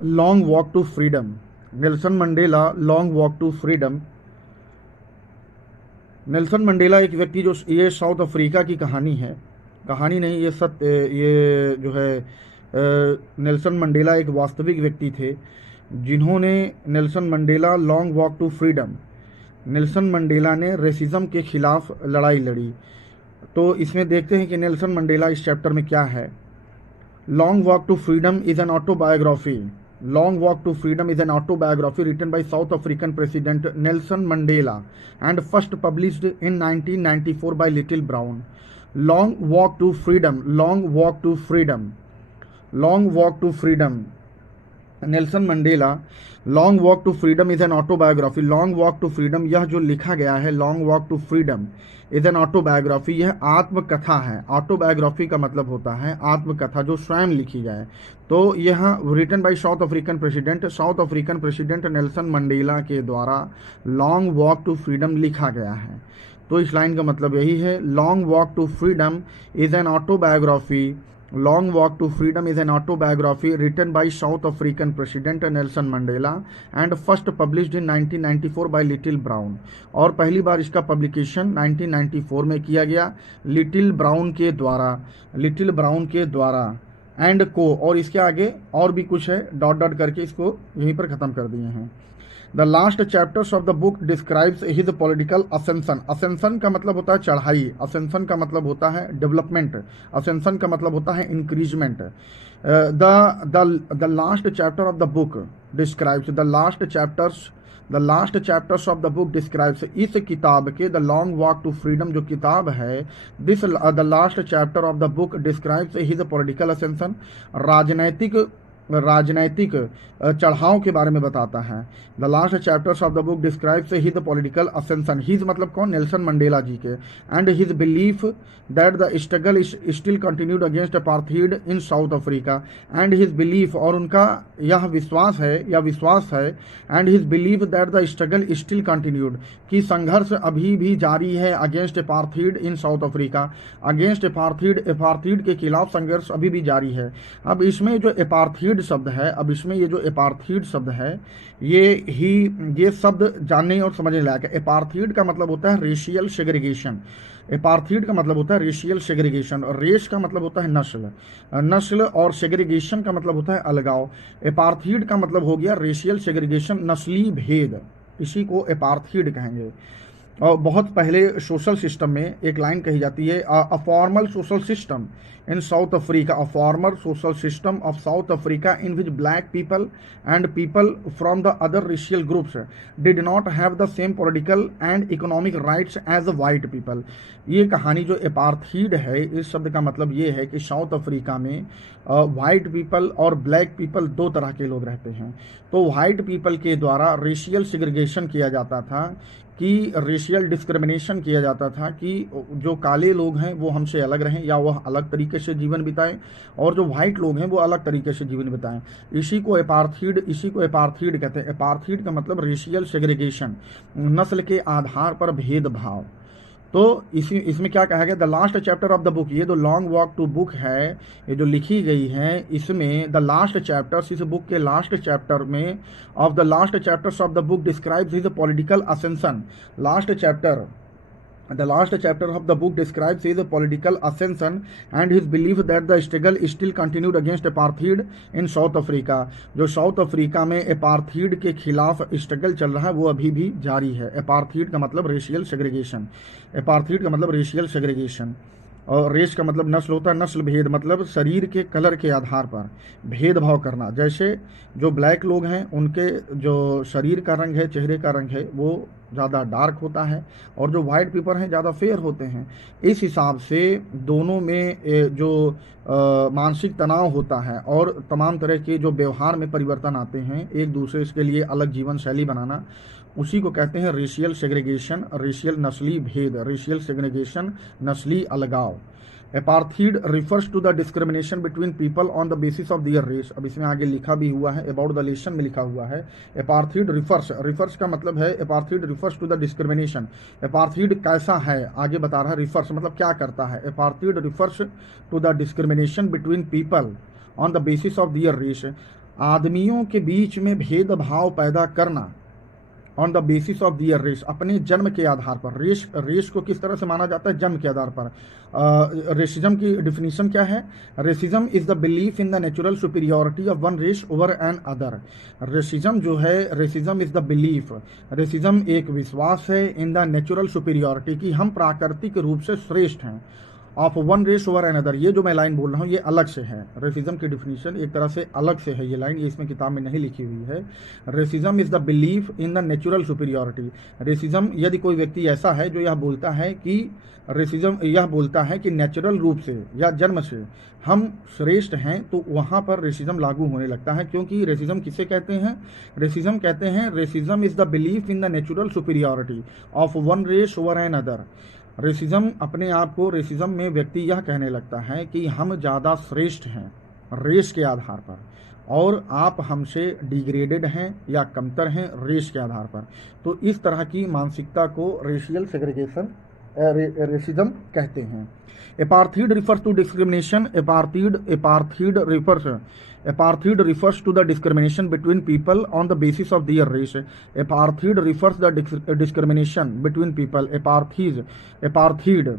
Long walk to freedom. Nelson Mandela long walk to freedom. Nelson Mandela एक व्यक्ति जो ये साउथ अफ्रीका की कहानी है, कहानी नहीं ये सत्य, ये जो है नेल्सन मंडेला एक वास्तविक व्यक्ति थे जिन्होंने Nelson Mandela long walk to freedom, Nelson Mandela ने रेसिज्म के खिलाफ लड़ाई लड़ी। तो इसमें देखते हैं कि नेल्सन मंडेला इस चैप्टर में क्या है। Long walk to freedom is an autobiography. Long walk to freedom is an autobiography written by South African President Nelson Mandela and first published in 1994 by Little Brown. Long Walk to Freedom, Long Walk to Freedom, Long Walk to Freedom. Nelson Mandela long walk to freedom is an autobiography. Long walk to freedom, यह जो लिखा गया है long walk to freedom is an autobiography, यह आत्मकथा है। Autobiography का मतलब होता है आत्मकथा जो स्वयं लिखी जाए। तो यह written by South African president Nelson Mandela के द्वारा लॉन्ग वॉक टू फ्रीडम लिखा गया है। तो इस लाइन का मतलब यही है, long walk to freedom is an autobiography. Long Walk to Freedom is an autobiography written by South African President Nelson Mandela and first published in 1994 by Little Brown। और पहली बार इसका पब्लिकेशन 1994 में किया गया लिटिल ब्राउन के द्वारा and को, और इसके आगे और भी कुछ है, डॉट डॉट करके इसको यहीं पर ख़त्म कर दिए हैं। The last chapters of the book describes his political ascension. Ascension का मतलब होता है चढ़ाई, असेंशन का मतलब होता है डेवलपमेंट, असेंशन का मतलब होता है increasement. The last chapter of the book describes, the last chapters of the book describes, इस किताब के the long walk to freedom जो किताब है, this the last chapter of the book describes his political ascension, राजनैतिक चढ़ाव के बारे में बताता है। The last chapters of the book describes his political ascension, his मतलब कौन, नेल्सन मंडेला जी के, and his belief that the struggle is still continued against apartheid in South Africa, and his belief, और उनका यह विश्वास है, and his believe that the struggle is still continued, कि संघर्ष अभी भी जारी है अगेंस्ट अपार्थीड इन साउथ अफ्रीका, अगेंस्ट अपार्थीड के खिलाफ संघर्ष अभी भी जारी है। अब इसमें जो अपार्थीड शब्द है, अपार्थीड शब्द है, ये शब्द जानने और समझने लायक है। अपार्थीड का मतलब होता है रेशियल सेग्रीगेशन, अपार्थीड का मतलब होता है रेशियल सेग्रीगेशन, और रेस का मतलब होता है नस्ल, और सेग्रीगेशन का मतलब होता है अलगाव। अपार्थीड का मतलब हो गया रेशियल सेग्रीगेशन, नस्ली भेद, इसी को अपार्थीड कहेंगे। और बहुत पहले सोशल सिस्टम में एक लाइन कही जाती है, a formal social system in South Africa, a formal social system of South Africa in which black people and people from the other racial groups did not have the same political and economic rights as white people. ये कहानी जो apartheid है, इस शब्द का मतलब ये है कि साउथ अफ्रीका में वाइट पीपल और ब्लैक पीपल दो तरह के लोग रहते हैं। तो वाइट पीपल के द्वारा रेशियल सेग्रीगेशन किया जाता था, कि रेशियल डिस्क्रिमिनेशन किया जाता था कि जो काले लोग हैं वो हमसे अलग रहें या वह अलग तरीके से जीवन बिताएं, और जो वाइट लोग हैं वो अलग तरीके से जीवन बिताएं। इसी को अपार्थीड कहते हैं। अपार्थीड का मतलब रेशियल सेग्रीगेशन, नस्ल के आधार पर भेदभाव। तो इसमें क्या कहा गया, the last chapter of the book, ये जो लॉन्ग वॉक टू बुक है, ये जो लिखी गई है, इसमें द लास्ट चैप्टर्स, इस बुक के लास्ट चैप्टर में, of the last chapters of the book describes his political ascension. The last chapter of the book describes his political ascension and his belief that the struggle is still continued against apartheid in South Africa। जो South Africa में apartheid के खिलाफ struggle चल रहा है वो अभी भी जारी है। अपार्थीड का मतलब रेशियल सेग्रीगेशन, और रेस का मतलब नस्ल होता है, नस्ल भेद मतलब शरीर के कलर के आधार पर भेदभाव करना। जैसे जो ब्लैक लोग हैं उनके जो शरीर का रंग है, चेहरे का रंग है, वो ज़्यादा डार्क होता है, और जो वाइट पीपल हैं ज़्यादा फेयर होते हैं। इस हिसाब से दोनों में जो मानसिक तनाव होता है और तमाम तरह के जो व्यवहार में परिवर्तन आते हैं, एक दूसरे के लिए अलग जीवन शैली बनाना, उसी को कहते हैं रेशियल सेग्रीगेशन, रेशियल सेग्रीगेशन, नस्ली अलगाव। Apartheid refers to the discrimination between people on the basis of their race. अब इसमें आगे लिखा भी हुआ है, अबाउट द लेसन में लिखा हुआ है। अपार्थीड रिफर्स का मतलब है, apartheid refers to the discrimination. Apartheid कैसा है आगे बता रहा है, रिफर्स मतलब क्या करता है। Apartheid refers to the discrimination between people on the basis of their race. आदमियों के बीच में भेदभाव पैदा करना on the basis of their race, अपने जन्म के आधार पर। रेस को किस तरह से माना जाता है? जन्म के आधार पर। रेसिज्म की डिफिनीशन क्या है? Racism is the belief in the natural superiority of one race over another. Racism जो है, racism is the belief, racism एक विश्वास है इन द नेचुरल सुपीरियोरिटी की हम प्राकृतिक रूप से श्रेष्ठ हैं, of one race over another. ये जो मैं लाइन बोल रहा हूँ ये अलग से है, रेसिज्म की डिफिनीशन एक तरह से अलग से है ये लाइन, ये इसमें किताब में नहीं लिखी हुई है। Racism is the belief in the natural superiority. Racism, यदि कोई व्यक्ति ऐसा है जो यह बोलता है कि रेसिज्म यह बोलता है कि नेचुरल रूप से या जन्म से हम श्रेष्ठ हैं, तो वहाँ पर रेसिज्म लागू होने लगता है। क्योंकि रेसिज्म किसे कहते हैं? रेसिज्म कहते हैं, racism is the belief in the natural superiority of one race over another. Racism अपने आप को, रेसिज्म में व्यक्ति यह कहने लगता है कि हम ज़्यादा श्रेष्ठ हैं रेस के आधार पर, और आप हमसे डिग्रेडेड हैं या कमतर हैं रेस के आधार पर। तो इस तरह की मानसिकता को रेशियल सेग्रीगेशन, रेसिज्म कहते हैं। Apartheid refers to discrimination. Apartheid refers to the discrimination between people on the basis of their race. Apartheid refers the discrimination between people. Apartheid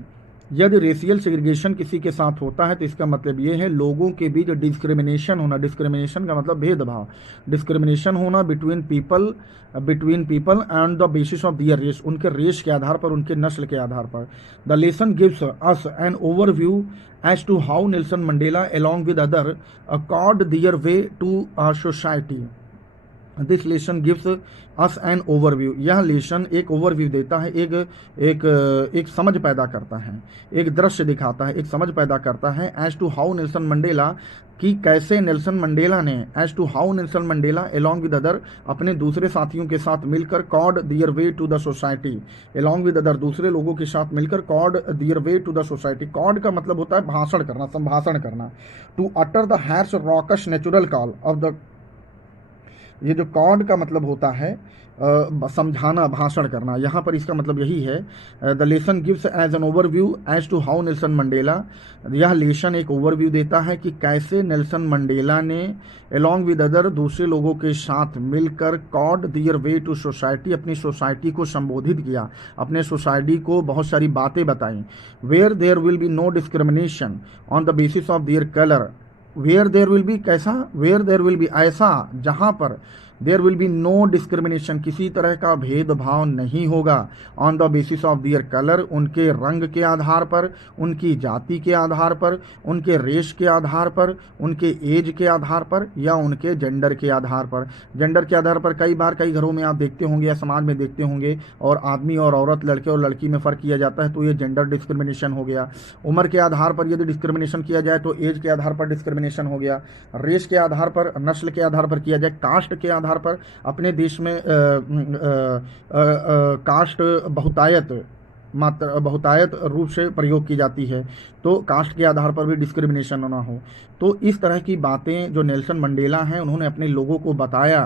यदि रेशियल सेग्रीगेशन किसी के साथ होता है तो इसका मतलब ये है लोगों के बीच डिस्क्रिमिनेशन होना। डिस्क्रिमिनेशन का मतलब भेदभाव, डिस्क्रिमिनेशन होना between people and the basis of their race, उनके रेस के आधार पर, उनके नस्ल के आधार पर। The lesson gives us an overview as to how Nelson Mandela along with other carved their way to society. This lesson gives us an overview. यह लेसन एक ओवरव्यू देता है, एक समझ पैदा करता है, एक दृश्य दिखाता है, एक समझ पैदा करता है as to how Nelson Mandela, कि कैसे नेल्सन मंडेला ने, as to how Nelson Mandela along with other, अपने दूसरे साथियों के साथ मिलकर carved their way to the society, along with other, दूसरे लोगों के साथ मिलकर carved their way to the society। carved का मतलब होता है भाषण करना, संभाषण करना। to utter the harsh raucous natural call of the, ये जो कॉर्ड का मतलब होता है समझाना, भाषण करना, यहाँ पर इसका मतलब यही है। The lesson gives as an overview as to how Nelson Mandela, यह लेसन एक ओवरव्यू देता है कि कैसे नेल्सन मंडेला ने अलॉन्ग विद अदर, दूसरे लोगों के साथ मिलकर cord their way to society, अपनी सोसाइटी को संबोधित किया, अपने सोसाइटी को बहुत सारी बातें बताई। Where there will be no discrimination on the basis of their colour, where there will be, कैसा? वेयर देयर विल बी, ऐसा जहां पर there will be no discrimination, किसी तरह का भेदभाव नहीं होगा, on the basis of their colour, उनके रंग के आधार पर, उनकी जाति के आधार पर, उनके रेस के आधार पर, उनके एज के आधार पर, या उनके जेंडर के आधार पर। जेंडर के आधार पर कई बार कई घरों में आप देखते होंगे या समाज में देखते होंगे, और आदमी और औरत, लड़के और लड़की में फ़र्क किया जाता है, तो ये जेंडर डिस्क्रिमिनेशन हो गया। उम्र के आधार पर यदि डिस्क्रिमिनेशन किया जाए तो एज के आधार पर डिस्क्रिमिनेशन हो गया। रेस के आधार पर, नस्ल के आधार पर किया जाए, कास्ट के आधार पर, अपने देश में कास्ट बहुतायत रूप से प्रयोग की जाती है, तो कास्ट के आधार पर भी डिस्क्रिमिनेशन ना हो। तो इस तरह की बातें जो नेल्सन मंडेला हैं, उन्होंने अपने लोगों को बताया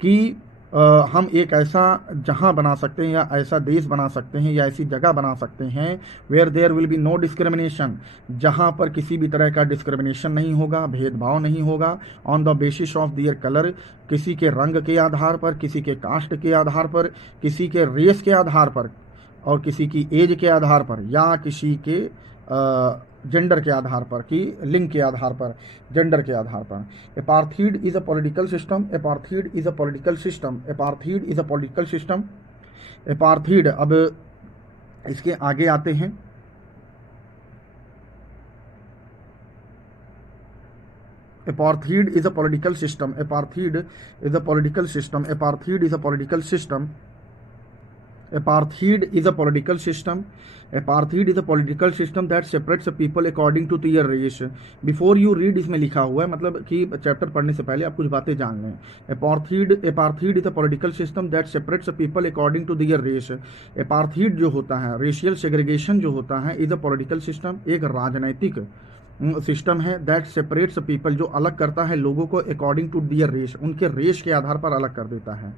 कि हम एक ऐसा जहां बना सकते हैं, या ऐसा देश बना सकते हैं, या ऐसी जगह बना सकते हैं where there will be no discrimination, जहां पर किसी भी तरह का डिस्क्रिमिनेशन नहीं होगा, भेदभाव नहीं होगा, on the basis of their colour, किसी के रंग के आधार पर, किसी के कास्ट के आधार पर, किसी के रेस के आधार पर, और किसी की एज के आधार पर, या किसी के जेंडर के आधार पर, कि लिंग के आधार पर, जेंडर के आधार पर। Apartheid is a political system, apartheid is a political system, apartheid is a political system. Apartheid, अब इसके आगे आते हैं। Apartheid is a political system, apartheid is a political system, apartheid is a political system, Apartheid is a political system. Apartheid is a political system that separates the people according to their race. Before you read, इसमें लिखा हुआ है, मतलब कि chapter पढ़ने से पहले आप कुछ बातें जान लें। Apartheid is a political system that separates the people according to their race. Apartheid जो होता है, racial segregation जो होता है, is a political system, एक राजनैतिक सिस्टम है दैट सेपरेट्स पीपल, जो अलग करता है लोगों को अकॉर्डिंग टू दियर रेस, उनके रेस के आधार पर अलग कर देता है।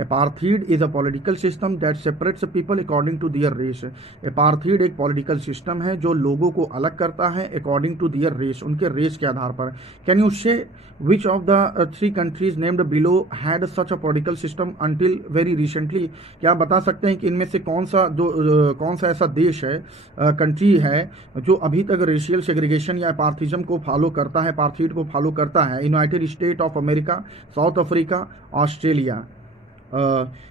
Apartheid is a political system that separates people according to their race. Apartheid एक पॉलिटिकल सिस्टम है जो लोगों को अलग करता है अकॉर्डिंग टू दियर रेस, उनके रेस के आधार पर। कैन यू से which of the 3 countries named below had such a political system until very recently? क्या आप बता सकते हैं कि इनमें से कौन सा ऐसा देश है, कंट्री है, जो अभी तक रेशियल सेग्रीगेशन या पार्थिज्म को फॉलो करता है, पार्थीड को फॉलो करता है? United state of America, south Africa, Australia.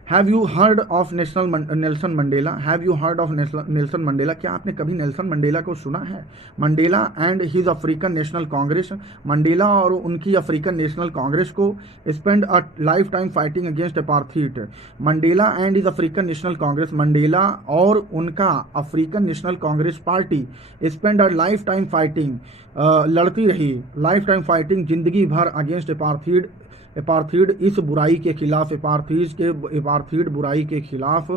Have you heard of Nelson Mandela? Have you heard of Nelson Mandela? क्या आपने कभी नेल्सन मंडेला को सुना है? Mandela and his African National Congress, Mandela और उनकी अफ्रीकन नेशनल कांग्रेस को spend a lifetime fighting against apartheid. Mandela and his African National Congress, Mandela और उनका African National Congress party spend a lifetime fighting, लड़ती रही, लाइफ टाइम फाइटिंग, जिंदगी भर against apartheid, एपार्थीड इस बुराई के खिलाफ, एपार्थीड बुराई के खिलाफ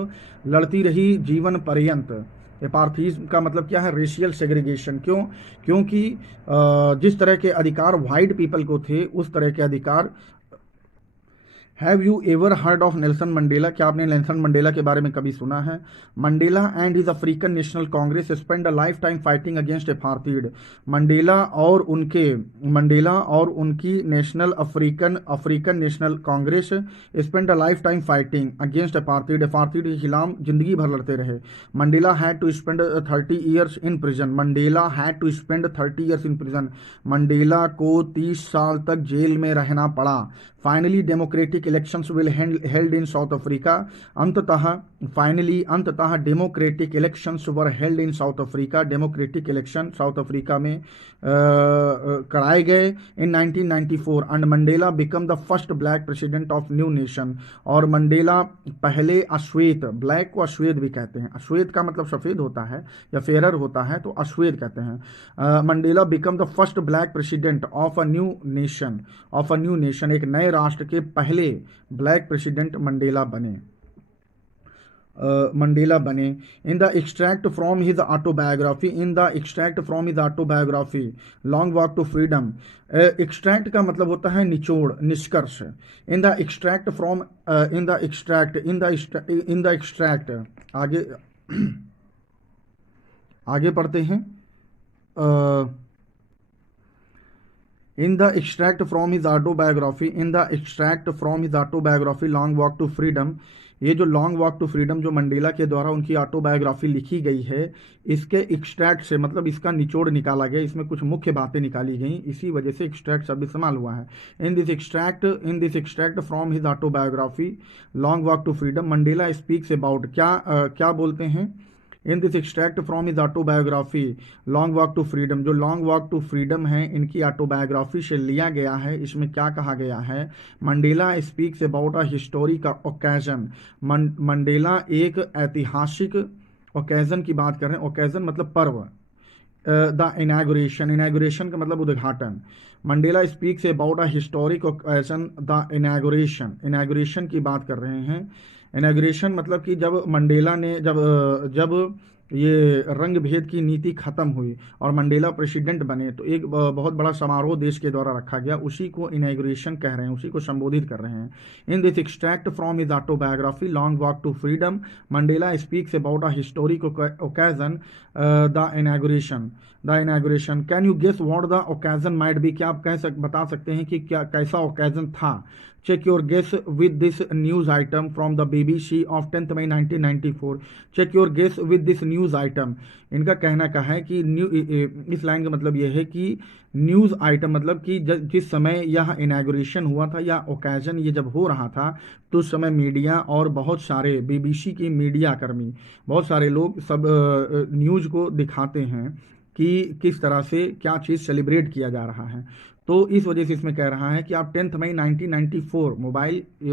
लड़ती रही जीवन पर्यंत। एपार्थीज का मतलब क्या है? Racial segregation. क्योंकि जिस तरह के अधिकार वाइट पीपल को थे उस तरह के अधिकार। Have you ever heard of Nelson Mandela? क्या आपने नेल्सन मंडेला के बारे में कभी सुना है? Mandela and his African National Congress spend a lifetime fighting against apartheid. Mandela और उनकी African National Congress spend a lifetime fighting against apartheid, apartheid के खिलाफ जिंदगी भर लड़ते रहे। Mandela had to spend 30 years in prison. Mandela had to spend 30 years in prison. Mandela को 30 साल तक जेल में रहना पड़ा। Finally democratic elections will held in South Africa. अंततः democratic elections were held in South Africa. Democratic election south Africa में कराए गए इन 1994 and Mandela become the first black president of new nation. और मंडेला पहले अश्वेत, ब्लैक को अश्वेत भी कहते हैं, अश्वेत का मतलब सफ़ेद होता है या फेरर होता है तो अश्वेत कहते हैं। Mandela become the first black president of a new nation, एक नए राष्ट्र के पहले ब्लैक प्रेसिडेंट मंडेला बने। In the extract from his autobiography long walk to freedom. Extract का मतलब होता है निचोड़, निष्कर्ष। इन द एक्सट्रैक्ट आगे पढ़ते हैं। In the extract from his autobiography, long walk to freedom, ये जो लॉन्ग वॉक टू फ्रीडम जो मंडेला के द्वारा उनकी ऑटोबायोग्राफी लिखी गई है, इसके एक्सट्रैक्ट से मतलब इसका निचोड़ निकाला गया, इसमें कुछ मुख्य बातें निकाली गई, इसी वजह से एक्सट्रैक्ट शब्द इस्तेमाल हुआ है। In this extract from his autobiography long walk to freedom, Mandela speaks about, क्या बोलते हैं? In this extract from his autobiography long walk to freedom, जो लॉन्ग वॉक टू फ्रीडम है इनकी ऑटोबायोग्राफी से लिया गया है। इसमें क्या कहा गया है? Mandela speaks about a historical occasion. Mandela एक ऐतिहासिक ओकेजन की बात कर रहे हैं। ओकेजन मतलब पर्व। द इनॉग्रेशन का मतलब उद्घाटन। Mandela speaks about a historic occasion, the inauguration की बात कर रहे हैं। इनॉग्रेशन मतलब कि जब मंडेला ने जब ये रंग भेद की नीति खत्म हुई और मंडेला प्रेसिडेंट बने तो एक बहुत बड़ा समारोह देश के द्वारा रखा गया, उसी को इनॉग्रेशन कह रहे हैं, उसी को संबोधित कर रहे हैं। In this extract from his autobiography long walk to freedom, Mandela speaks about a historic occasion, the inauguration. Can you guess what the occasion might be? क्या आप बता सकते हैं कि क्या कैसा ओकेजन था? Check your guess with this news item from the BBC of 10th May 1994. Check your guess with this news item. इनका कहना क्या है कि इस लाइन का मतलब यह है कि न्यूज़ आइटम मतलब कि जिस समय यह इनॉग्रेशन हुआ था या ओकेजन ये जब हो रहा था तो उस समय मीडिया और बहुत सारे BBC की मीडिया कर्मी, बहुत सारे लोग सब न्यूज़ को दिखाते हैं कि किस तरह से क्या चीज़ सेलिब्रेट किया जा रहा है। तो इस वजह से इसमें कह रहा है कि आप 10 मई 1994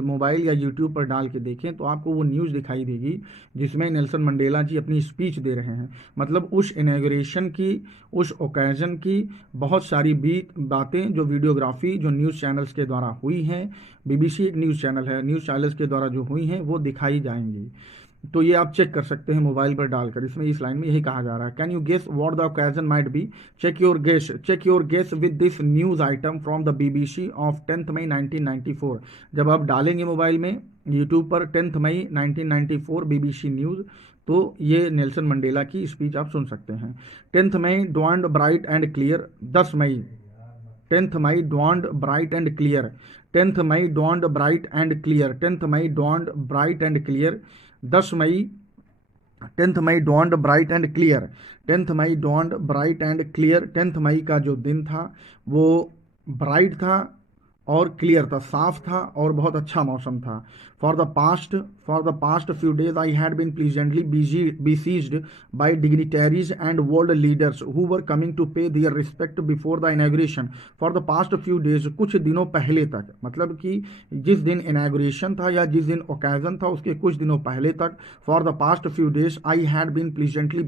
मोबाइल या यूट्यूब पर डाल के देखें तो आपको वो न्यूज़ दिखाई देगी जिसमें नेल्सन मंडेला जी अपनी स्पीच दे रहे हैं। मतलब उस इनॉग्रेशन की, उस ओकेजन की बहुत सारी बातें जो वीडियोग्राफी जो न्यूज़ चैनल्स के द्वारा हुई हैं, BBC एक न्यूज़ चैनल है, न्यूज़ चैनल्स के द्वारा जो हुई हैं वो दिखाई जाएंगी। तो ये आप चेक कर सकते हैं मोबाइल पर डालकर। इसमें इस लाइन में यही कहा जा रहा है, can you guess what the occasion might be, check your guess with this news item from the BBC of 10 May 1994। जब आप डालेंगे मोबाइल में यूट्यूब पर 10 मई 1994 BBC न्यूज़, तो ये नेल्सन मंडेला की स्पीच आप सुन सकते हैं। 10 May dawned bright and clear, 10 May 10th May dawned bright and clear, 10th May dawned bright and clear, 10th May dawned bright and clear, 10 May 10th May dawned bright and clear, 10th May dawned bright and clear। 10th मई का जो दिन था वो bright था और clear था, साफ था और बहुत अच्छा मौसम था। For the past few days I had been pleasantly besieged by dignitaries and world leaders who were coming to pay their respect before the inauguration. For the past few days, कुछ दिनों पहले तक, मतलब कि जिस दिन इनॉग्रेशन था या जिस दिन ओकेजन था उसके कुछ दिनों पहले तक, for the past few days I had been pleasantly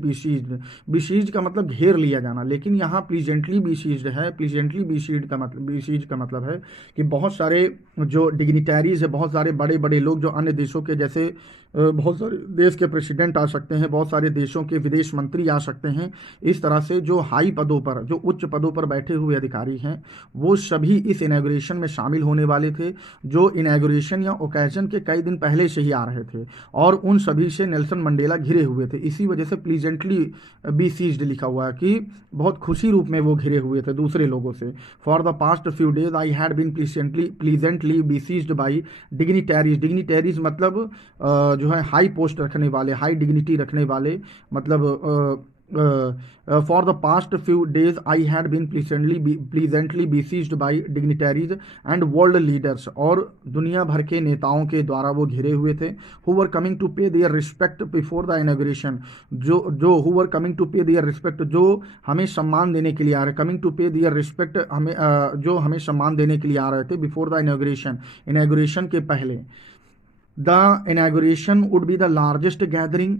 besieged का मतलब घेर लिया जाना, लेकिन यहाँ प्लीजेंटली besieged है। प्लीजेंटली besieged का मतलब है कि बहुत सारे जो डिग्निटरीज है, बहुत सारे बड़े बड़े लोग जो अन्य देशों के, जैसे बहुत सारे देश के प्रेसिडेंट आ सकते हैं, बहुत सारे देशों के विदेश मंत्री आ सकते हैं, इस तरह से जो हाई पदों पर, जो उच्च पदों पर बैठे हुए अधिकारी हैं वो सभी इस इनॉग्रेशन में शामिल होने वाले थे, जो इनॉग्रेशन या ओकेजन के कई दिन पहले से ही आ रहे थे, और उन सभी से नेल्सन मंडेला घिरे हुए थे। इसी वजह से प्लीजेंटली besieged लिखा हुआ है कि बहुत खुशी रूप में वो घिरे हुए थे दूसरे लोगों से। For the past few days I had been pleasantly besieged by dignitaries मतलब जो है हाई पोस्ट रखने वाले, हाई डिग्निटी रखने वाले, मतलब for the past few days I had been pleasantly besieged by dignitaries and world leaders, और दुनिया भर के नेताओं के द्वारा वो घिरे हुए थे। Who were coming to pay their respect before the inauguration, जो who were coming to pay their respect, जो हमें सम्मान देने के लिए आ रहे, coming to pay their respect, हमें जो हमें सम्मान देने के लिए आ रहे थे बिफोर द इनॉग्रेशन के पहले। The inauguration would be the largest gathering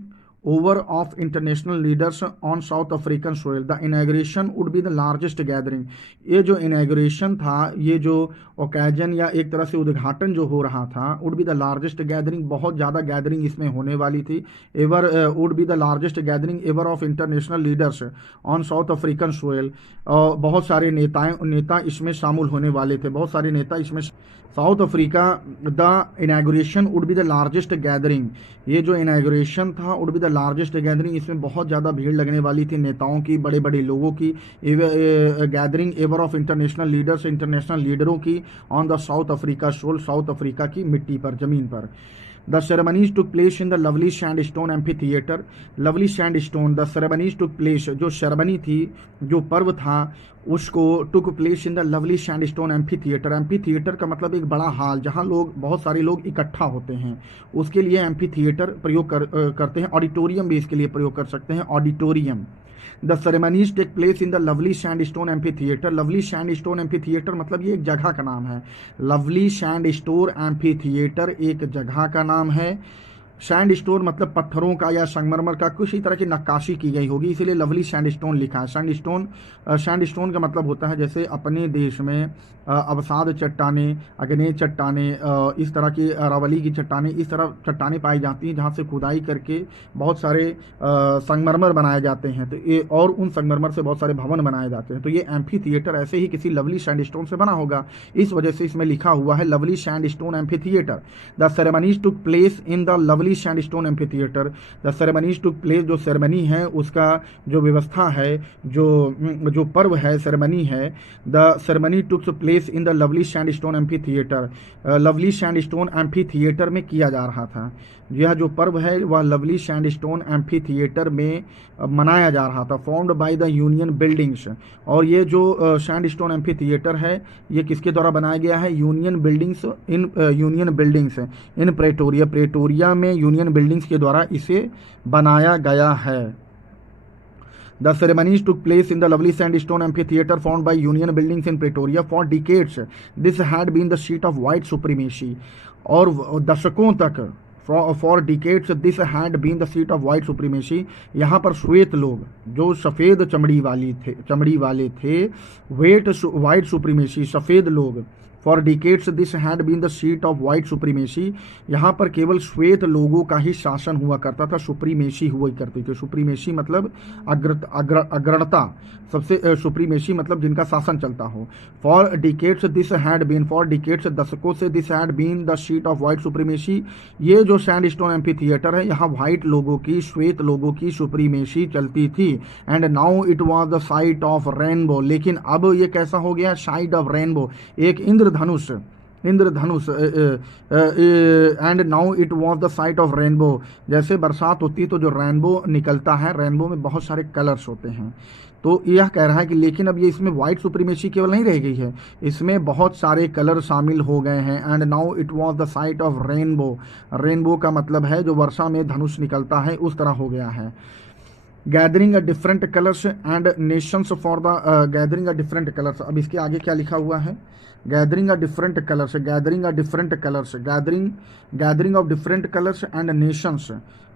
over of international leaders on South African soil. The inauguration would be the largest gathering. ये जो inauguration था, ये जो ओकेजन या एक तरह से उद्घाटन जो हो रहा था, would be the largest gathering, बहुत ज़्यादा गैदरिंग इसमें होने वाली थी। would be the largest gathering ever of international leaders on South African soil। बहुत सारे नेता इसमें शामिल होने वाले थे, बहुत सारे नेता इसमें। South Africa, the inauguration would be the largest gathering, ये जो इनॉग्रेशन था would be the largest gathering, इसमें बहुत ज़्यादा भीड़ लगने वाली थी नेताओं की, बड़े बड़े लोगों की, gathering ever of international leaders, international लीडरों की on the South Africa soil, South Africa की मिट्टी पर, ज़मीन पर। The ceremonies took place in the lovely sandstone amphitheater। lovely sandstone, the ceremonies took place, जो सेरेमनी थी, जो पर्व था, उसको took place in the lovely sandstone amphitheater। Amphitheatre का मतलब एक बड़ा हाल जहाँ लोग, बहुत सारे लोग इकट्ठा होते हैं, उसके लिए एम्फीथिएटर प्रयोग करते हैं। ऑडिटोरियम भी इसके लिए प्रयोग कर सकते हैं, auditorium. The ceremonies take place in the lovely sandstone amphitheatre. Lovely sandstone amphitheatre मतलब ये एक जगह का नाम है। लवली सैंडस्टोन एम्फीथिएटर एक जगह का नाम है। सैंडस्टोन मतलब पत्थरों का या संगमरमर का किसी तरह की नक्काशी की गई होगी, इसीलिए लवली सैंडस्टोन लिखा है। सैंडस्टोन का मतलब होता है जैसे अपने देश में अवसाद चट्टाने, अग्नेय चट्टाने, इस तरह की अरावली की चट्टाने, इस तरह चट्टाने पाई जाती हैं जहाँ से खुदाई करके बहुत सारे संगमरमर बनाए जाते हैं, तो ये, और उन संगमरमर से बहुत सारे भवन बनाए जाते हैं। तो ये एम्फीथिएटर ऐसे ही किसी लवली सैंडस्टोन से बना होगा, इस वजह से इसमें लिखा हुआ है lovely sandstone amphitheatre. The ceremonies took place in the lovely sandstone amphitheatre. The ceremonies took place, जो सेरेमनी है उसका जो व्यवस्था है, जो पर्व है, सेरेमनी है, the ceremony took place in the lovely sandstone amphitheatre. Lovely sandstone amphitheatre में किया जा रहा था। यह जो पर्व है वह लवली सैंडस्टोन एम्फीथिएटर में मनाया जा रहा था। Formed by the union buildings, और ये जो सैंडस्टोन एम्फीथिएटर है ये किसके द्वारा बनाया गया है? यूनियन बिल्डिंग्स इन प्रेटोरिया। प्रेटोरिया में यूनियन बिल्डिंग्स के द्वारा इसे बनाया गया है। The ceremonies took place in the lovely sandstone amphitheater formed by Union buildings in Pretoria. For decades, this had been the seat of white supremacy. और दशकों तक, for decades, this had been the seat of white supremacy. यहाँ पर श्वेत लोग, जो सफ़ेद चमड़ी वाले थे, white supremacy, सफ़ेद लोग, for decades this had been the seat of white supremacy. यहाँ पर केवल श्वेत लोगों का ही शासन हुआ करता था, सुप्रीमेसी हुआ करती थी। सुप्रीमेसी मतलब अग्रणता, सबसे सुप्रीमेसी मतलब जिनका शासन चलता हो। For decades this had been, for decades दशकों से, this had been the seat of white supremacy. ये जो सैंडस्टोन एम्फी थिएटर है, यहाँ व्हाइट लोगों की, श्वेत लोगों की सुप्रीमेसी चलती थी। And now it was the sight of rainbow, लेकिन अब ये कैसा हो गया, साइट ऑफ रेनबो, एक इंद्रधनुष and now it was the sight of rainbow. जैसे बरसात होती है तो जो रेनबो निकलता है, रेनबो में बहुत सारे कलर्स होते हैं। तो यह कह रहा है कि लेकिन अब ये इसमें व्हाइट सुप्रीमेसी केवल नहीं रह गई है, इसमें बहुत सारे कलर शामिल हो गए हैं। And now it was the sight of rainbow, rainbow का मतलब है जो वर्षा में धनुष निकलता है, उस तरह हो गया है। Gathering a different colours and Nations for the gathering a different colours. अब इसके आगे क्या लिखा हुआ है, gathering a different colours, gathering a different colours, gathering of different colours and Nations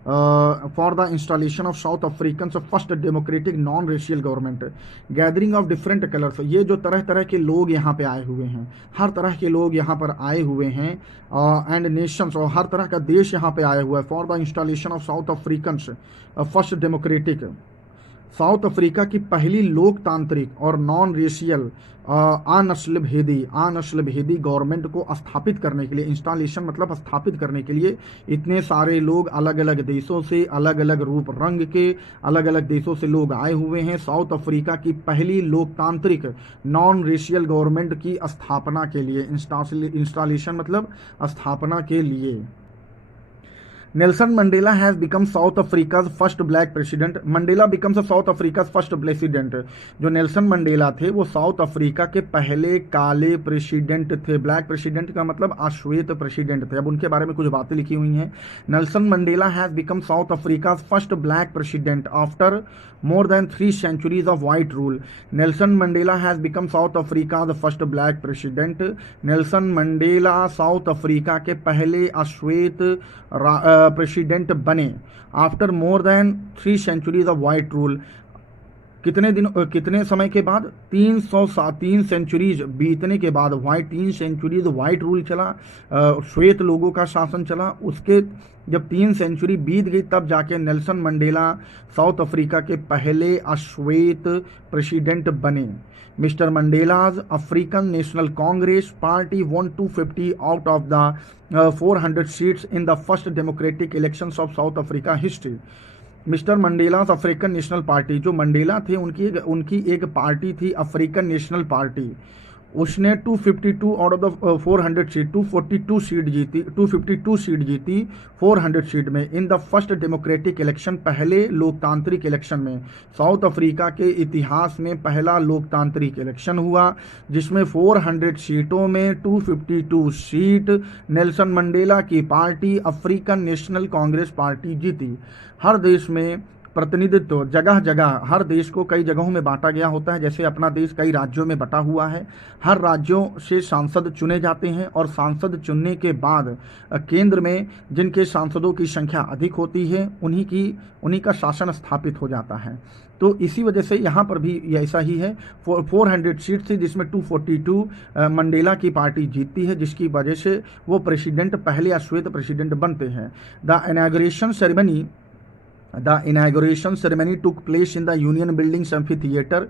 for the installation of South African first democratic non racial government. Gathering of different colours, ये जो तरह तरह के लोग यहाँ पे आए हुए हैं, हर तरह के लोग यहाँ पर आए हुए हैं, एंड नेशंस, और हर तरह का देश यहाँ पे आया हुआ है। For the installation of South African first democratic, south Africa की पहली लोकतांत्रिक और नॉन रेशियल अनस्ल भेदी गवर्नमेंट को स्थापित करने के लिए, इंस्टॉलेशन मतलब स्थापित करने के लिए इतने सारे लोग अलग अलग देशों से, अलग अलग रूप रंग के अलग अलग देशों से लोग आए हुए हैं साउथ अफ्रीका की पहली लोकतांत्रिक नॉन रेशियल गवर्नमेंट की स्थापना के लिए। इंस्टॉलेशन मतलब स्थापना के लिए। Nelson Mandela has become south Africa's first black president. Mandela becomes south Africa's first president. जो नेल्सन मंडेला थे वो साउथ अफ्रीका के पहले काले प्रेसिडेंट थे। ब्लैक प्रेसिडेंट का मतलब अश्वेत प्रेसिडेंट थे। अब उनके बारे में कुछ बातें लिखी हुई हैं। Nelson Mandela has become south Africa's first black president after more than 3 centuries of white rule. Nelson Mandela has become South Africa's first black president. Nelson Mandela south Africa के पहले अश्वेत प्रेसिडेंट बने after more than 3 centuries of white rule। कितने समय के बाद, 3 centuries बीतने के बाद, 3 सेंचुरीज व्हाइट रूल चला, श्वेत लोगों का शासन चला। उसके जब 3 सेंचुरी बीत गई तब जाके नेल्सन मंडेला साउथ अफ्रीका के पहले अश्वेत प्रेसिडेंट बने। Mr Mandela's African National Congress party won 250 out of the 400 seats in the first democratic elections of South Africa history. Mr Mandela's African National party, जो Mandela थे उनकी एक party थी African National party, उसने 252 out of the 400 seat 242 seat जीती 400 seat में इन the first democratic election, पहले लोकतांत्रिक इलेक्शन में। साउथ अफ्रीका के इतिहास में पहला लोकतांत्रिक इलेक्शन हुआ जिसमें 400 सीटों में 252 सीट नेल्सन मंडेला की party African National Congress party जीती। हर देश में प्रतिनिधित्व जगह जगह, हर देश को कई जगहों में बांटा गया होता है। जैसे अपना देश कई राज्यों में बटा हुआ है, हर राज्यों से सांसद चुने जाते हैं और सांसद चुनने के बाद केंद्र में जिनके सांसदों की संख्या अधिक होती है उन्हीं का शासन स्थापित हो जाता है। तो इसी वजह से यहाँ पर भी ऐसा ही है। 400 सीट थी जिसमें 242 मंडेला की पार्टी जीतती है, जिसकी वजह से वो प्रेसिडेंट, पहले अश्वेत प्रेसिडेंट बनते हैं। The inauguration ceremony took place in the Union Buildings Amphitheater.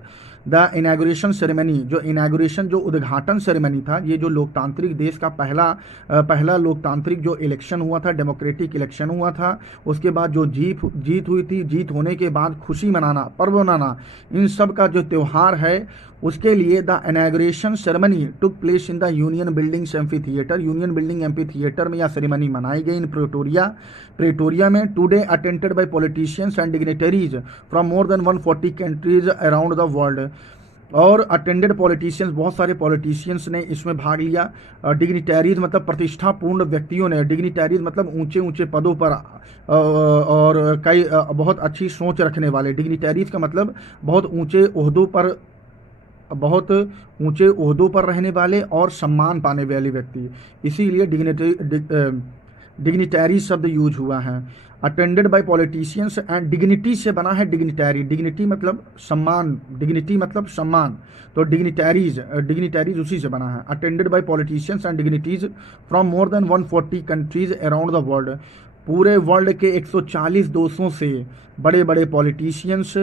The inauguration ceremony, जो उद्घाटन सेरेमनी था, ये जो लोकतांत्रिक देश का पहला लोकतांत्रिक जो इलेक्शन हुआ था, डेमोक्रेटिक इलेक्शन हुआ था, उसके बाद जो जीत हुई थी, जीत होने के बाद खुशी मनाना, पर्व मनाना, इन सब का जो त्यौहार है उसके लिए the inauguration ceremony took place in the union buildings amphi theatre. Union building amphi theatre में यह सेरेमनी मनाई गई इन प्रेटोरिया में। Today attended by politicians and dignitaries from more than 140 countries around the world. और अटेंडेड पॉलिटिशियंस, बहुत सारे politicians ने इसमें भाग लिया। डिग्निटरीज मतलब प्रतिष्ठापूर्ण व्यक्तियों ने, डिग्निटरीज मतलब ऊंचे ऊंचे पदों पर और कई बहुत अच्छी सोच रखने वाले। डिग्निटरीज का मतलब बहुत ऊंचे ओहदों पर रहने वाले और सम्मान पाने वाले व्यक्ति। इसीलिए डिग्निटरी शब्द यूज हुआ है। Attended by politicians and dignity से बना है डिग्निटरी, डिग्निटी मतलब सम्मान, डिग्निटी मतलब सम्मान, तो डिग्निटरीज उसी से बना है। Attended by politicians and dignities from more than 140 countries around the world, पूरे वर्ल्ड के 140 देशों से बड़े बड़े पॉलिटिशियंस,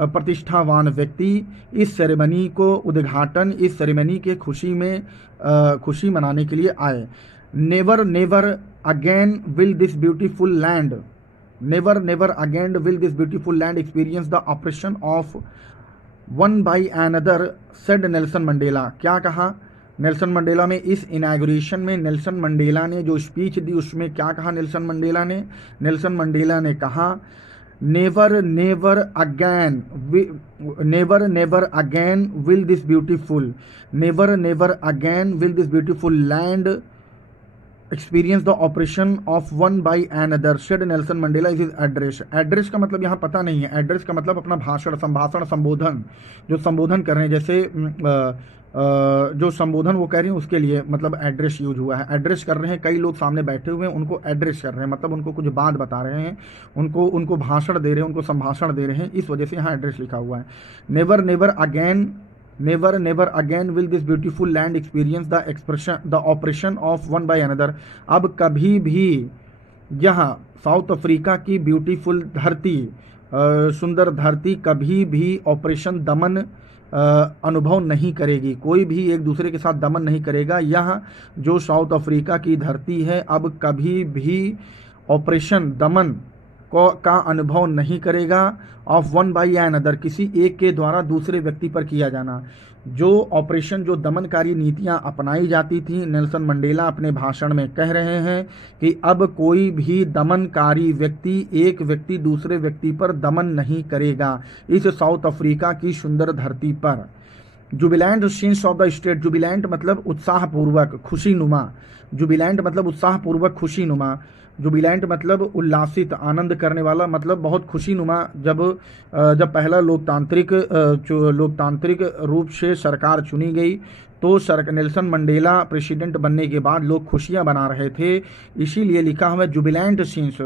प्रतिष्ठावान व्यक्ति इस सेरेमनी को उद्घाटन, इस सेरेमनी के खुशी मनाने के लिए आए। Never never again will this beautiful land, never never again will this beautiful land experience the operation of one by another, said Nelson Mandela. क्या कहा नेल्सन मंडेला में? इस इनॉग्रेशन में नेल्सन मंडेला ने जो स्पीच दी उसमें क्या कहा नेल्सन मंडेला ने? नेल्सन मंडेला ने कहा never never again, never never again will this beautiful, never never again will this beautiful land experience the operation of one by another, said Nelson Mandela is his address. Address का मतलब यहाँ पता नहीं है, address का मतलब अपना भाषण, संभाषण, संबोधन, जो संबोधन कर रहे हैं, जैसे जो संबोधन वो कह रही हैं उसके लिए मतलब एड्रेस यूज हुआ है। एड्रेस कर रहे हैं, कई लोग सामने बैठे हुए हैं, उनको एड्रेस कर रहे हैं, मतलब उनको कुछ बात बता रहे हैं, उनको भाषण दे रहे हैं, उनको संभाषण दे रहे हैं, इस वजह से यहाँ एड्रेस लिखा हुआ है। Never never again, never never again will this beautiful land experience the operation of one by another. अब कभी भी यहाँ साउथ अफ्रीका की ब्यूटीफुल धरती, सुंदर धरती कभी भी ऑपरेशन दमन अनुभव नहीं करेगी, कोई भी एक दूसरे के साथ दमन नहीं करेगा। यह जो साउथ अफ्रीका की धरती है अब कभी भी ऑपरेशन दमन का अनुभव नहीं करेगा, ऑफ वन बाई अनदर, किसी एक के द्वारा दूसरे व्यक्ति पर किया जाना। जो ऑपरेशन, जो दमनकारी नीतियां अपनाई जाती थी, नेल्सन मंडेला अपने भाषण में कह रहे हैं कि अब कोई भी दमनकारी व्यक्ति, एक व्यक्ति दूसरे व्यक्ति पर दमन नहीं करेगा इस साउथ अफ्रीका की सुंदर धरती पर। Jubilant scenes of the state, Jubilant मतलब उत्साहपूर्वक, खुशीनुमा, जुबिलैंट मतलब उत्साहपूर्वक, खुशीनुमा, जुबिलैंट मतलब उल्लासित, आनंद करने वाला, मतलब बहुत खुशीनुमा। जब पहला लोकतांत्रिक रूप से सरकार चुनी गई तो नेल्सन मंडेला प्रेसिडेंट बनने के बाद लोग खुशियां मना रहे थे, इसीलिए लिखा हुआ है जुबिलैंट सीन्स।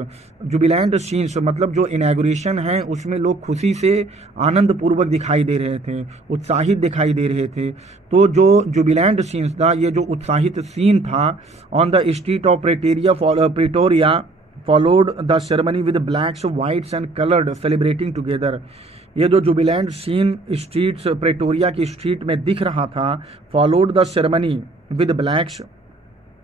जुबिलैंट सीन्स मतलब जो इनॉग्रेशन है उसमें लोग खुशी से आनंद पूर्वक दिखाई दे रहे थे, उत्साहित दिखाई दे रहे थे। तो जो जुबिलैंट सीन्स था, ये जो उत्साहित सीन था, on the street of Pretoria followed the ceremony with blacks, whites and coloured celebrating together. ये जो जुबिलैंट सीन स्ट्रीट्स, प्रेटोरिया की स्ट्रीट में दिख रहा था, followed the ceremony with blacks,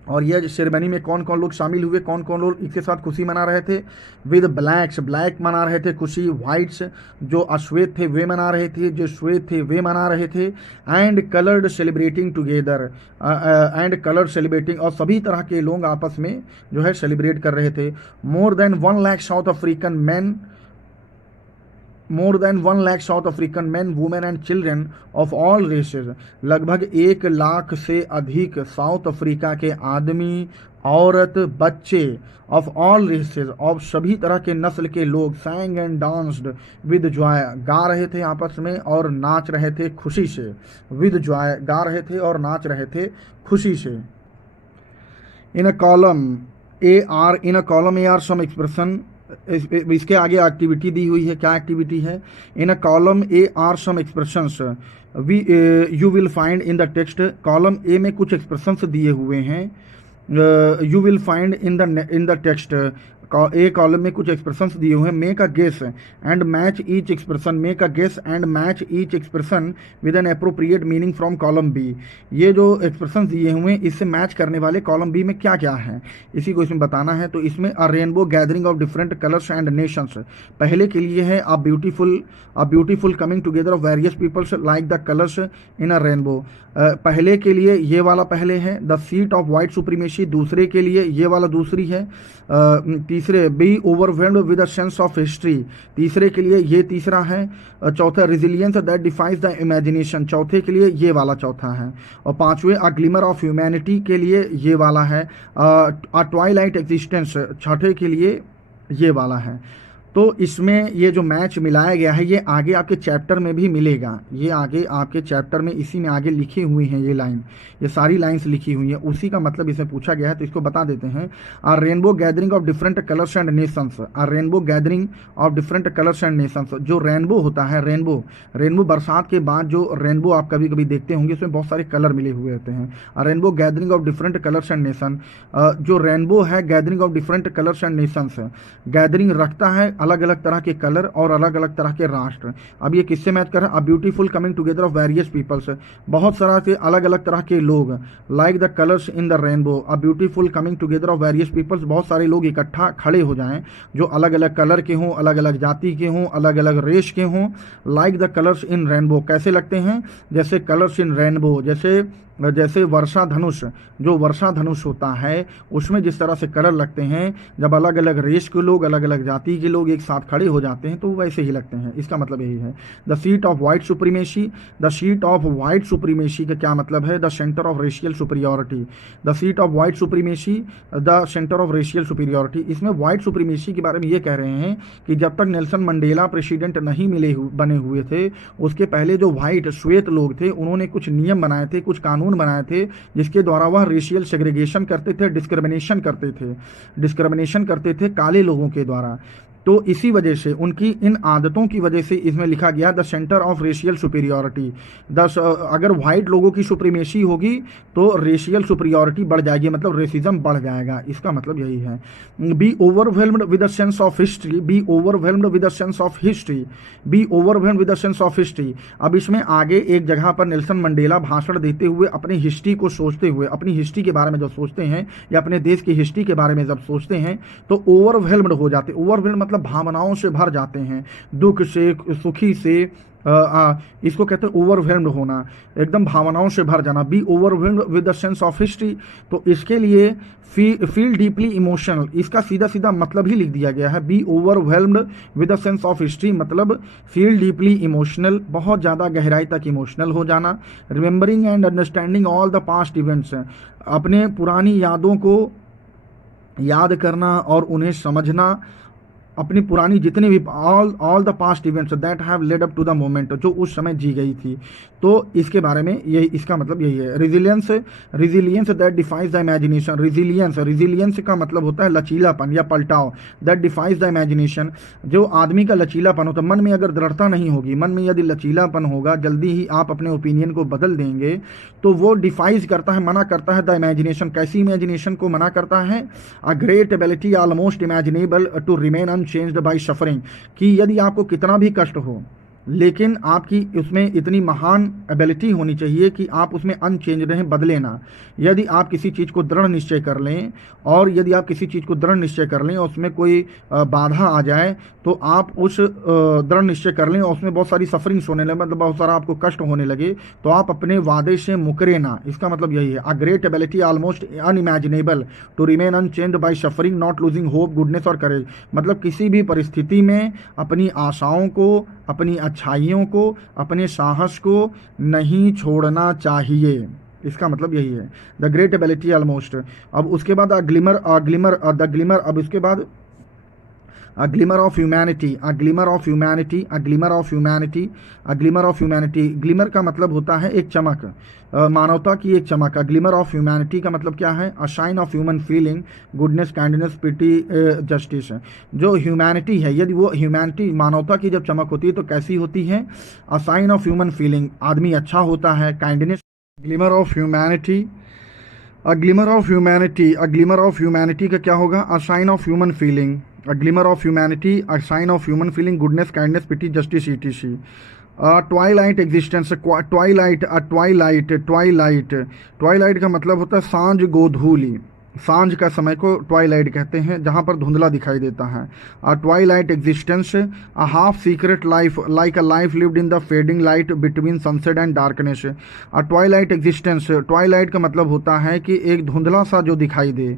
और ये सेरेमनी में कौन कौन लोग शामिल हुए, कौन कौन लोग इसके साथ खुशी मना रहे थे? विद ब्लैक्स, ब्लैक मना रहे थे खुशी, वाइट्स जो अश्वेत थे वे मना रहे थे, जो श्वेत थे वे मना रहे थे, and coloured celebrating together, and coloured celebrating, और सभी तरह के लोग आपस में जो है सेलिब्रेट कर रहे थे। More than 1 lakh South African man, more than 1 lakh South African man, women and children of all races, लगभग 1 लाख से अधिक साउथ अफ्रीका के आदमी, औरत, बच्चे, ऑफ ऑल रेसेस, ऑफ सभी तरह के नस्ल के लोग, sang and danced with Joy, गा रहे थे आपस में और नाच रहे थे खुशी से, विद जॉय गा रहे थे और नाच रहे थे खुशी से। In a column A are some expression, इसके आगे एक्टिविटी दी हुई है, क्या एक्टिविटी है? In a column A are some expressions you will find in the text, column A में कुछ एक्सप्रेशंस दिए हुए हैं, you will find in the text, A column में कुछ एक्सप्रेशंस दिए हुए हैं। Make a guess and match each expression, make a guess and match each expression with N appropriate meaning from column B. ये जो एक्सप्रेशंस दिए हुए हैं इससे मैच करने वाले कॉलम बी में क्या क्या है, इसी को इसमें बताना है। तो इसमें a rainbow gathering of different colours and nations, पहले के लिए है a beautiful coming together of various peoples like the colours in a rainbow, पहले के लिए ये वाला पहले है। The seat of white supremacy, दूसरे के लिए ये वाला दूसरी है। तीसरे be overwhelmed with a sense of history, तीसरे के लिए ये तीसरा है। चौथा resilience that defies the imagination, चौथे के लिए ये वाला चौथा है। और पांचवें अ ग्लिमर ऑफ ह्यूमैनिटी के लिए ये वाला है। अ ट्वाइलाइट एग्जिस्टेंस, छठे के लिए ये वाला है। तो इसमें ये जो मैच मिलाया गया है ये आगे आपके चैप्टर में भी मिलेगा, ये आगे आपके चैप्टर में इसी में आगे लिखी हुई हैं ये लाइन, ये सारी लाइंस लिखी हुई हैं, उसी का मतलब इसमें पूछा गया है तो इसको बता देते हैं। A rainbow gathering of different colours and nations, a rainbow gathering of different colours and nations. जो रेनबो होता है, रेनबो बरसात के बाद जो रेनबो आप कभी कभी देखते होंगे उसमें बहुत सारे कलर मिले हुए होते हैं। Rainbow gathering of different colours and nation, जो रेनबो है gathering of different colours and Nations, gathering रखता है अलग अलग तरह के कलर और अलग अलग तरह के राष्ट्र। अब ये किससे मैच कर रहा है? A beautiful coming together of various peoples, बहुत सारा से अलग अलग तरह के लोग, like the colours in the rainbow, a beautiful coming together of various peoples, बहुत सारे लोग इकट्ठा खड़े हो जाएं जो अलग अलग कलर के हों, अलग अलग जाति के हों, अलग अलग रेस के हों। Like the colours in rainbow, कैसे लगते हैं? जैसे कलर्स इन रेनबो, जैसे वर्षा धनुष, जो वर्षा धनुष होता है उसमें जिस तरह से कलर लगते हैं, जब अलग अलग रेस के लोग, अलग अलग जाति के लोग एक साथ खड़े हो जाते हैं तो वैसे ही लगते हैं। इसका मतलब यही है। The seat of white supremacy, the seat of white supremacy का क्या मतलब है? The centre of racial superiority, the seat of white supremacy, the centre of racial superiority. इसमें वाइट सुप्रीमेसी के बारे में ये कह रहे हैं कि जब तक नेल्सन मंडेला प्रेसिडेंट नहीं बने हुए थे, उसके पहले जो वाइट श्वेत लोग थे उन्होंने कुछ नियम बनाए थे, कुछ कानून बनाए थे जिसके द्वारा वह रेशियल सेग्रीगेशन करते थे, डिस्क्रिमिनेशन करते थे काले लोगों के द्वारा। तो इसी वजह से, उनकी इन आदतों की वजह से इसमें लिखा गया the centre of racial superiority. अगर व्हाइट लोगों की सुप्रीमेसी होगी तो रेशियल सुपीरियॉरिटी बढ़ जाएगी, मतलब रेसिज्म बढ़ जाएगा। इसका मतलब यही है। Be overwhelmed with a sense of history, be overwhelmed with a sense of history, be overwhelmed with a sense of history. अब इसमें आगे एक जगह पर नेल्सन मंडेला भाषण देते हुए अपनी हिस्ट्री को सोचते हुए, अपनी हिस्ट्री के बारे में जब सोचते हैं या अपने देश की हिस्ट्री के बारे में जब सोचते हैं तो ओवरवेल्म्ड हो जाते। ओवरवेल्म्ड मतलब भावनाओं से भर जाते हैं, दुख से, सुखी से, इसको कहते हैं ओवरवेल्म्ड होना, एकदम भावनाओं से भर जाना। Be overwhelmed with the sense of history, तो इसके लिए फील डीपली इमोशनल, इसका सीधा सीधा मतलब ही लिख दिया गया है। Be overwhelmed with the sense of history मतलब फील डीपली इमोशनल, बहुत ज़्यादा गहराई तक इमोशनल हो जाना। Remembering and understanding all the past events, अपने पुरानी यादों को याद करना और उन्हें समझना, अपनी पुरानी जितने भी all the past events that have led up to the moment, जो उस समय जी गई थी। तो इसके बारे में यही, इसका मतलब यही है। Resilience that defies the imagination, resilience का मतलब होता है लचीलापन या पलटाव। दैट डिफाइज द इमेजिनेशन, जो आदमी का लचीलापन होता है, मन में अगर दृढ़ता नहीं होगी, मन में यदि लचीलापन होगा, जल्दी ही आप अपने ओपिनियन को बदल देंगे, तो वो डिफाइज करता है, मना करता है द इमेजिनेशन। कैसी इमेजिनेशन को मना करता है? A great ability almost imaginable to remain unchanged by suffering, कि यदि आपको कितना भी कष्ट हो लेकिन आपकी उसमें इतनी महान एबिलिटी होनी चाहिए कि आप उसमें अनचेंज रहें, बदले ना। यदि आप किसी चीज़ को दृढ़ निश्चय कर लें, और यदि आप किसी चीज़ को दृढ़ निश्चय कर लें और उसमें कोई बाधा आ जाए तो आप उस दृढ़ निश्चय कर लें और उसमें बहुत सारी सफरिंग्स होने लगे, मतलब बहुत सारा आपको कष्ट होने लगे, तो आप अपने वादे से मुकरे ना। इसका मतलब यही है। A great ability almost unimaginable to remain unchanged by suffering not losing hope goodness और करेज, मतलब किसी भी परिस्थिति में अपनी आशाओं को, अपनी अच्छाइयों को, अपने साहस को नहीं छोड़ना चाहिए। इसका मतलब यही है। The great ability almost. अब उसके बाद द ग्लिमर, अब उसके बाद a glimmer of humanity, a glimmer of humanity, a glimmer of humanity, a glimmer of humanity। Glimmer का मतलब होता है एक चमक, मानवता की एक चमक। a glimmer of humanity का मतलब क्या है? a shine of human feeling, goodness, kindness, pity, justice। जो ह्यूमैनिटी है, यदि वो ह्यूमैनिटी, मानवता की जब चमक होती है तो कैसी होती है? a sign of human feeling, आदमी अच्छा होता है, kindness. Glimmer of humanity, a glimmer of humanity, a glimmer of humanity का क्या होगा? A sign of human feeling, a glimmer of humanity, a sign of human feeling, goodness, kindness, pity, justice, etc। twilight existence, twilight का मतलब होता है सांझ गोधूली, सांझ का समय को ट्वाइलाइट कहते हैं, जहाँ पर धुंधला दिखाई देता है। A twilight existence, a half secret life, like a life lived in the fading light between sunset and darkness. A twilight existence, twilight का मतलब होता है कि एक धुंधला सा जो दिखाई दे,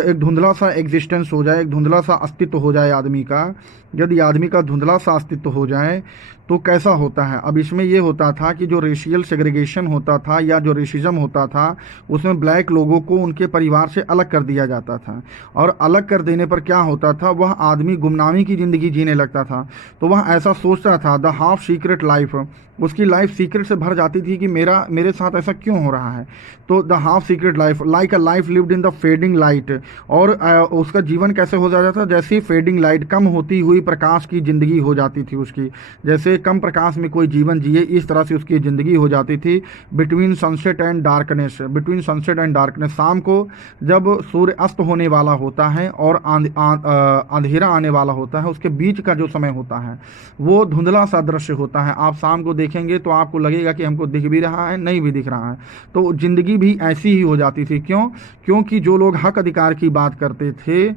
एक धुंधला सा एग्जिस्टेंस हो जाए, एक धुंधला सा अस्तित्व हो जाए आदमी का। यदि आदमी का धुंधला सा अस्तित्व हो जाए तो कैसा होता है? अब इसमें ये होता था कि जो रेशियल सेग्रीगेशन होता था या जो रेसिज्म होता था, उसमें ब्लैक लोगों को उनके परिवार से अलग कर दिया जाता था, और अलग कर देने पर क्या होता था, वह आदमी गुमनामी की ज़िंदगी जीने लगता था। तो वह ऐसा सोचता था, द हाफ सीक्रेट लाइफ, उसकी लाइफ सीक्रेट से भर जाती थी कि मेरे साथ ऐसा क्यों हो रहा है। तो the half secret life like a life lived in the fading light, और उसका जीवन कैसे हो जाता था, जैसे फेडिंग लाइट, कम होती हुई प्रकाश की ज़िंदगी हो जाती थी उसकी, जैसे कम प्रकाश में कोई जीवन जिए इस तरह से उसकी ज़िंदगी हो जाती थी। Between sunset and darkness, between sunset and darkness, शाम को जब सूर्य अस्त होने वाला होता है और अंधेरा आने वाला होता है, उसके बीच का जो समय होता है वो धुंधला सा दृश्य होता है। आप शाम को देखेंगे तो आपको लगेगा कि हमको दिख भी रहा है, नहीं भी दिख रहा है। तो ज़िंदगी भी ऐसी ही हो जाती थी। क्योंकि जो लोग हक अधिकार की बात करते थे,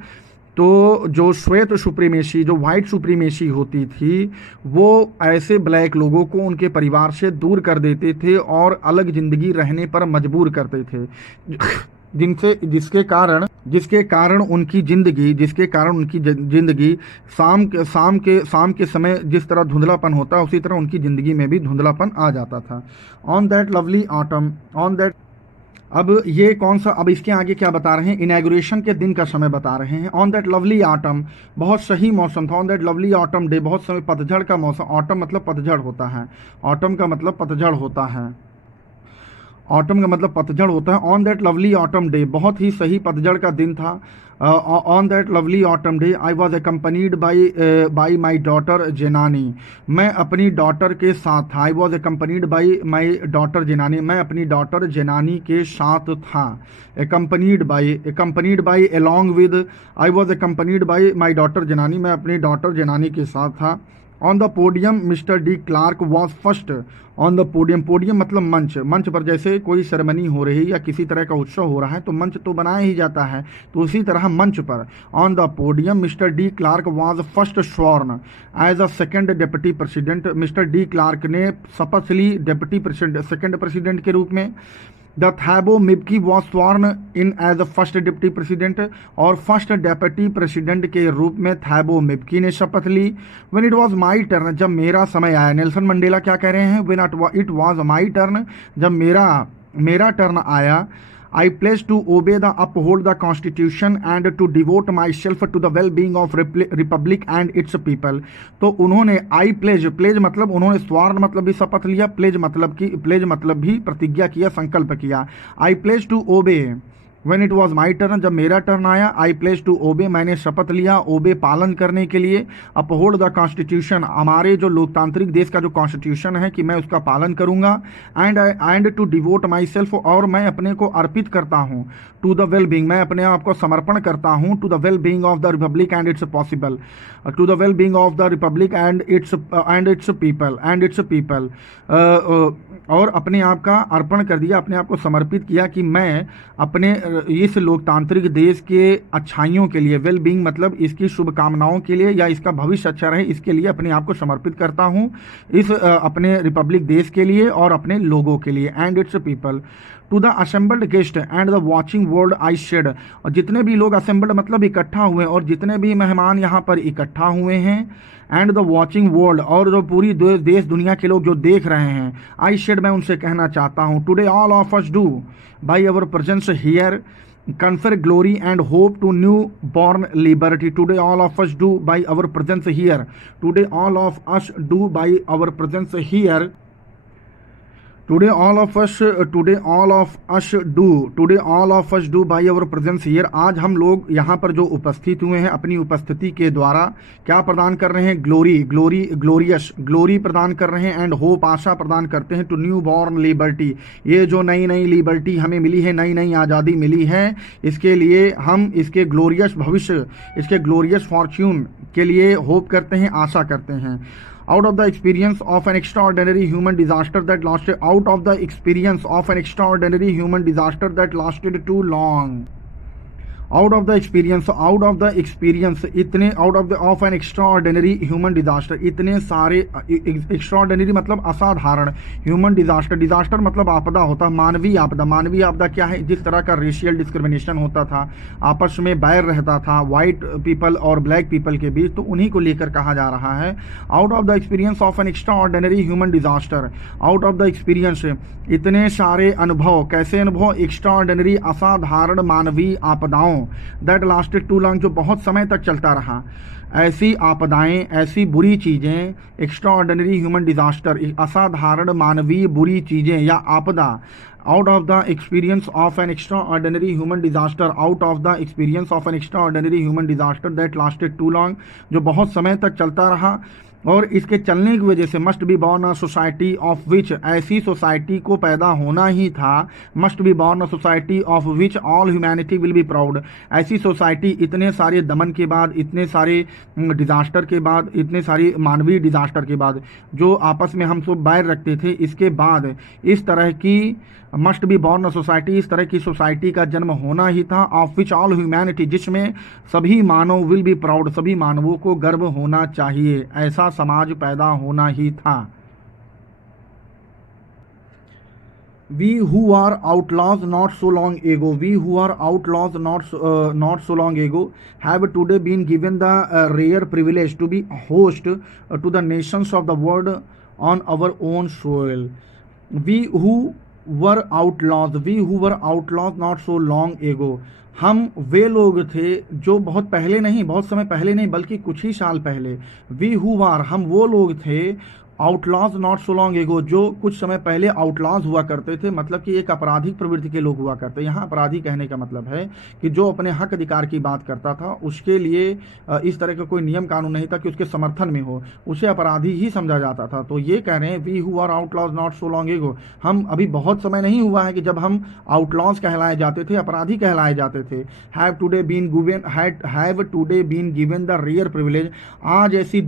तो जो श्वेत सुप्रीमेसी, जो वाइट सुप्रीमेसी होती थी, वो ऐसे ब्लैक लोगों को उनके परिवार से दूर कर देते थे और अलग ज़िंदगी रहने पर मजबूर करते थे, जिसके कारण उनकी जिंदगी शाम के समय जिस तरह धुंधलापन होता है, उसी तरह उनकी ज़िंदगी में भी धुंधलापन आ जाता था। ऑन दैट लवली ऑटम, अब ये कौन सा, अब इसके आगे क्या बता रहे हैं, इनॉग्रेशन के दिन का समय बता रहे हैं। ऑन दैट लवली ऑटम, बहुत सही मौसम था। On that lovely autumn day, बहुत समय, पतझड़ का मौसम, ऑटम मतलब पतझड़ होता है, ऑटम का मतलब पतझड़ होता है, ऑटम का मतलब पतझड़ होता है। On that lovely autumn day, बहुत ही सही पतझड़ का दिन था। On that lovely autumn day I was accompanied by my daughter Zenani, मैं अपनी डॉटर के साथ था। I was accompanied by my daughter Zenani, मैं अपनी डॉटर जेनानी के साथ था। Accompanied by along with, I was accompanied by my daughter Zenani, मैं अपनी डॉटर जेनानी के साथ था। On the podium Mr de Klerk was first, on the podium, podium मतलब मंच, मंच पर जैसे कोई सेरेमनी हो रही या किसी तरह का उत्सव हो रहा है तो मंच तो बनाया ही जाता है, तो उसी तरह मंच पर on the podium Mr de Klerk was first sworn as a second deputy president, Mr de Klerk ने शपथ ली डिप्टी प्रेसिडेंट, सेकंड प्रेसिडेंट के रूप में। The Thabo Mbeki was sworn in as the first deputy president, और first deputy president के रूप में थैबो मिब्की ने शपथ ली। When it was my turn, जब मेरा समय आया, नेल्सन मंडेला क्या कह रहे हैं, when it was my turn, जब मेरा टर्न आया, I pledge to obey the uphold the constitution and to devote myself to the well-being of republic and its people। तो उन्होंने I pledge मतलब उन्होंने स्वार्ण मतलब भी शपथ लिया, pledge मतलब भी प्रतिज्ञा किया, संकल्प किया। I pledge to obey When it was my turn, जब मेरा टर्न आया, I pledge to obey, मैंने शपथ लिया ओबे पालन करने के लिए, अपहोल्ड द कॉन्स्टिट्यूशन, हमारे जो लोकतांत्रिक देश का जो कॉन्स्टिट्यूशन है कि मैं उसका पालन करूंगा, and to devote myself, और मैं अपने को अर्पित करता हूं, टू द वेल बीइंग, मैं अपने आप को समर्पण करता हूं, to the well being of the republic and its possible, to the well being of the republic and its people, और अपने आप का अर्पण कर दिया, अपने आप को समर्पित किया कि मैं अपने इस लोकतांत्रिक देश के अच्छाइयों के लिए, वेल बीइंग मतलब इसकी शुभकामनाओं के लिए या इसका भविष्य अच्छा रहे, इसके लिए अपने आप को समर्पित करता हूँ, इस अपने रिपब्लिक देश के लिए और अपने लोगों के लिए, and its people. To the assembled guest and the watching world I shed, और जितने भी लोग असेंबल्ड मतलब इकट्ठा हुए और जितने भी मेहमान यहाँ पर इकट्ठा हुए हैं, एंड द वॉचिंग वर्ल्ड, और जो पूरी देश दुनिया के लोग जो देख रहे हैं, आई शेड मैं उनसे कहना चाहता हूँ, today all of us do by our presence here confer glory and hope to new born liberty। Today all of us do by our presence here, today all of us do by our presence here, today all of us do by our presence here, आज हम लोग यहाँ पर जो उपस्थित हुए हैं अपनी उपस्थिति के द्वारा क्या प्रदान कर रहे हैं, ग्लोरी प्रदान कर रहे हैं, एंड होप आशा प्रदान करते हैं, टू न्यू बॉर्न लिबर्टी, ये जो नई लिबर्टी हमें मिली है, नई आज़ादी मिली है, इसके लिए हम इसके ग्लोरियस भविष्य, इसके ग्लोरियस फॉर्च्यून के लिए होप करते हैं, आशा करते हैं। Out of the experience of an extraordinary human disaster that lasted too long, out of the experience इतने out of an extraordinary human disaster, इतने सारे एक्स्ट्रा ऑर्डिनरी मतलब असाधारण, ह्यूमन डिजास्टर मतलब आपदा होता है, मानवीय आपदा क्या है, जिस तरह का रेशियल डिस्क्रिमिनेशन होता था, आपस में बैर रहता था वाइट पीपल और ब्लैक पीपल के बीच, तो उन्हीं को लेकर कहा जा रहा है out of the experience of an extraordinary human disaster. Out of the experience इतने सारे अनुभव, कैसे अनुभव, एक्स्ट्रा ऑर्डिनरी असाधारण मानवीय आपदाओं, दैट लास्टेड टू लॉन्ग जो बहुत समय तक चलता रहा, ऐसी आपदाएं, ऐसी बुरी चीजें, एक्स्ट्रा ऑर्डिनरी ह्यूमन डिजास्टर असाधारण मानवीय बुरी चीजें या आपदा, out of the experience of an extraordinary human disaster, out of the experience of an extraordinary human disaster that lasted too long जो बहुत समय तक चलता रहा, और इसके चलने की वजह से must be born a society of which ऐसी सोसाइटी को पैदा होना ही था, must be born a society of which all humanity will be proud, ऐसी सोसाइटी इतने सारे दमन के बाद, इतने सारे डिजास्टर के बाद, इतने सारी मानवीय डिजास्टर के बाद जो आपस में हम सब बैर रखते थे, इसके बाद इस तरह की must be born a society, इस तरह की सोसाइटी का जन्म होना ही था, ऑफ विच ऑल ह्यूमैनिटी जिसमें सभी मानव विल बी प्राउड सभी मानवों को गर्व होना चाहिए, ऐसा समाज पैदा होना ही था। We who are outlaws not so long ago, we who are outlaws not so long ago have today been given the rare privilege to be host to the nations of the world on our own soil. We who were outlaws not so long ago, हम वे लोग थे जो बहुत पहले नहीं, बहुत समय पहले नहीं, बल्कि कुछ ही साल पहले, वी हु आर हम वो लोग थे, आउटलॉज नॉट सो लॉन्ग एगो जो कुछ समय पहले आउटलॉज हुआ करते थे, मतलब कि एक आपराधिक प्रवृत्ति के लोग हुआ करते। यहाँ अपराधी कहने का मतलब है कि जो अपने हक अधिकार की बात करता था उसके लिए इस तरह का कोई नियम कानून नहीं था कि उसके समर्थन में हो, उसे अपराधी ही समझा जाता था। तो ये कह रहे हैं we who are outlaws not so long ago, हम अभी बहुत समय नहीं हुआ है कि जब हम आउटलॉज कहलाए जाते थे, अपराधी कहलाए जाते थे। Have today been given the rare privilege, आज ऐसी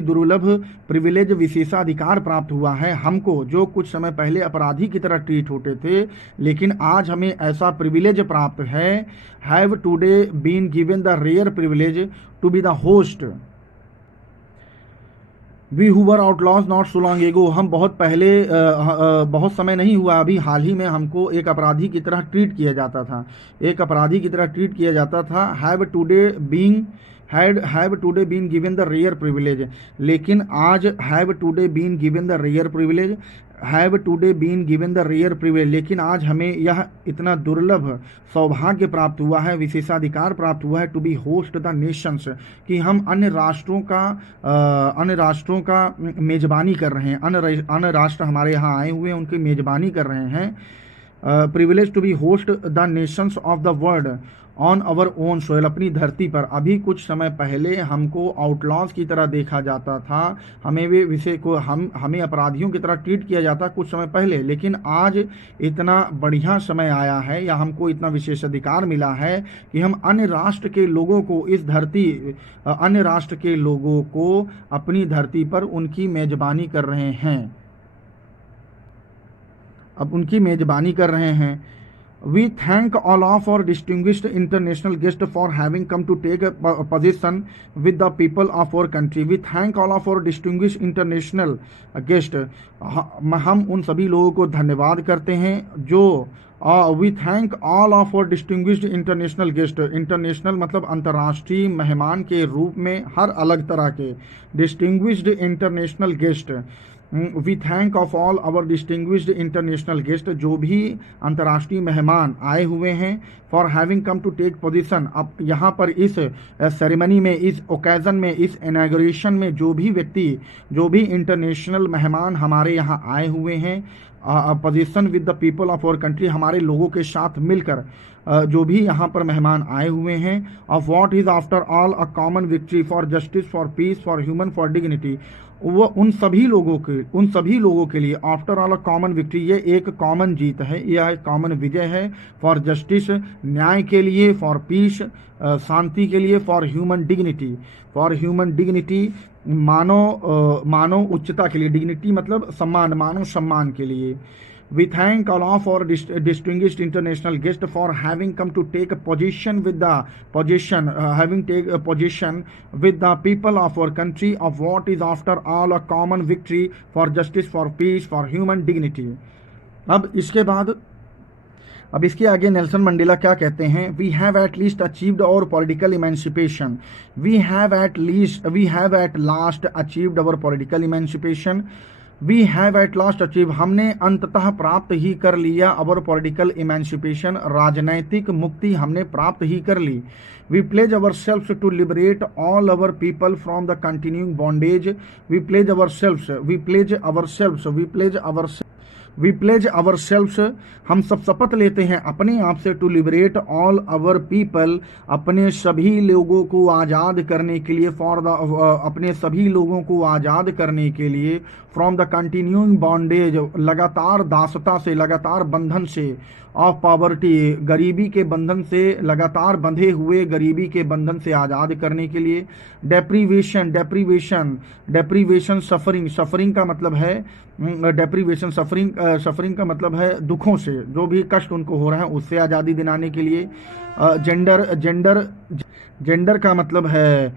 दुर्लभ प्रिविलेज विशेषाधिकार प्राप्त हुआ है हमको, जो कुछ समय पहले अपराधी की तरह ट्रीट होते थे, लेकिन आज हमें ऐसा प्रिविलेज प्राप्त है। Have today been given the rare privilege to be the host. We who were outlaws not so long ago, हम बहुत पहले बहुत समय नहीं हुआ, अभी हाल ही में हमको एक अपराधी की तरह ट्रीट किया जाता था, have today been given the rare privilege, लेकिन आज have today been given the rare privilege, लेकिन आज हमें यह इतना दुर्लभ सौभाग्य प्राप्त हुआ है, विशेषाधिकार प्राप्त हुआ है, to be host the nations, कि हम अन्य राष्ट्रों का मेजबानी कर रहे हैं, अन्य राष्ट्र हमारे यहाँ आए हुए हैं, उनकी मेजबानी कर रहे हैं। Privilege to be host the nations of the world on our own soil, अपनी धरती पर। अभी कुछ समय पहले हमको आउटलॉज की तरह देखा जाता था, हमें अपराधियों की तरह ट्रीट किया जाता कुछ समय पहले, लेकिन आज इतना बढ़िया समय आया है या हमको इतना विशेषाधिकार मिला है कि हम अन्य राष्ट्र के लोगों को अपनी धरती पर उनकी मेजबानी कर रहे हैं। We thank all of our distinguished international guests for having come to take a position with the people of our country. We thank all of our distinguished international guests. हम उन सभी लोगों को धन्यवाद करते हैं जो we thank all of our distinguished international guests. International मतलब अंतर्राष्ट्रीय मेहमान के रूप में हर अलग तरह के distinguished international guest. We thank of all our distinguished international guest, जो भी अंतर्राष्ट्रीय मेहमान आए हुए हैं, for having come to take position. अब यहाँ पर इस सेरेमनी में, इस ओकेजन में, इस इनॉग्रेशन में जो भी इंटरनेशनल मेहमान हमारे यहाँ आए हुए हैं, position with the people of our country, हमारे लोगों के साथ मिलकर जो भी यहाँ पर मेहमान आए हुए हैं, of what is after all a common victory for justice, for piece, for human, for dignity, वो उन सभी लोगों के लिए after all a common victory, ये एक कॉमन जीत है, यह एक कॉमन विजय है, फॉर जस्टिस न्याय के लिए, फॉर पीस शांति के लिए, फॉर ह्यूमन डिग्निटी मानव उच्चता के लिए, डिग्निटी मतलब सम्मान, मानव सम्मान के लिए, We thank all of our distinguished international guests for having come to take a position with the position with the people of our country of what is after all a common victory for justice, for peace, for human dignity. अब इसके आगे Nelson Mandela क्या कहते हैं? We have at least achieved our political emancipation, we have at last achieved our political emancipation, we have at last achieve, हमने अंततः प्राप्त ही कर लिया, अवर पॉलिटिकल इमेंसिपेशन, राजनैतिक मुक्ति हमने प्राप्त ही कर ली. We pledge ourselves to liberate all our people from the continuing bondage. We pledge ourselves, हम सब शपथ लेते हैं अपने आप से, to liberate all our people, अपने सभी लोगों को आज़ाद करने के लिए, अपने सभी लोगों को आज़ाद करने के लिए, फ्रॉम द कंटिन्यूइंग बॉन्डेज, लगातार दासता से, लगातार बंधन से, ऑफ पॉवर्टी, गरीबी के बंधन से, लगातार बंधे हुए गरीबी के बंधन से आज़ाद करने के लिए. डेप्रीवेशन सफरिंग का मतलब है सफरिंग का मतलब है दुखों से, जो भी कष्ट उनको हो रहे हैं उससे आज़ादी दिलाने के लिए. जेंडर का मतलब है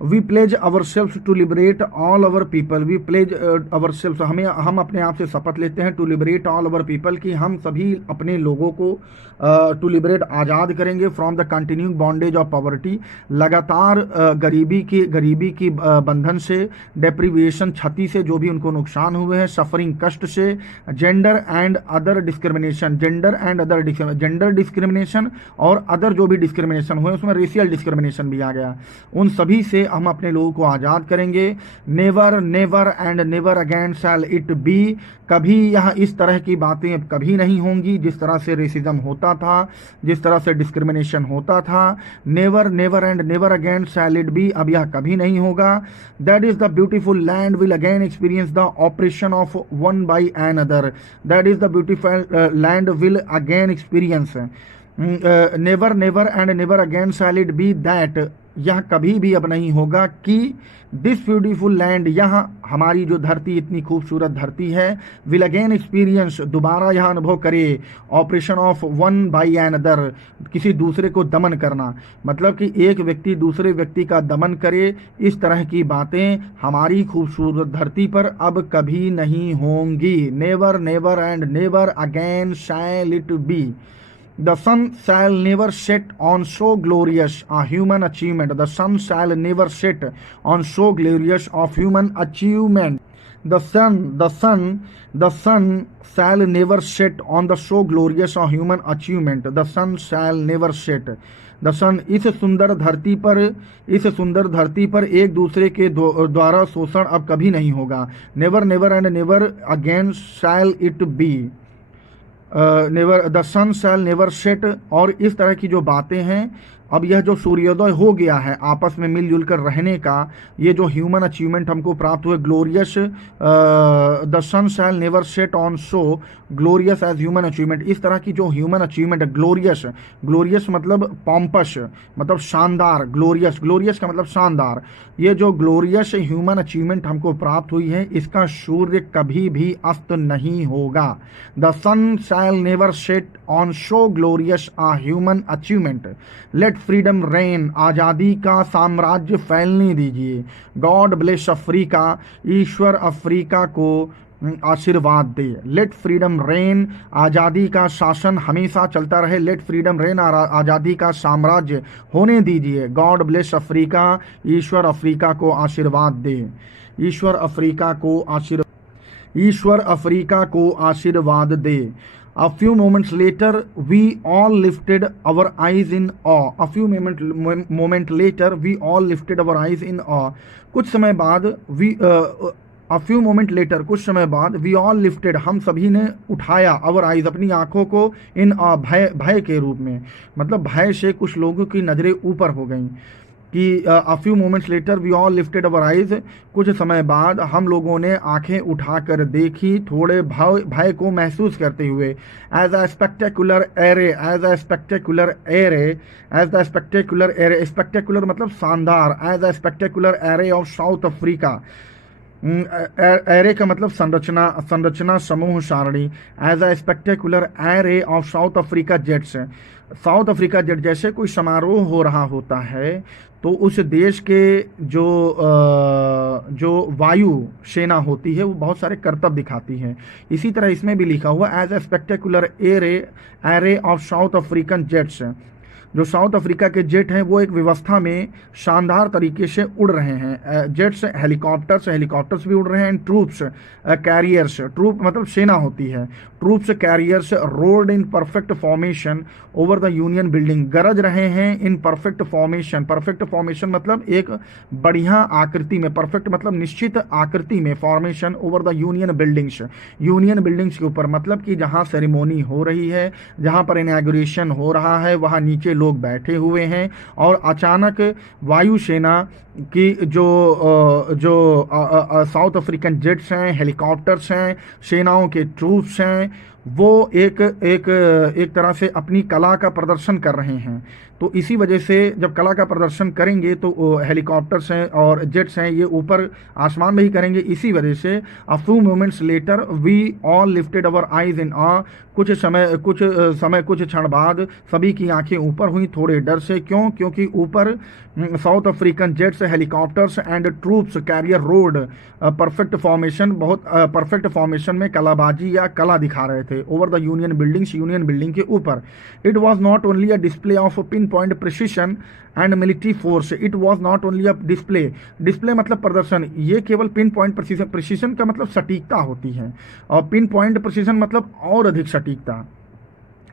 we pledge ourselves to liberate all our people, we pledge ourselves, हम अपने आप से शपथ लेते हैं, to liberate all our people, कि हम सभी अपने लोगों को टू लिबरेट आज़ाद करेंगे, from the continuing bondage of poverty, लगातार गरीबी की बंधन से, डेप्रीवेशन क्षति से, जो भी उनको नुकसान हुए हैं, सफरिंग कष्ट से, gender and other discrimination, gender discrimination और अदर जो भी डिस्क्रिमिनेशन हुए, उसमें रेशियल डिस्क्रिमिनेशन भी आ गया, उन सभी से हम अपने लोगों को आज़ाद करेंगे. Never and never again shall it be, कभी यहाँ इस तरह की बातें अब कभी नहीं होंगी जिस तरह से रेसिज्म होता था, जिस तरह से डिस्क्रिमिनेशन होता था. Never and never again shall it be, अब यह कभी नहीं होगा. That is the beautiful land will again experience the operation of one by another, that is the beautiful land will again experience. Never and never again shall it be that, यह कभी भी अब नहीं होगा कि this beautiful land, यहाँ हमारी जो धरती, इतनी खूबसूरत धरती है, विल अगेन एक्सपीरियंस, दोबारा यह अनुभव करे, operation of one by another, किसी दूसरे को दमन करना, मतलब कि एक व्यक्ति दूसरे व्यक्ति का दमन करे, इस तरह की बातें हमारी खूबसूरत धरती पर अब कभी नहीं होंगी. Never and never again shall it be. The sun shall never set on so glorious a human achievement. The sun shall never set on so glorious of human achievement. The sun shall never set on the so glorious of human achievement. The sun shall never set. The sun, इस सुंदर धरती पर एक दूसरे के द्वारा शोषण अब कभी नहीं होगा. Never and never again shall it be. Never the sun shall never set, और इस तरह की जो बातें हैं, अब यह जो सूर्योदय हो गया है आपस में मिलजुल कर रहने का, ये जो ह्यूमन अचीवमेंट हमको प्राप्त हुए, glorious, the sun shall never set on so glorious as human achievement, इस तरह की जो ह्यूमन अचीवमेंट है, ग्लोरियस मतलब पॉम्पस, मतलब शानदार, ग्लोरियस का मतलब शानदार, ये जो ग्लोरियस ह्यूमन अचीवमेंट हमको प्राप्त हुई है, इसका सूर्य कभी भी अस्त नहीं होगा. The sun shall never set on so glorious a human achievement. Let freedom reign, आज़ादी का साम्राज्य फैलने दीजिए. गॉड ब्लेस अफ्रीका, ईश्वर अफ्रीका को आशीर्वाद दे. लेट फ्रीडम रेन, आज़ादी का शासन हमेशा चलता रहे. लेट फ्रीडम रेन, आज़ादी का साम्राज्य होने दीजिए. गॉड ब्लेस अफ्रीका, ईश्वर अफ्रीका को आशीर्वाद दे. ईश्वर अफ्रीका को आशीर्वाद दे. A few moments later, we all lifted our eyes in awe. A few moment later, we all lifted our eyes in awe. कुछ समय बाद कुछ समय बाद we all lifted, हम सभी ने उठाया, our eyes, अपनी आंखों को, in awe, भय के रूप में, मतलब भय से कुछ लोगों की नजरें ऊपर हो गईं. कि a few moments later we all lifted our eyes, कुछ समय बाद हम लोगों ने आंखें उठाकर देखी, थोड़े भय को महसूस करते हुए. as a spectacular array, spectacular मतलब शानदार, as a spectacular array of South Africa, array का मतलब संरचना, संरचना समूह सारणी। As a spectacular array of South Africa jets, South Africa jet जैसे कोई समारोह हो रहा होता है तो उस देश के जो वायु सेना होती है वो बहुत सारे करतब दिखाती है। इसी तरह इसमें भी लिखा हुआ as a spectacular array of South African jets, जो साउथ अफ्रीका के जेट हैं वो एक व्यवस्था में शानदार तरीके से उड़ रहे हैं। जेट्स हेलीकॉप्टर्स भी उड़ रहे हैं। ट्रूप्स कैरियर्स, ट्रूप मतलब सेना होती है, troops carriers road in perfect formation over the union building, गरज रहे हैं in perfect formation. Perfect formation मतलब एक बढ़िया आकृति में, परफेक्ट मतलब निश्चित आकृति में, formation over the union buildings, union buildings के ऊपर, मतलब कि जहां सेरेमोनी हो रही है, जहां पर इनॉग्रेशन हो रहा है, वहां नीचे लोग बैठे हुए हैं और अचानक वायुसेना की जो साउथ अफ्रीकन जेट्स हैं, हेलीकॉप्टर्स हैं, सेनाओं के ट्रूप्स हैं, वो एक तरह से अपनी कला का प्रदर्शन कर रहे हैं। तो इसी वजह से जब कला का प्रदर्शन करेंगे तो हेलीकॉप्टर्स हैं और जेट्स हैं ये ऊपर आसमान में ही करेंगे। इसी वजह से a few moments later we all lifted our eyes in awe, कुछ क्षण बाद सभी की आंखें ऊपर हुई थोड़े डर से। क्यों? क्योंकि ऊपर South African jets, helicopters and troops carrier rode perfect formation, बहुत परफेक्ट फॉर्मेशन में कलाबाजी या कला दिखा रहे थे over the union buildings, union building के ऊपर। It was not only a display of pinpoint precision and military force, it was not only a display, display मतलब प्रदर्शन, ये केवल पिन पॉइंट प्रिसिशन, प्रिसिशन का मतलब सटीकता होती है और पिन पॉइंट प्रिसिशन मतलब और अधिक सटीकता।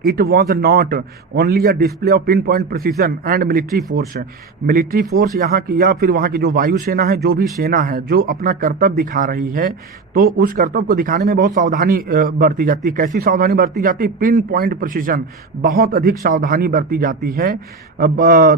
It was not only a display of pin point precision and military force, military force यहाँ की या फिर वहाँ की जो वायुसेना है, जो भी सेना है जो अपना कर्तव्य दिखा रही है, तो उस कर्तव्य को दिखाने में बहुत सावधानी बरती जाती है। कैसी सावधानी बरती जाती है? पिन पॉइंट प्रिसीजन, बहुत अधिक सावधानी बरती जाती है।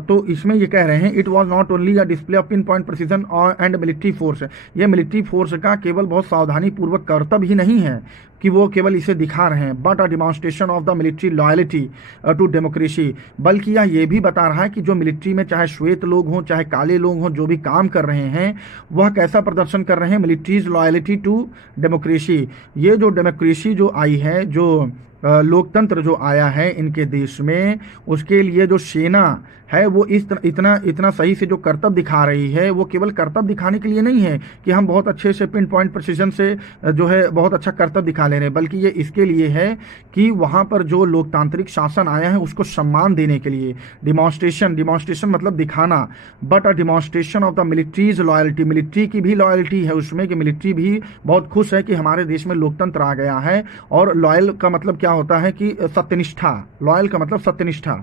तो इसमें ये कह रहे हैं it was not only a display of pin point precision and military force, ये मिलिट्री फोर्स का केवल बहुत सावधानी पूर्वक कर्तव्य ही नहीं है कि वो केवल इसे दिखा रहे हैं, but a demonstration of the military loyalty to democracy, बल्कि यह ये भी बता रहा है कि जो मिलिट्री में चाहे श्वेत लोग हों चाहे काले लोग हों, जो भी काम कर रहे हैं वह कैसा प्रदर्शन कर रहे हैं, मिलिट्रीज लॉयलिटी टू डेमोक्रेसी। ये जो डेमोक्रेसी जो आई है, जो लोकतंत्र जो आया है इनके देश में, उसके लिए जो सेना है वो इतना सही से जो कर्तव्य दिखा रही है, वो केवल कर्तव्य दिखाने के लिए नहीं है कि हम बहुत अच्छे से पिन पॉइंट प्रिसीजन से जो है बहुत अच्छा कर्तव्य दिखा ले रहे हैं, बल्कि ये इसके लिए है कि वहाँ पर जो लोकतांत्रिक शासन आया है उसको सम्मान देने के लिए। डिमॉन्स्ट्रेशन मतलब दिखाना, but a demonstration of the militaries loyalty, military की भी लॉयल्टी है उसमें कि मिलिट्री भी बहुत खुश है कि हमारे देश में लोकतंत्र आ गया है। और लॉयल का मतलब क्या होता है कि सत्यनिष्ठा, लॉयल का मतलब सत्यनिष्ठा।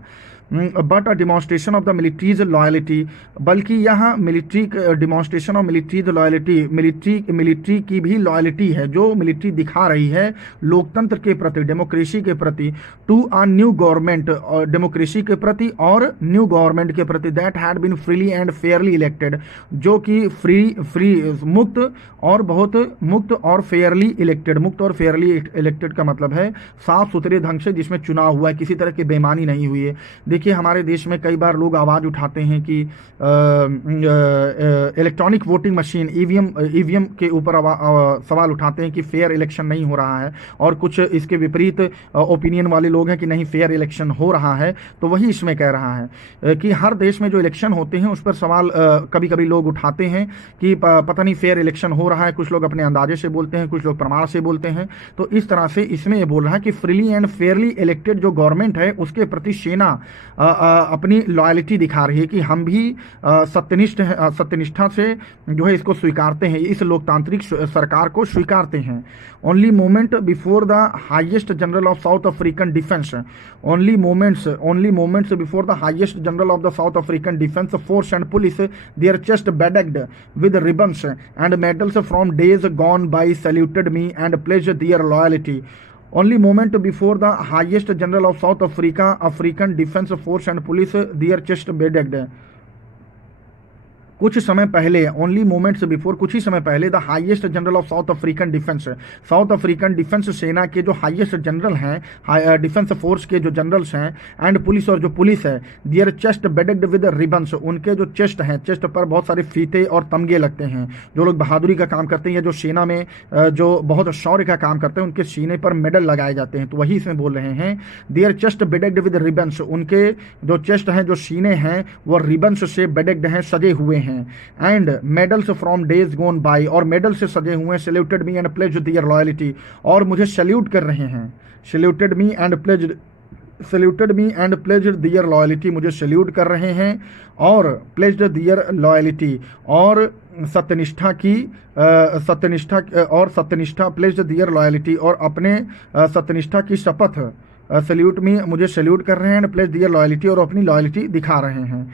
But a demonstration of the militaries loyalty, बल्कि यहाँ military demonstration of militaries loyalty, military की भी लॉयलिटी है जो मिलिट्री दिखा रही है लोकतंत्र के प्रति, डेमोक्रेसी के प्रति, to a new government, democracy के प्रति और न्यू गवर्नमेंट के प्रति, that had been freely and fairly elected, जो कि मुक्त और बहुत मुक्त और फेयरली इलेक्टेड, मुक्त और फेयरली इलेक्टेड का मतलब है साफ सुथरे ढंग से जिसमें चुनाव हुआ है, किसी तरह की बेईमानी नहीं हुई है। देखिए हमारे देश में कई बार लोग आवाज़ उठाते हैं कि इलेक्ट्रॉनिक वोटिंग मशीन ईवीएम के ऊपर सवाल उठाते हैं कि फेयर इलेक्शन नहीं हो रहा है, और कुछ इसके विपरीत ओपिनियन वाले लोग हैं कि नहीं फेयर इलेक्शन हो रहा है। तो वही इसमें कह रहा है कि हर देश में जो इलेक्शन होते हैं उस पर सवाल कभी कभी लोग उठाते हैं कि पता नहीं फेयर इलेक्शन हो रहा है, कुछ लोग अपने अंदाजे से बोलते हैं, कुछ लोग प्रमाण से बोलते हैं। तो इस तरह से इसमें ये बोल रहा है कि फ्रीली एंड फेयरली इलेक्टेड जो गवर्नमेंट है उसके प्रति सेना अपनी लॉयलिटी दिखा रही है कि हम भी सत्यनिष्ठा से जो है इसको स्वीकारते हैं, इस लोकतांत्रिक सरकार को स्वीकारते हैं। Only moment before the highest general of South African defence, only moments before the highest general of the South African defence force and police their chest bedecked with ribbons and medals from days gone by saluted me and pledged their loyalty. Only moment before the highest general of South African Defense Force and Police their chest bedecked. कुछ समय पहले, only moments before, कुछ ही समय पहले the highest general of South African defence, south African defence सेना के जो highest general हैं, डिफेंस फोर्स के जो जनरल्स हैं, एंड पुलिस, और जो पुलिस है, दियर चेस्ट बेडेड विद रिबन्स, उनके जो चेस्ट हैं, चेस्ट पर बहुत सारे फीते और तमगे लगते हैं। जो लोग बहादुरी का काम करते हैं या जो सेना में जो बहुत शौर्य का काम करते हैं, उनके सीने पर मेडल लगाए जाते हैं। तो वही इसमें बोल रहे हैं, दियर चेस्ट बेडेड विद रिबन्स, उनके जो चेस्ट हैं, जो सीने हैं, वो रिबन्स से बेडेड हैं, सजे हुए हैं। And medals from days gone by, और मेडल से सजे हुए, saluted me and pledged their loyalty, और मुझे सैल्यूट कर रहे हैं, saluted me and pledged, saluted me and pledged their loyalty, मुझे सैल्यूट कर रहे हैं और प्लेज्ड दियर लॉयल्टी, और सत्यनिष्ठा की सत्यनिष्ठा प्लेज्ड दियर लॉयल्टी, और अपने सत्यनिष्ठा की शपथ, सैल्यूट मी, मुझे सैल्यूट कर रहे हैं, प्लेज दियर लॉयल्टी, और अपनी लॉयल्टी दिखा रहे हैं।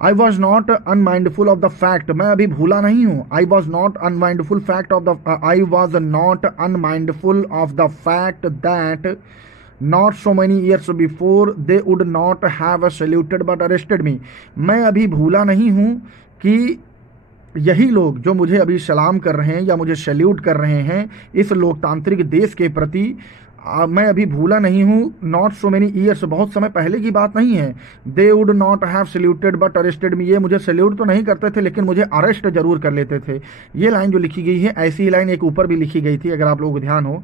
आई was not unmindful of the fact, मैं अभी भूला नहीं हूँ। I was not unmindful fact of the, I was not unmindful of the fact that not so many years before they would not have saluted but arrested me, मैं अभी भूला नहीं हूँ कि यही लोग जो मुझे अभी सलाम कर रहे हैं या मुझे सैल्यूट कर रहे हैं इस लोकतांत्रिक देश के प्रति, मैं अभी भूला नहीं हूँ। नॉट सो मेनी ईयर्स, बहुत समय पहले की बात नहीं है। They would not have saluted but arrested me, ये मुझे सैल्यूट तो नहीं करते थे लेकिन मुझे अरेस्ट जरूर कर लेते थे। ये लाइन जो लिखी गई है, ऐसी ही लाइन एक ऊपर भी लिखी गई थी, अगर आप लोगों को ध्यान हो।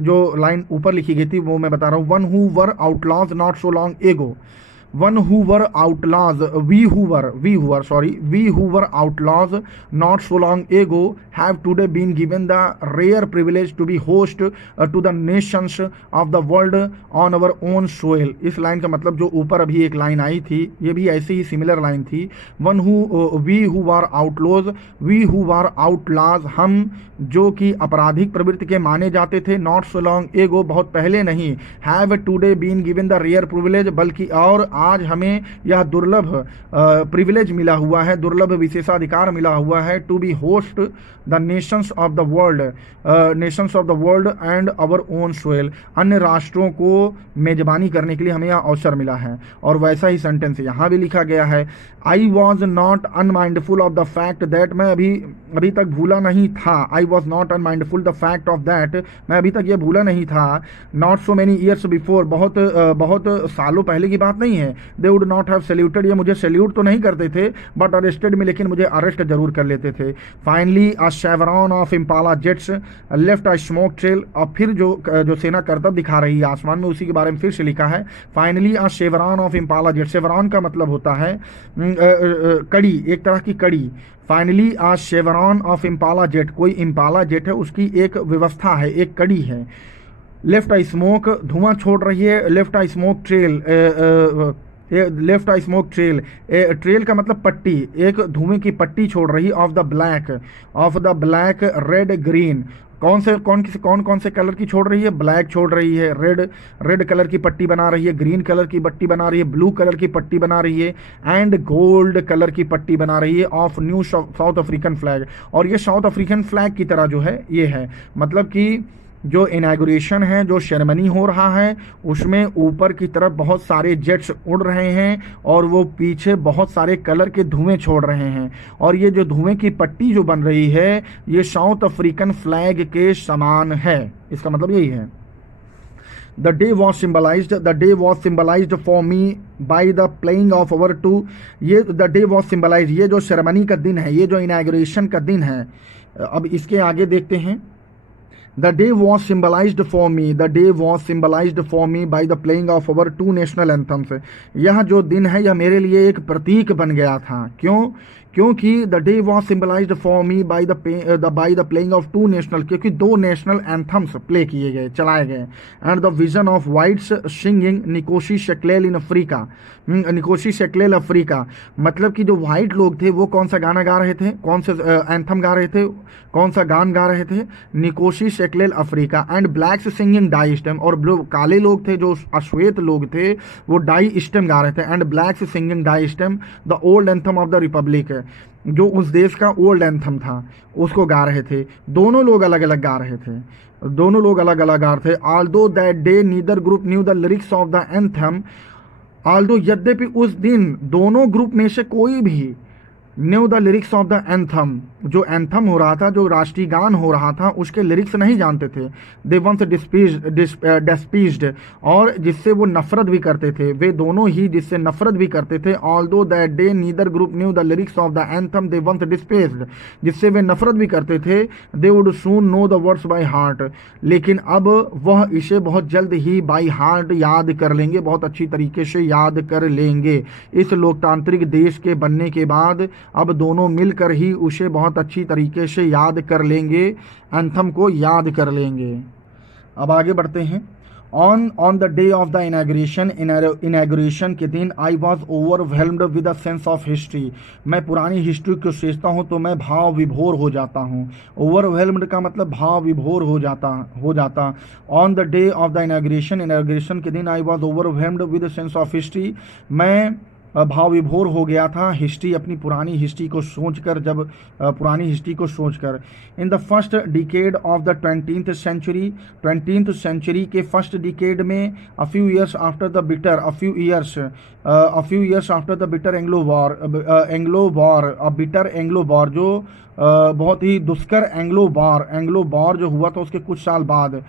जो लाइन ऊपर लिखी गई थी वो मैं बता रहा हूँ, one who were outlaws not so long एगो, one who were outlaws, we who were outlaws not so long ago have today been given the rare privilege to be host to the nations of the world on our own soil। इस line का मतलब जो ऊपर अभी एक line आई थी, ये भी ऐसे ही सिमिलर लाइन थी। we who were outlaws, we who were outlaws, हम जो कि आपराधिक प्रवृत्ति के माने जाते थे, नॉट सो लॉन्ग एगो, बहुत पहले नहीं, have today been given the rare privilege, बल्कि और आज हमें यह दुर्लभ प्रिविलेज मिला हुआ है, दुर्लभ विशेषाधिकार मिला हुआ है, to be host the nations of the world, nations of the world and our own soil, अन्य राष्ट्रों को मेजबानी करने के लिए हमें यह अवसर मिला है। और वैसा ही सेंटेंस यहाँ भी लिखा गया है, I was not unmindful of the fact that, मैं अभी तक भूला नहीं था, I was not unmindful the fact of that, मैं अभी तक ये भूला नहीं था, not so many years before, बहुत सालों पहले की बात नहीं है, they would not have saluted, ये मुझे सैल्यूट तो नहीं करते थे, बट अरेस्टेड में, लेकिन मुझे अरेस्ट जरूर कर लेते थे। Finally a chevron of Impala jets left a smoke trail, और फिर जो सेना करतब दिखा रही है आसमान में, उसी के बारे में फिर से लिखा है, finally a chevron of Impala jet, chevron का मतलब होता है कड़ी, एक तरह की कड़ी। Finally a chevron of Impala jet, कोई इम्पाला जेट है उसकी एक व्यवस्था है, एक कड़ी है। लेफ्ट आई स्मोक, धुआं छोड़ रही है, left I smoke trail, left I smoke trail, trail का मतलब पट्टी, एक धुएं की पट्टी छोड़ रही, of the black red green, कौन कौन से कलर की छोड़ रही है, ब्लैक छोड़ रही है, रेड कलर की पट्टी बना रही है, ग्रीन कलर की पट्टी बना रही है, ब्लू कलर की पट्टी बना रही है, एंड गोल्ड कलर की पट्टी बना रही है, of new south African flag, और ये साउथ अफ्रीकन फ्लैग की तरह जो है ये है, मतलब कि जो इनॉग्रेशन है, जो सेरेमनी हो रहा है, उसमें ऊपर की तरफ बहुत सारे जेट्स उड़ रहे हैं और वो पीछे बहुत सारे कलर के धुएं छोड़ रहे हैं, और ये जो धुएं की पट्टी जो बन रही है ये साउथ अफ्रीकन फ्लैग के समान है। इसका मतलब यही है। The day was symbolized for me by the playing of our two, ये the day was symbolized, ये जो सेरेमनी का दिन है, ये जो इनॉग्रेशन का दिन है। अब इसके आगे देखते हैं, The day was symbolized for me by the playing of our two national anthems। यह जो दिन है यह मेरे लिए एक प्रतीक बन गया था। क्योंकि the day was symbolized for me by the playing of two national, क्योंकि दो नेशनल एंथम्स प्ले किए गए, चलाए गए। And the vision of whites singing Nkosi Sikelel in Africa, Nkosi Sikelel Africa, मतलब कि जो वाइट लोग थे वो कौन सा गाना गा रहे थे, कौन से एंथम गा रहे थे, कौन सा गान गा रहे थे, Nkosi Sikelel Africa. And blacks singing Die Stem, और जो काले लोग थे, जो अश्वेत लोग थे, वो डाई स्टेम गा रहे थे। And blacks singing Die Stem the old anthem of the republic, जो उस देश का ओल्ड एंथम था उसको गा रहे थे। दोनों लोग अलग अलग गा रहे थे। Although that day neither group knew the lyrics of the anthem, although यद्यपि उस दिन दोनों ग्रुप में से कोई भी new the lyrics of the anthem, जो एंथम हो रहा था, जो राष्ट्रीय गान हो रहा था, उसके लिरिक्स नहीं जानते थे। दे वंस डिस्पीज्ड, और जिससे वो नफरत भी करते थे, वे दोनों ही जिससे नफरत भी करते थे। Although that day neither group knew the lyrics of the anthem they once despised, जिससे वे नफरत भी करते थे। They would soon know the words by heart, लेकिन अब वह इसे बहुत जल्द ही बाय हार्ट याद कर लेंगे, बहुत अच्छी तरीके से याद कर लेंगे। इस लोकतांत्रिक देश के बनने के बाद अब दोनों मिलकर ही उसे बहुत अच्छी तरीके से याद कर लेंगे, एंथम को याद कर लेंगे। अब आगे बढ़ते हैं। On the day of the inauguration के दिन I was overwhelmed with a sense of history, मैं पुरानी हिस्ट्री को सोचता हूँ तो मैं भाव विभोर हो जाता हूँ। ओवरवेल्म्ड का मतलब भाव विभोर हो जाता। On the day of the inauguration के दिन I was overwhelmed with a sense of history, मैं भाव विभोर हो गया था हिस्ट्री, अपनी पुरानी हिस्ट्री को सोचकर, जब पुरानी हिस्ट्री को सोचकर। In the first decade of the 20th century के फर्स्ट डिकेड में, a few years after the bitter Anglo war, जो बहुत ही दुष्कर एंग्लो वॉर जो हुआ था उसके कुछ साल बाद,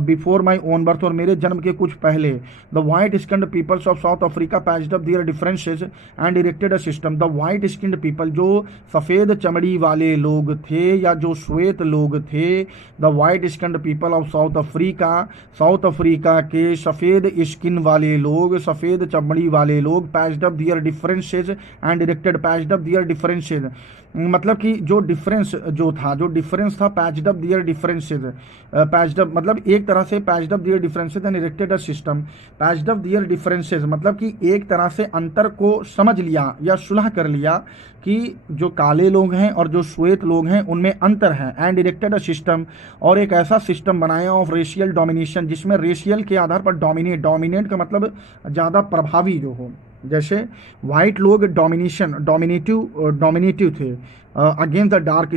बिफोर माई ओन बर्थ, और मेरे जन्म के कुछ पहले। The white skinned peoples of South Africa patched up their differences and erected a system. The white skinned people, जो सफ़ेद चमड़ी वाले लोग थे या जो श्वेत लोग थे, the white skinned people of South Africa के सफ़ेद स्किन वाले लोग, सफ़ेद चमड़ी वाले लोग, patched up their differences and erected differences, मतलब कि जो डिफरेंस था, patched up their differences, patched up मतलब एक तरह से patched up their differences and erected a system. Patched up their differences मतलब कि एक तरह से अंतर को समझ लिया या सुलह कर लिया कि जो काले लोग हैं और जो श्वेत लोग हैं उनमें अंतर है। एंड इरेक्टेड अ सिस्टम, और एक ऐसा सिस्टम बनाया ऑफ रेशियल डोमिनेशन, जिसमें रेशियल के आधार पर डोमिनेट का मतलब ज़्यादा प्रभावी जो हो। जैसे वाइट लोग डोमिनेटिव थे अगेंस्ट द डार्क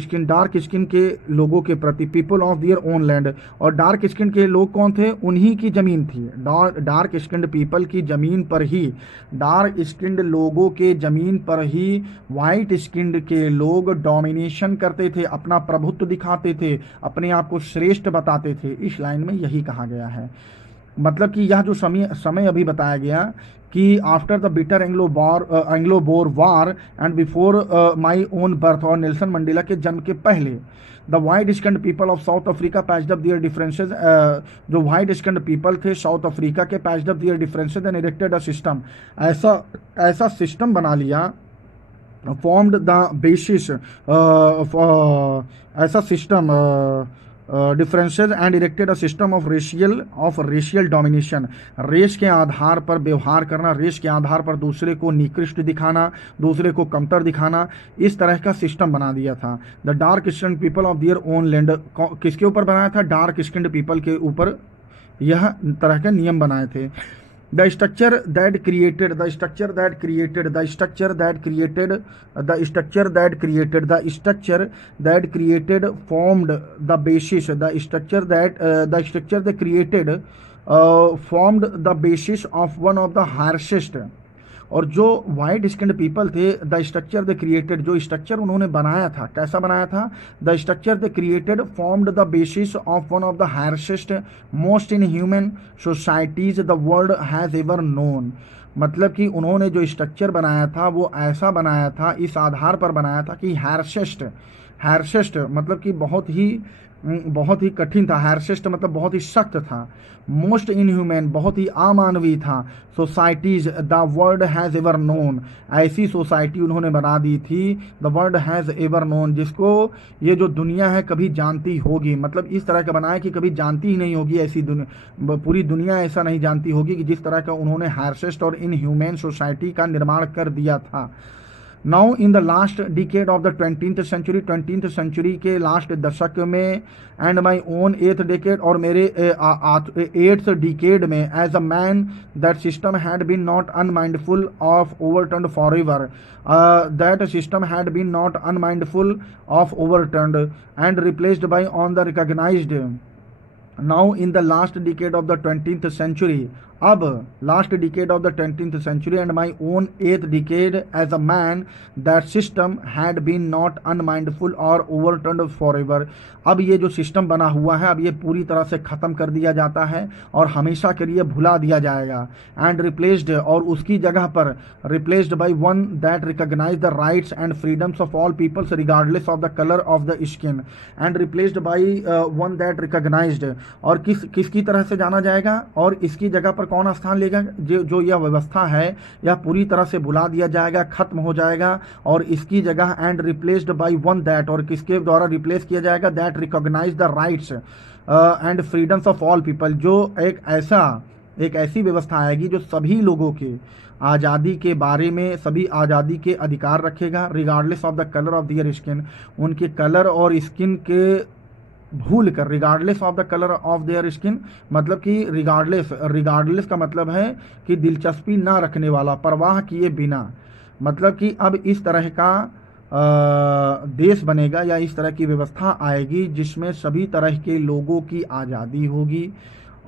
स्किन के लोगों के प्रति, people of their own land, और डार्क स्किन के लोग कौन थे, उन्हीं की ज़मीन थी। डार्क स्किन्ड पीपल की ज़मीन पर ही, डार्क स्किन्ड लोगों के ज़मीन पर ही वाइट स्किन्ड के लोग डोमिनेशन करते थे, अपना प्रभुत्व दिखाते थे, अपने आप को श्रेष्ठ बताते थे। इस लाइन में यही कहा गया है, मतलब कि यह जो समय अभी बताया गया कि after the bitter Anglo Boer war and before my own birth, और नेल्सन मंडेला के जन्म के पहले, the white skinned people of South Africa patched up their differences, जो वाइट स्किन्ड पीपल थे साउथ अफ्रीका के, patched up their differences and erected a system, ऐसा system बना लिया, फॉर्म्ड द बेसिस, ऐसा system differences and erected a system of racial domination, race के आधार पर व्यवहार करना, रेस के आधार पर दूसरे को निकृष्ट दिखाना, दूसरे को कमतर दिखाना, इस तरह का सिस्टम बना दिया था। The dark skinned people of their own land, किसके ऊपर बनाया था, डार्क स्किन्ड पीपल के ऊपर यह तरह के नियम बनाए थे। The structure that created formed the basis, formed the basis of one of the harshest, और जो वाइट स्किन्ड पीपल थे, द स्ट्रक्चर द क्रिएटेड, जो स्ट्रक्चर उन्होंने बनाया था, कैसा बनाया था, the structure the created formed the basis of one of the harshest most in human societies the world has ever known, मतलब कि उन्होंने जो स्ट्रक्चर बनाया था वो ऐसा बनाया था, इस आधार पर बनाया था कि हार्शेस्ट मतलब कि बहुत ही कठिन था, हार्शेस्ट मतलब बहुत ही सख्त था, मोस्ट इनह्यूमन बहुत ही अमानवीय था, societies the world has ever known, ऐसी सोसाइटी उन्होंने बना दी थी, the world has ever known, जिसको ये जो दुनिया है कभी जानती होगी, मतलब इस तरह का बनाया कि कभी जानती ही नहीं होगी, ऐसी पूरी दुनिया ऐसा नहीं जानती होगी कि जिस तरह का उन्होंने हार्शेस्ट और इनह्यूमन सोसाइटी का निर्माण कर दिया था। Now in the last decade of the 20th century के लास्ट दशक में, and my own 8th decade, और मेरे 8th डिकेड में, as a man that system had been not unmindful of overturned for ever, that system had been not unmindful of overturned and replaced by on the recognized. Now in the last decade of the 20th century अब last decade of the 20th century and my own 8th decade as a man that system had been not unmindful और overturned for ever. अब ये जो system बना हुआ है अब ये पूरी तरह से ख़त्म कर दिया जाता है और हमेशा के लिए भुला दिया जाएगा। एंड रिप्लेस्ड, और उसकी जगह पर replaced by one that recognise the rights and freedoms of all peoples regardless of the colour of the skin. And replaced by one that recognised, और किसकी तरह से जाना जाएगा और इसकी जगह पर कौन स्थान लेगा? जो यह व्यवस्था है यह पूरी तरह से भुला दिया जाएगा, खत्म हो जाएगा और इसकी जगह and replaced by one that, और किसके द्वारा रिप्लेस किया जाएगा? That recognise the rights and freedoms of all people, जो एक ऐसी व्यवस्था आएगी जो सभी लोगों के आज़ादी के बारे में सभी आज़ादी के अधिकार रखेगा, regardless of the colour of their skin, उनके कलर और स्किन के भूल कर, regardless of the colour of their skin मतलब कि रिगार्डलेस का मतलब है कि दिलचस्पी ना रखने वाला, परवाह किए बिना, मतलब कि अब इस तरह का देश बनेगा या इस तरह की व्यवस्था आएगी जिसमें सभी तरह के लोगों की आज़ादी होगी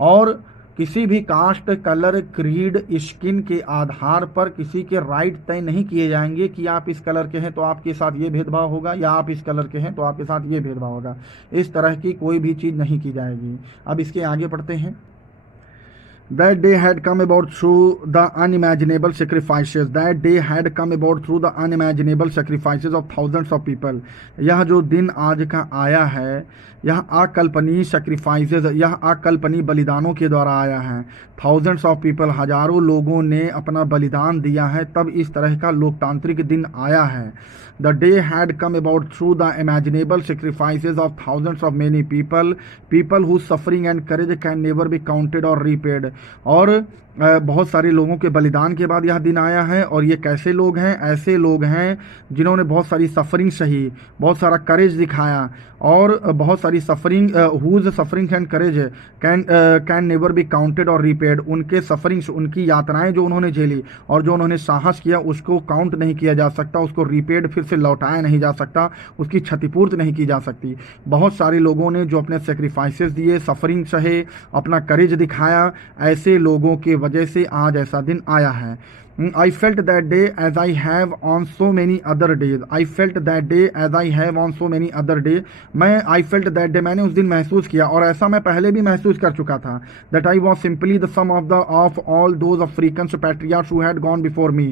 और किसी भी कास्ट, कलर, क्रीड, स्किन के आधार पर किसी के राइट तय नहीं किए जाएंगे कि आप इस कलर के हैं तो आपके साथ ये भेदभाव होगा या आप इस कलर के हैं तो आपके साथ ये भेदभाव होगा। इस तरह की कोई भी चीज़ नहीं की जाएगी। अब इसके आगे पढ़ते हैं। That day had come about through the unimaginable sacrifices. That day had come about through the unimaginable sacrifices of thousands of people. यह जो दिन आज का आया है यह अकल्पनीय सैक्रिफाइसेस, यह अकल्पनीय बलिदानों के द्वारा आया है। थाउजेंड्स ऑफ पीपल, हजारों लोगों ने अपना बलिदान दिया है, तब इस तरह का लोकतांत्रिक दिन आया है। The day had come about through the imaginable sacrifices of thousands of many people whose suffering and courage can never be counted or repaid. और बहुत सारे लोगों के बलिदान के बाद यह दिन आया है और ये कैसे लोग हैं? ऐसे लोग हैं जिन्होंने बहुत सारी सफरिंग सही, बहुत सारा करेज दिखाया और बहुत सारी suffering whose suffering and courage can never be counted or repaid. उनके सफरिंग्स, उनकी यातनाएं जो उन्होंने झेली और जो उन्होंने साहस किया उसको काउंट नहीं किया जा सकता, उसको रीपेड फिर से लौटाया नहीं जा सकता, उसकी क्षतिपूर्ति नहीं की जा सकती। बहुत सारे लोगों ने जो अपने सेक्रीफाइसेस दिए, सफरिंग सहे, अपना करेज दिखाया, ऐसे लोगों के वजह से आज ऐसा दिन आया है। I felt that day as I have on so many other days. I felt that day as I have on so many other days. I felt that day, मैंने उस दिन महसूस किया और ऐसा मैं पहले भी महसूस कर चुका था। That I was simply the sum of all those African patriots who had gone before me.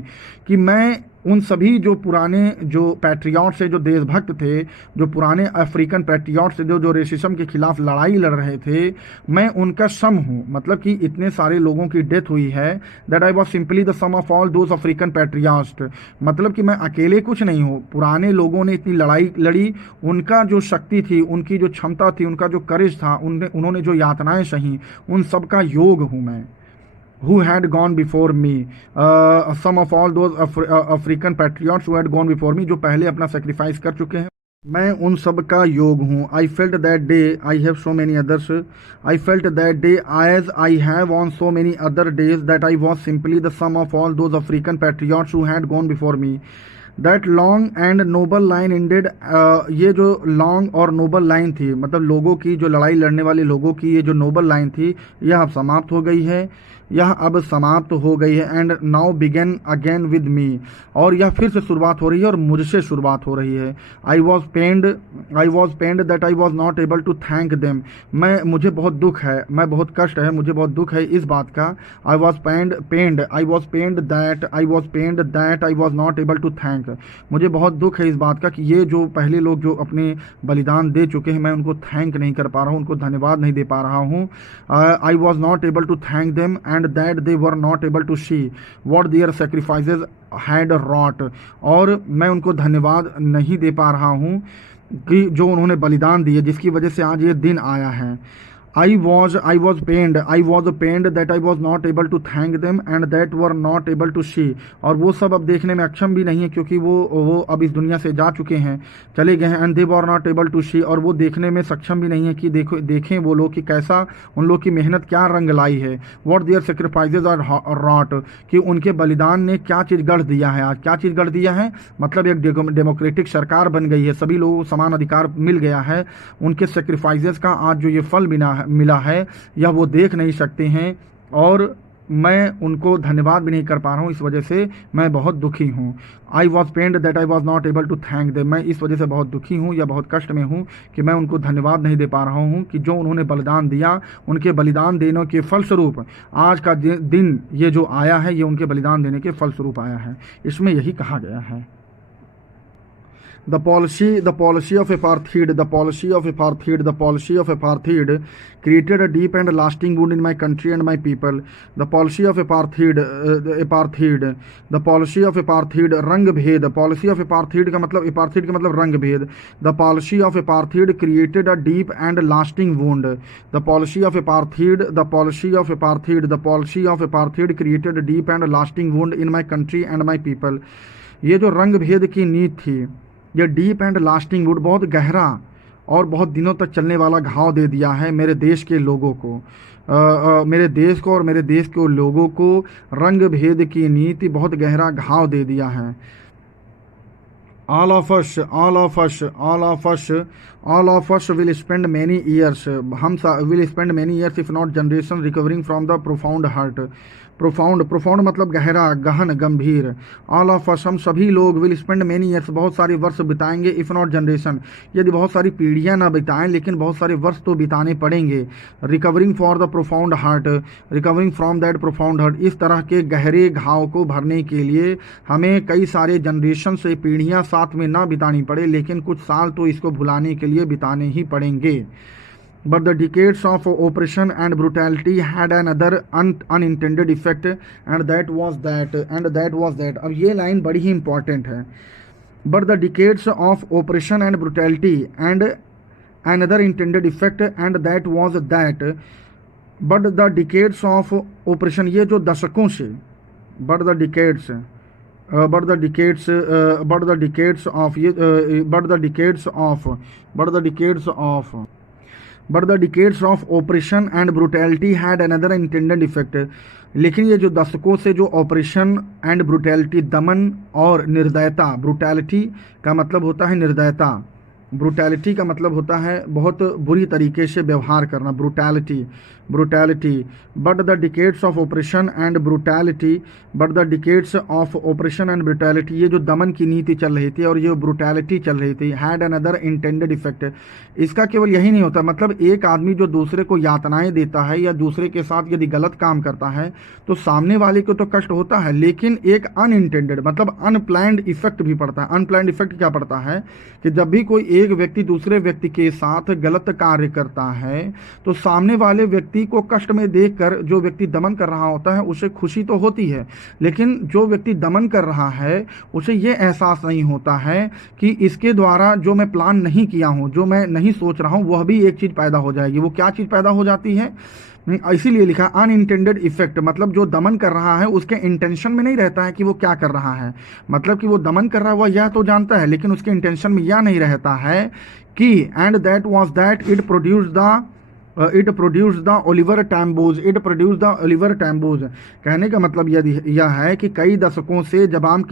कि मैं उन सभी जो पुराने जो पैट्रियाट्स से, जो देशभक्त थे, जो पुराने अफ्रीकन पैट्रियाट्स से जो रेसिज्म के खिलाफ लड़ाई लड़ रहे थे, मैं उनका सम हूँ। मतलब कि इतने सारे लोगों की डेथ हुई है। That I was simply the sum of all those African patriots, मतलब कि मैं अकेले कुछ नहीं हूँ। पुराने लोगों ने इतनी लड़ाई लड़ी, उनका जो शक्ति थी, उनकी जो क्षमता थी, उनका जो करेज था, उन्होंने जो यातनाएं सही, उन सब का योग हूँ मैं। Who had gone before me, some of all those African patriots who had gone before me, जो पहले अपना सेक्रीफाइस कर चुके हैं, मैं उन सब का योग हूँ। I felt that day I have so many others. I felt that day as I have on so many other days that I was simply the sum of all those African patriots who had gone before me. That long and noble line indeed, ये जो long और Nobel line थी, मतलब लोगों की, जो लड़ाई लड़ने वाले लोगों की ये जो नोबल लाइन थी, यह अब समाप्त हो गई है, यह अब समाप्त हो गई है। And now begin again with me, और यह फिर से शुरुआत हो रही है और मुझसे शुरुआत हो रही है। I was pained that I was not able to thank them, मुझे बहुत दुख है, मैं बहुत कष्ट है, मुझे बहुत दुख है इस बात का। I was pained that I was not able to thank, मुझे बहुत दुख है इस बात का कि ये जो पहले लोग जो अपने बलिदान दे चुके हैं, मैं उनको थैंक नहीं कर पा रहा हूँ, उनको धन्यवाद नहीं दे पा रहा हूँ। I was not able to thank them and that they were not able to see what their sacrifices had wrought, और मैं उनको धन्यवाद नहीं दे पा रहा हूँ कि जो उन्होंने बलिदान दिए, जिसकी वजह से आज ये दिन आया है। I was pained that I was not able to thank them and that were not able to see, और वो सब अब देखने में अक्षम भी नहीं है क्योंकि वो अब इस दुनिया से जा चुके हैं, चले गए हैं। and they were not able to see, और वो देखने में सक्षम भी नहीं है कि देखें वो लोग कि कैसा उन लोग की मेहनत क्या रंग लाई है। what their sacrifices are wrought, कि उनके बलिदान ने क्या चीज़ गढ़ दिया है। आज क्या चीज़ गढ़ दिया है, मतलब एक डेमोक्रेटिक सरकार बन गई है, सभी लोगों को समान अधिकार मिल गया है। उनके सेक्रीफाइसेस का आज जो ये फल मिला है, यह वो देख नहीं सकते हैं और मैं उनको धन्यवाद भी नहीं कर पा रहा हूँ, इस वजह से मैं बहुत दुखी हूँ। I was pained that I was not able to thank them, मैं इस वजह से बहुत दुखी हूँ या बहुत कष्ट में हूँ कि मैं उनको धन्यवाद नहीं दे पा रहा हूँ कि जो उन्होंने बलिदान दिया, उनके बलिदान देने के फलस्वरूप आज का दिन ये जो आया है, ये उनके बलिदान देने के फलस्वरूप आया है। इसमें यही कहा गया है। The policy of apartheid created a deep and lasting wound in my country and my people. The policy of apartheid, रंग भेद, policy of apartheid का मतलब रंग भेद। The policy of apartheid created a deep and lasting wound. The policy of apartheid created a deep and lasting wound in my country and my people. ये जो रंग भेद की नीति थी, ये डीप एंड लास्टिंग वुड, बहुत गहरा और बहुत दिनों तक चलने वाला घाव दे दिया है मेरे देश के लोगों को, मेरे देश को और मेरे देश के लोगों को रंग भेद की नीति बहुत गहरा घाव दे दिया है। All of us will spend many years, हम will spend many years if not generation recovering from the profound hurt. Profound मतलब गहरा, गहन, गंभीर। ऑल ऑफ अस, हम सभी लोग, विल स्पेंड मेनी ईयर्स, बहुत सारे वर्ष बिताएंगे, इफ नॉट जनरेशन, यदि बहुत सारी पीढ़ियां ना बिताएं लेकिन बहुत सारे वर्ष तो बिताने पड़ेंगे। Recovering for the profound heart, recovering from that profound heart, इस तरह के गहरे घाव को भरने के लिए हमें कई सारे जनरेशन से पीढ़ियां साथ में ना बितानी पड़े, लेकिन कुछ साल तो इसको भुलाने के लिए बिताने ही पड़ेंगे। But the decades of oppression and brutality had another unintended effect, and that was that. अब ये लाइन बड़ी ही इंपॉर्टेंट है। But the decades of oppression and brutality and another intended effect, and that was that. But the decades of oppression, ये जो दशकों से, but the decades of oppression and brutality had another intended effect. लेकिन ये जो दशकों से जो ऑपरेशन एंड ब्रुटैलिटी, दमन और निर्दयता, ब्रुटैलिटी का मतलब होता है निर्दयता, ब्रुटैलिटी का मतलब होता है बहुत बुरी तरीके से व्यवहार करना, brutality. But the decades of operation and brutality, ये जो दमन की नीति चल रही थी और ये ब्रुटैलिटी चल रही थी, हैड अनदर इंटेंडेड इफेक्ट। इसका केवल यही नहीं होता, मतलब एक आदमी जो दूसरे को यातनाएं देता है या दूसरे के साथ यदि गलत काम करता है तो सामने वाले को तो कष्ट होता है, लेकिन एक अनइंटेंडेड मतलब अनप्लैन्ड इफेक्ट भी पड़ता है। अनप्लैन्ड इफेक्ट क्या पड़ता है कि जब भी कोई एक व्यक्ति दूसरे व्यक्ति के साथ गलत कार्य करता है तो सामने वाले व्यक्ति को कष्ट में देखकर जो व्यक्ति दमन कर रहा होता है उसे खुशी तो होती है, लेकिन जो व्यक्ति दमन कर रहा है उसे ये एहसास नहीं होता है कि इसके द्वारा जो मैं प्लान नहीं किया हूं, जो मैं नहीं सोच रहा हूं, वह भी एक चीज पैदा हो जाएगी। वो क्या चीज पैदा हो जाती है? इसीलिए लिखा अनइंटेंडेड इफेक्ट, मतलब जो दमन कर रहा है उसके इंटेंशन में नहीं रहता है कि वो क्या कर रहा है, मतलब कि वो दमन कर रहा है वह यह तो जानता है, लेकिन उसके इंटेंशन में यह नहीं रहता है कि and that was that it produce the Oliver Tambos. कहने का मतलब यह है कि कई दशकों से जब आप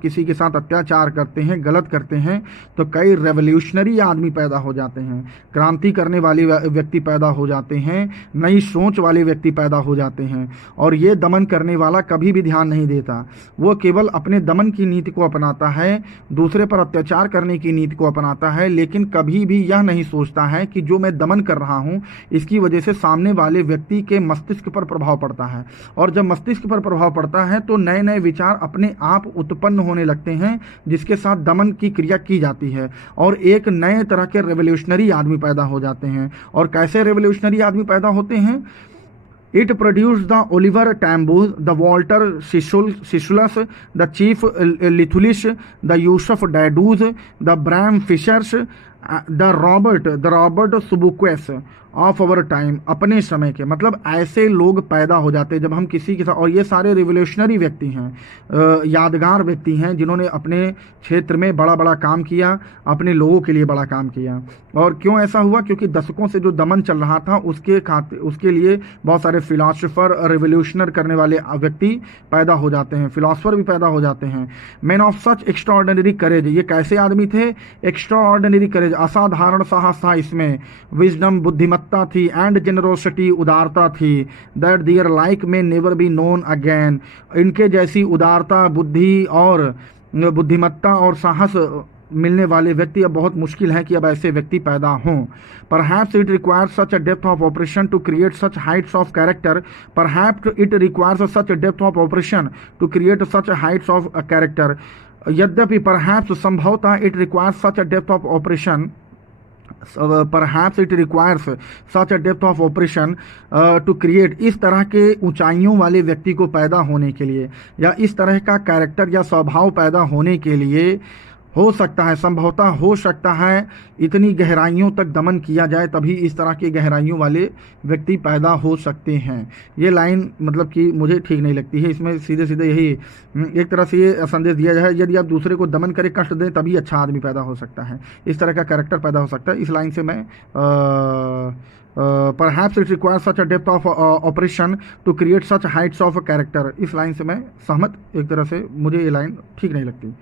किसी के साथ अत्याचार करते हैं, गलत करते हैं, तो कई रेवोल्यूशनरी आदमी पैदा हो जाते हैं, क्रांति करने वाले व्यक्ति पैदा हो जाते हैं, नई सोच वाले व्यक्ति पैदा हो जाते हैं। और ये दमन करने वाला कभी भी ध्यान नहीं देता, वो केवल अपने दमन की नीति को अपनाता है, दूसरे पर अत्याचार करने की नीति को अपनाता है, लेकिन कभी भी यह नहीं सोचता है कि जो मैं दमन कर रहा हूं इसकी वजह से सामने वाले व्यक्ति के मस्तिष्क पर प्रभाव पड़ता है। और जब मस्तिष्क पर प्रभाव पड़ता है तो नए नए विचार अपने आप उत्पन्न होने लगते हैं जिसके साथ दमन की क्रिया की जाती है, और एक नए तरह के रेवोल्यूशनरी आदमी पैदा हो जाते हैं। और कैसे रेवोल्यूशनरी आदमी पैदा होते हैं? It produced the Oliver Tambo, the Walter Sisulus, the Chief Lithulis, the Yusuf Daduz, the Bram Fishers, the Robert Subuques of our time, अपने समय के, मतलब ऐसे लोग पैदा हो जाते हैं जब हम किसी के साथ, और ये सारे रिवोल्यूशनरी व्यक्ति हैं, यादगार व्यक्ति हैं जिन्होंने अपने क्षेत्र में बड़ा बड़ा काम किया, अपने लोगों के लिए बड़ा काम किया। और क्यों ऐसा हुआ? क्योंकि दशकों से जो दमन चल रहा था उसके लिए बहुत सारे फिलासफर, रिवोल्यूशनर करने वाले व्यक्ति पैदा हो जाते हैं, फिलासफर भी पैदा हो जाते हैं। मैन ऑफ सच एक्स्ट्राऑर्डिनरी करेज, ये कैसे आदमी थे? एक्स्ट्राऑर्डिनरी करेज, असाधारण साहस था इसमें, विजडम बुद्धिमत्ता थी, एंड जेनरोसिटी उदारता थी, दैट देयर लाइक में नेवर बी नोन अगेन, इनके जैसी उदारता, बुद्धि और बुद्धिमत्ता और साहस मिलने वाले व्यक्ति अब बहुत मुश्किल है कि अब ऐसे व्यक्ति पैदा हों। Perhaps it requires such a depth of operation to create such heights of character. Perhaps it requires such a depth of operation to create such heights of character. यद्यपि perhaps संभवतः it requires such a depth of operation, perhaps it requires such a depth of operation to create, इस तरह के ऊंचाइयों वाले व्यक्ति को पैदा होने के लिए, या इस तरह का कैरेक्टर या स्वभाव पैदा होने के लिए हो सकता है, संभवतः हो सकता है इतनी गहराइयों तक दमन किया जाए, तभी इस तरह के गहराइयों वाले व्यक्ति पैदा हो सकते हैं। ये लाइन मतलब कि मुझे ठीक नहीं लगती है। इसमें सीधे सीधे यही एक तरह से ये संदेश दिया जाए, यदि आप दूसरे को दमन करें, कष्ट दें, तभी अच्छा आदमी पैदा हो सकता है, इस तरह का कैरेक्टर पैदा हो सकता है। इस लाइन से मैं perhaps it requires such a depth of operation to create such heights of character, इस लाइन से मैं सहमत, एक तरह से मुझे ये लाइन ठीक नहीं लगती।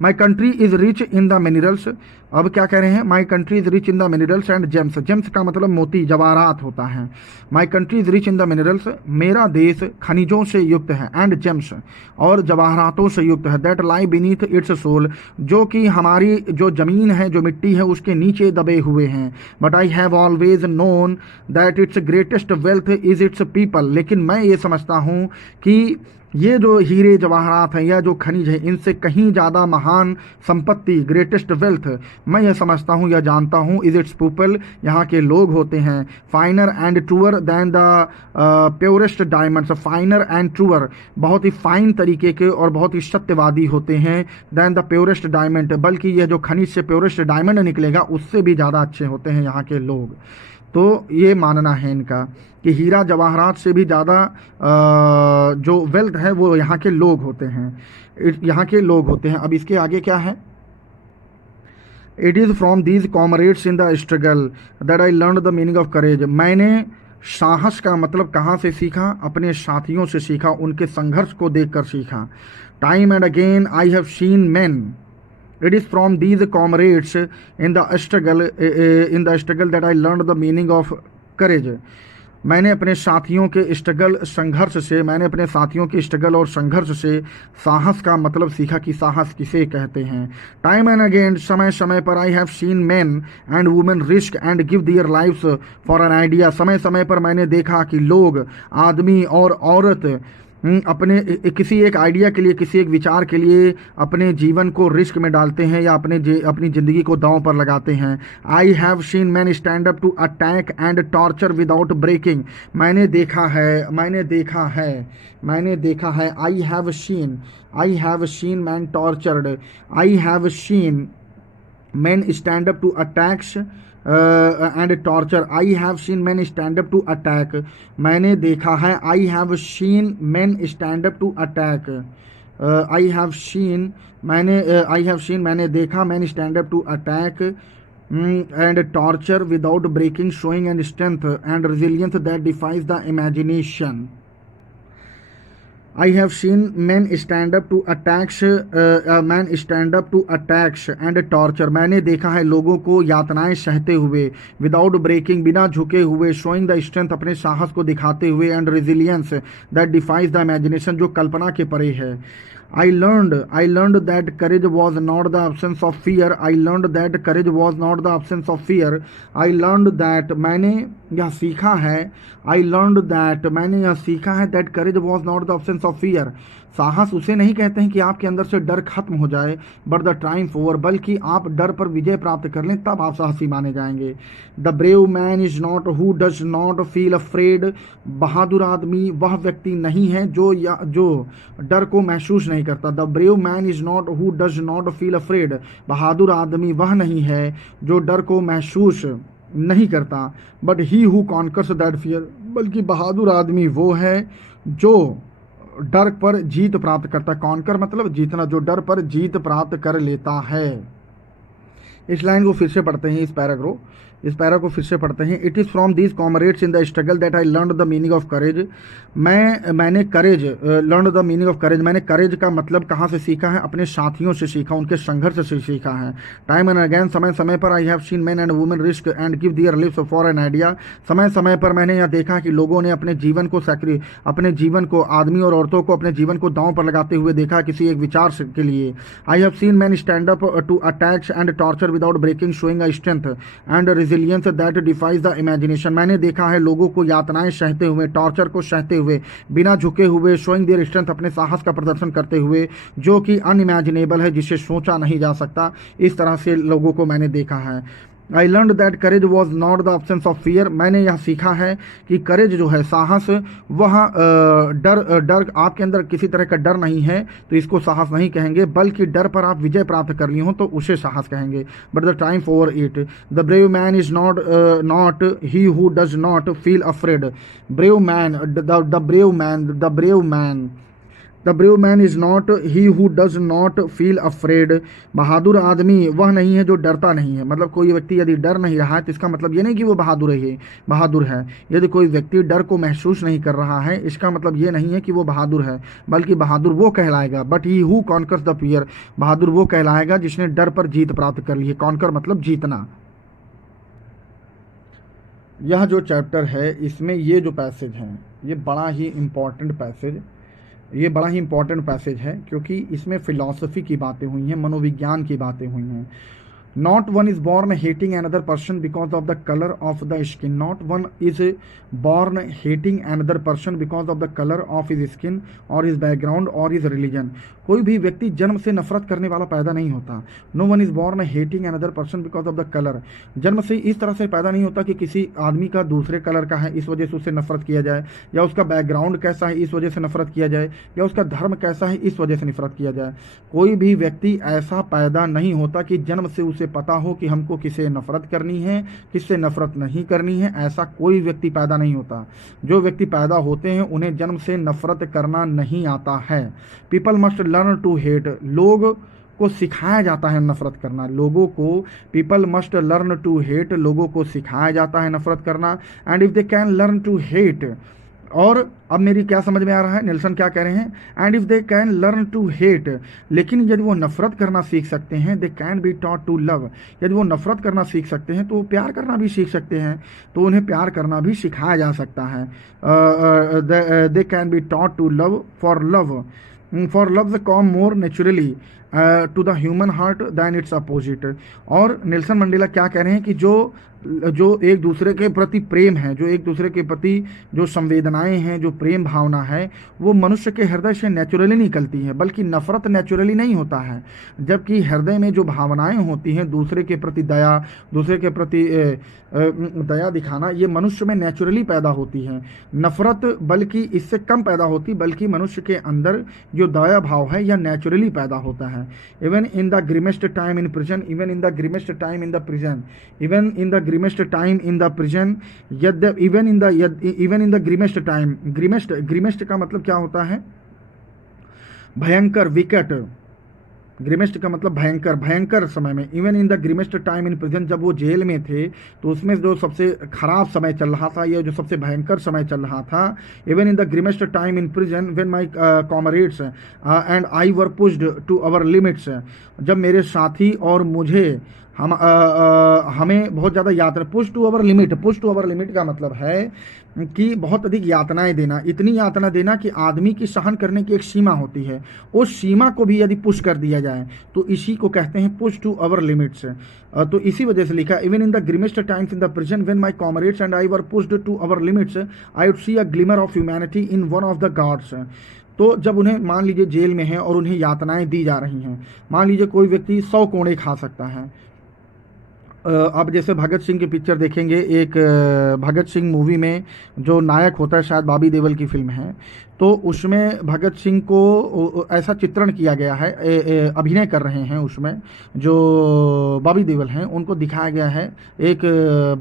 My country is rich in the minerals, अब क्या कह रहे हैं, my country is rich in the minerals and James, James का मतलब मोती जवाहरात होता है। My country is rich in the minerals, मेरा देश खनिजों से युक्त है, एंड जेम्स और जवाहरातों से युक्त है, that lie beneath its soil, जो कि हमारी जो जमीन है, जो मिट्टी है, उसके नीचे दबे हुए हैं। But I have always known that it's greatest wealth is it's people, लेकिन मैं ये समझता हूँ कि ये जो हीरे जवाहरात हैं या जो खनिज है, इनसे कहीं ज़्यादा महान संपत्ति, ग्रेटेस्ट वेल्थ, मैं ये समझता हूँ या जानता हूँ, इज इट्स पीपल, यहाँ के लोग होते हैं। Finer and truer than the purest diamonds, finer and truer, बहुत ही फाइन तरीके के और बहुत ही सत्यवादी होते हैं, दैन द प्योरेस्ट डायमंड, बल्कि यह जो खनिज से प्योरेस्ट डायमंड निकलेगा उससे भी ज़्यादा अच्छे होते हैं यहाँ के लोग। तो ये मानना है इनका कि हीरा जवाहरात से भी ज़्यादा जो वेल्थ है वो यहाँ के लोग होते हैं, यहाँ के लोग होते हैं। अब इसके आगे क्या है, it is from these comrades in the struggle that I learn the meaning of courage, मैंने साहस का मतलब कहाँ से सीखा, अपने साथियों से सीखा, उनके संघर्ष को देखकर सीखा। Time and again I have seen man, it is from these comrades in the struggle that I learned the meaning of courage, मैंने अपने साथियों के स्ट्रगल संघर्ष से, मैंने अपने साथियों के स्ट्रगल और संघर्ष से साहस का मतलब सीखा कि साहस किसे कहते हैं। टाइम एंड अगेन, समय समय पर, I have seen men and women risk and give their lives for an idea, समय समय पर मैंने देखा कि लोग, आदमी और औरत अपने किसी एक आइडिया के लिए, किसी एक विचार के लिए अपने जीवन को रिस्क में डालते हैं या अपनी ज़िंदगी को दांव पर लगाते हैं। I have seen men stand up to attack and torture without breaking, मैंने देखा है, I have seen men tortured, I have seen men stand up to attacks and torture, I have seen men stand up to attack, मैंने देखा है, I have seen men stand up to attack, I have seen मैंने देखा, men stand up to attack and torture without breaking, showing and strength and resilience that defies the imagination. I have seen men stand up to attacks and torture, मैंने देखा है लोगों को यातनाएं सहते हुए, without breaking, बिना झुके हुए, शोइंग द स्ट्रेंथ, अपने साहस को दिखाते हुए, and resilience that defies the imagination, जो कल्पना के परे है। I learned that courage was not the absence of fear. I learned that courage was not the absence of fear. I learned that, मैंने यह सीखा है, that courage was not the absence of fear. साहस उसे नहीं कहते हैं कि आपके अंदर से डर खत्म हो जाए, बट द ट्रायम्फ ओवर, बल्कि आप डर पर विजय प्राप्त कर लें, तब आप साहसी माने जाएंगे। The brave man is not who does not feel afraid, बहादुर आदमी वह व्यक्ति नहीं है जो डर को महसूस नहीं करता। The brave man is not who does not feel afraid, बहादुर आदमी वह नहीं है जो डर को महसूस नहीं करता। But he who conquers that fear, बल्कि बहादुर आदमी वो है जो डर पर जीत प्राप्त करता है। कॉन्कर मतलब जीतना, जो डर पर जीत प्राप्त कर लेता है। इस लाइन को फिर से पढ़ते हैं, इस पैराग्राफ। इस पैरा को फिर से पढ़ते हैं। It is from these comrades in the struggle that I learn the meaning of courage. मैंने courage learn the meaning of courage, मैंने करेज का मतलब कहाँ से सीखा है? अपने साथियों से सीखा, उनके संघर्ष से सीखा है। टाइम एंड अगेन, समय समय पर I have seen men and women risk and give their lives for an idea. समय समय पर मैंने यह देखा कि लोगों ने अपने जीवन को आदमी और औरतों को अपने जीवन को दांव पर लगाते हुए देखा किसी एक विचार के लिए। I have seen men stand up to attacks and torture without breaking, showing a strength and resilience that defies the imagination. मैंने देखा है लोगों को यातनाएं सहते हुए, टॉर्चर को सहते हुए, बिना झुके हुए, शोइंग देयर स्ट्रेंथ, अपने साहस का प्रदर्शन करते हुए, जो कि अनइमेजिनेबल है, जिसे सोचा नहीं जा सकता। इस तरह से लोगों को मैंने देखा है। I learn that courage was not the options of fear. मैंने यह सीखा है कि करेज जो है, साहस, वह डर आपके अंदर किसी तरह का डर नहीं है तो इसको साहस नहीं कहेंगे, बल्कि डर पर आप विजय प्राप्त कर ली हो तो उसे साहस कहेंगे। But the time for it, the brave man is not he who does not feel afraid. Brave man, the brave man is not he who does not feel afraid. बहादुर आदमी वह नहीं है जो डरता नहीं है। मतलब कोई व्यक्ति यदि डर नहीं रहा है तो इसका मतलब ये नहीं कि वो बहादुर है। यदि कोई व्यक्ति डर को महसूस नहीं कर रहा है, इसका मतलब ये नहीं है कि वो बहादुर है, बल्कि बहादुर वो कहलाएगा। But he who conquers the fear, बहादुर वो कहलाएगा जिसने डर पर जीत प्राप्त कर ली है। कॉन्कर मतलब जीतना। यह जो चैप्टर है इसमें ये जो पैसेज हैं ये बड़ा ही इम्पॉर्टेंट पैसेज है, क्योंकि इसमें फिलॉसफी की बातें हुई हैं, मनोविज्ञान की बातें हुई हैं। Not one is born hating another person because of the color of the skin. Not one is born hating another person because of the color of his skin or his background or his religion. कोई भी व्यक्ति जन्म से नफरत करने वाला पैदा नहीं होता। No one is born hating another person because of the color. जन्म से इस तरह से पैदा नहीं होता कि किसी आदमी का दूसरे कलर का है इस वजह से उससे नफरत किया जाए, या उसका बैकग्राउंड कैसा है इस वजह से नफरत किया जाए, या उसका धर्म कैसा है इस वजह से नफरत किया जाए। कोई भी व्यक्ति ऐसा पैदा नहीं होता कि जन्म से उसे पता हो कि हमको किससे नफरत करनी है, किससे नफरत नहीं करनी है। ऐसा कोई व्यक्ति पैदा नहीं होता। जो व्यक्ति पैदा होते हैं उन्हें जन्म से नफरत करना नहीं आता है। People must learn to hate, लोग को सिखाया जाता है नफरत करना। लोगों को people must learn to hate, लोगों को सिखाया जाता है नफरत करना। And if they can learn to hate, और अब मेरी क्या समझ में आ रहा है, नेल्सन क्या कह रहे हैं? And if they can learn to hate, लेकिन यदि वो नफरत करना सीख सकते हैं, they can be taught to love, यदि वो नफरत करना सीख सकते हैं तो वो प्यार करना भी सीख सकते हैं, तो उन्हें प्यार करना भी सिखाया जा सकता है। They can be taught to love, for love come more naturally to the human heart than its opposite. और नेल्सन मंडेला क्या कह रहे हैं कि जो एक दूसरे के प्रति प्रेम है, जो एक दूसरे के प्रति जो संवेदनाएं हैं, जो प्रेम भावना है, वो मनुष्य के हृदय से नेचुरली निकलती है, बल्कि नफरत नेचुरली नहीं होता है। जबकि हृदय में जो भावनाएं होती हैं, दूसरे के प्रति दया, दूसरे के प्रति दया दिखाना, ये मनुष्य में नेचुरली पैदा होती है। नफरत बल्कि इससे कम पैदा होती, बल्कि मनुष्य के अंदर जो दया भाव है यह नेचुरली पैदा होता है। Even in the grimmest time in prison, even in the grimmest time in the prison, even in the grimmest time in the prison, even in the grimmest time. Grimmest का मतलब क्या होता है? भयंकर, विकट। ग्रीमेस्ट का मतलब भयंकर समय में। Even in the grimmest time in prison, जब वो जेल में थे तो उसमें जो सबसे खराब समय चल रहा था, ये जो सबसे भयंकर समय चल रहा था। Even in the grimmest time in prison when my comrades and I were pushed to our limits, जब मेरे साथी और मुझे हमें बहुत ज़्यादा यातना, पुश टू अवर लिमिट का मतलब है कि बहुत अधिक यातनाएं देना, इतनी यातना देना कि आदमी की सहन करने की एक सीमा होती है, उस सीमा को भी यदि पुश कर दिया जाए तो इसी को कहते हैं पुश टू अवर लिमिट्स। तो इसी वजह से लिखा, even in the grimmest times in the prison when my comrades and I were pushed to our limits I would see a glimmer of humanity in one of the guards. तो जब उन्हें मान लीजिए जेल में है और उन्हें यातनाएं दी जा रही हैं, मान लीजिए कोई व्यक्ति 100 कोड़े खा सकता है। अब जैसे भगत सिंह की पिक्चर देखेंगे, एक भगत सिंह मूवी में जो नायक होता है, शायद बॉबी देओल की फिल्म है, तो उसमें भगत सिंह को ऐसा चित्रण किया गया है, अभिनय कर रहे हैं उसमें जो बॉबी देओल हैं, उनको दिखाया गया है एक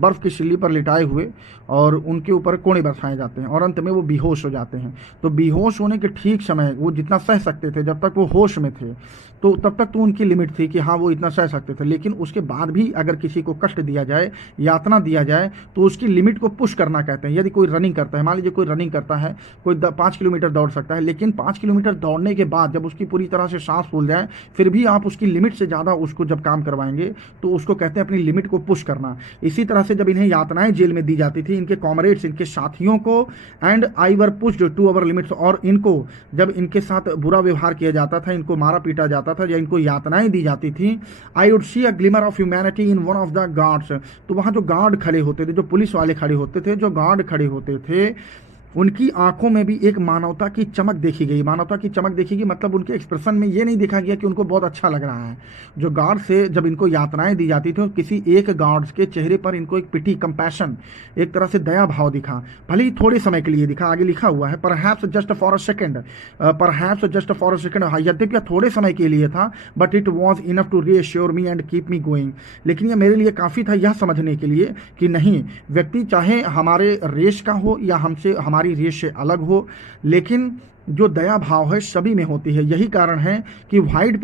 बर्फ़ की सिल्ली पर लिटाए हुए, और उनके ऊपर कोड़े बरसाए जाते हैं और अंत में वो बेहोश हो जाते हैं। तो बेहोश होने के ठीक समय वो जितना सह सकते थे, जब तक वो होश में थे, तो तब तक तो उनकी लिमिट थी कि हाँ वो इतना सह सकते थे, लेकिन उसके बाद भी अगर किसी को कष्ट दिया जाए, यातना दिया जाए, तो उसकी लिमिट को पुश करना कहते हैं। यदि कोई रनिंग करता है, मान लीजिए कोई रनिंग करता है, कोई 5 किलोमीटर दौड़ सकता है, लेकिन 5 किलोमीटर दौड़ने के बाद जब उसकी पूरी तरह से सांस फूल जाए, फिर भी आप उसकी लिमिट से ज़्यादा उसको जब काम करवाएंगे, तो उसको कहते हैं अपनी लिमिट को पुश करना। इसी तरह से जब इन्हें यातनाएं जेल में दी जाती थी, इनके कॉमरेड्स, इनके साथियों को, and I were pushed to our limits, और इनको जब इनके साथ बुरा व्यवहार किया जाता था, इनको मारा पीटा जाता था या इनको यातनाएं दी जाती थी, आई would see a glimmer of humanity in one of the guards. तो वहाँ जो गार्ड खड़े होते थे, जो पुलिस वाले खड़े होते थे, जो गार्ड खड़े होते थे, उनकी आंखों में भी एक मानवता की चमक देखी गई। मानवता की चमक देखी गई मतलब उनके एक्सप्रेशन में ये नहीं देखा गया कि उनको बहुत अच्छा लग रहा है। जो गार्ड से जब इनको यातनाएं दी जाती थी, किसी एक गार्ड्स के चेहरे पर इनको एक पिटी, कंपैशन, एक तरह से दया भाव दिखा, भले ही थोड़े समय के लिए दिखा। आगे लिखा हुआ है perhaps just for a second, perhaps just for a second, यद्यपि थोड़े समय के लिए था, but it was enough to reassure me and keep me going. लेकिन यह मेरे लिए काफ़ी था यह समझने के लिए कि नहीं, व्यक्ति चाहे हमारे रेश का हो या हमसे हमारी रेश से अलग हो, लेकिन जो दया भाव है सभी में होती है। यही कारण है कि वाइट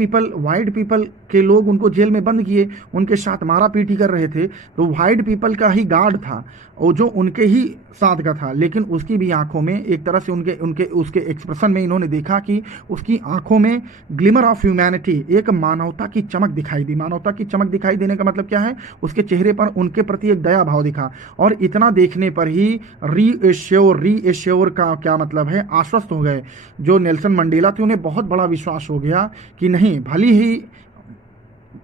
पीपल के लोग उनको जेल में बंद किए, उनके साथ मारा पीटी कर रहे थे, तो वाइट पीपल का ही गार्ड था और जो उनके ही साथ का था, लेकिन उसकी भी आंखों में एक तरह से उसके एक्सप्रेशन में इन्होंने देखा कि उसकी आंखों में ग्लिमर ऑफ ह्यूमैनिटी, एक मानवता की चमक दिखाई दी। मानवता की चमक दिखाई देने का मतलब क्या है, उसके चेहरे पर उनके प्रति एक दया भाव दिखा। और इतना देखने पर ही रीएश्योर का क्या मतलब है, आश्वस्त हो गए। जो नेल्सन मंडेला थे उन्हें बहुत बड़ा विश्वास हो गया कि नहीं, भली ही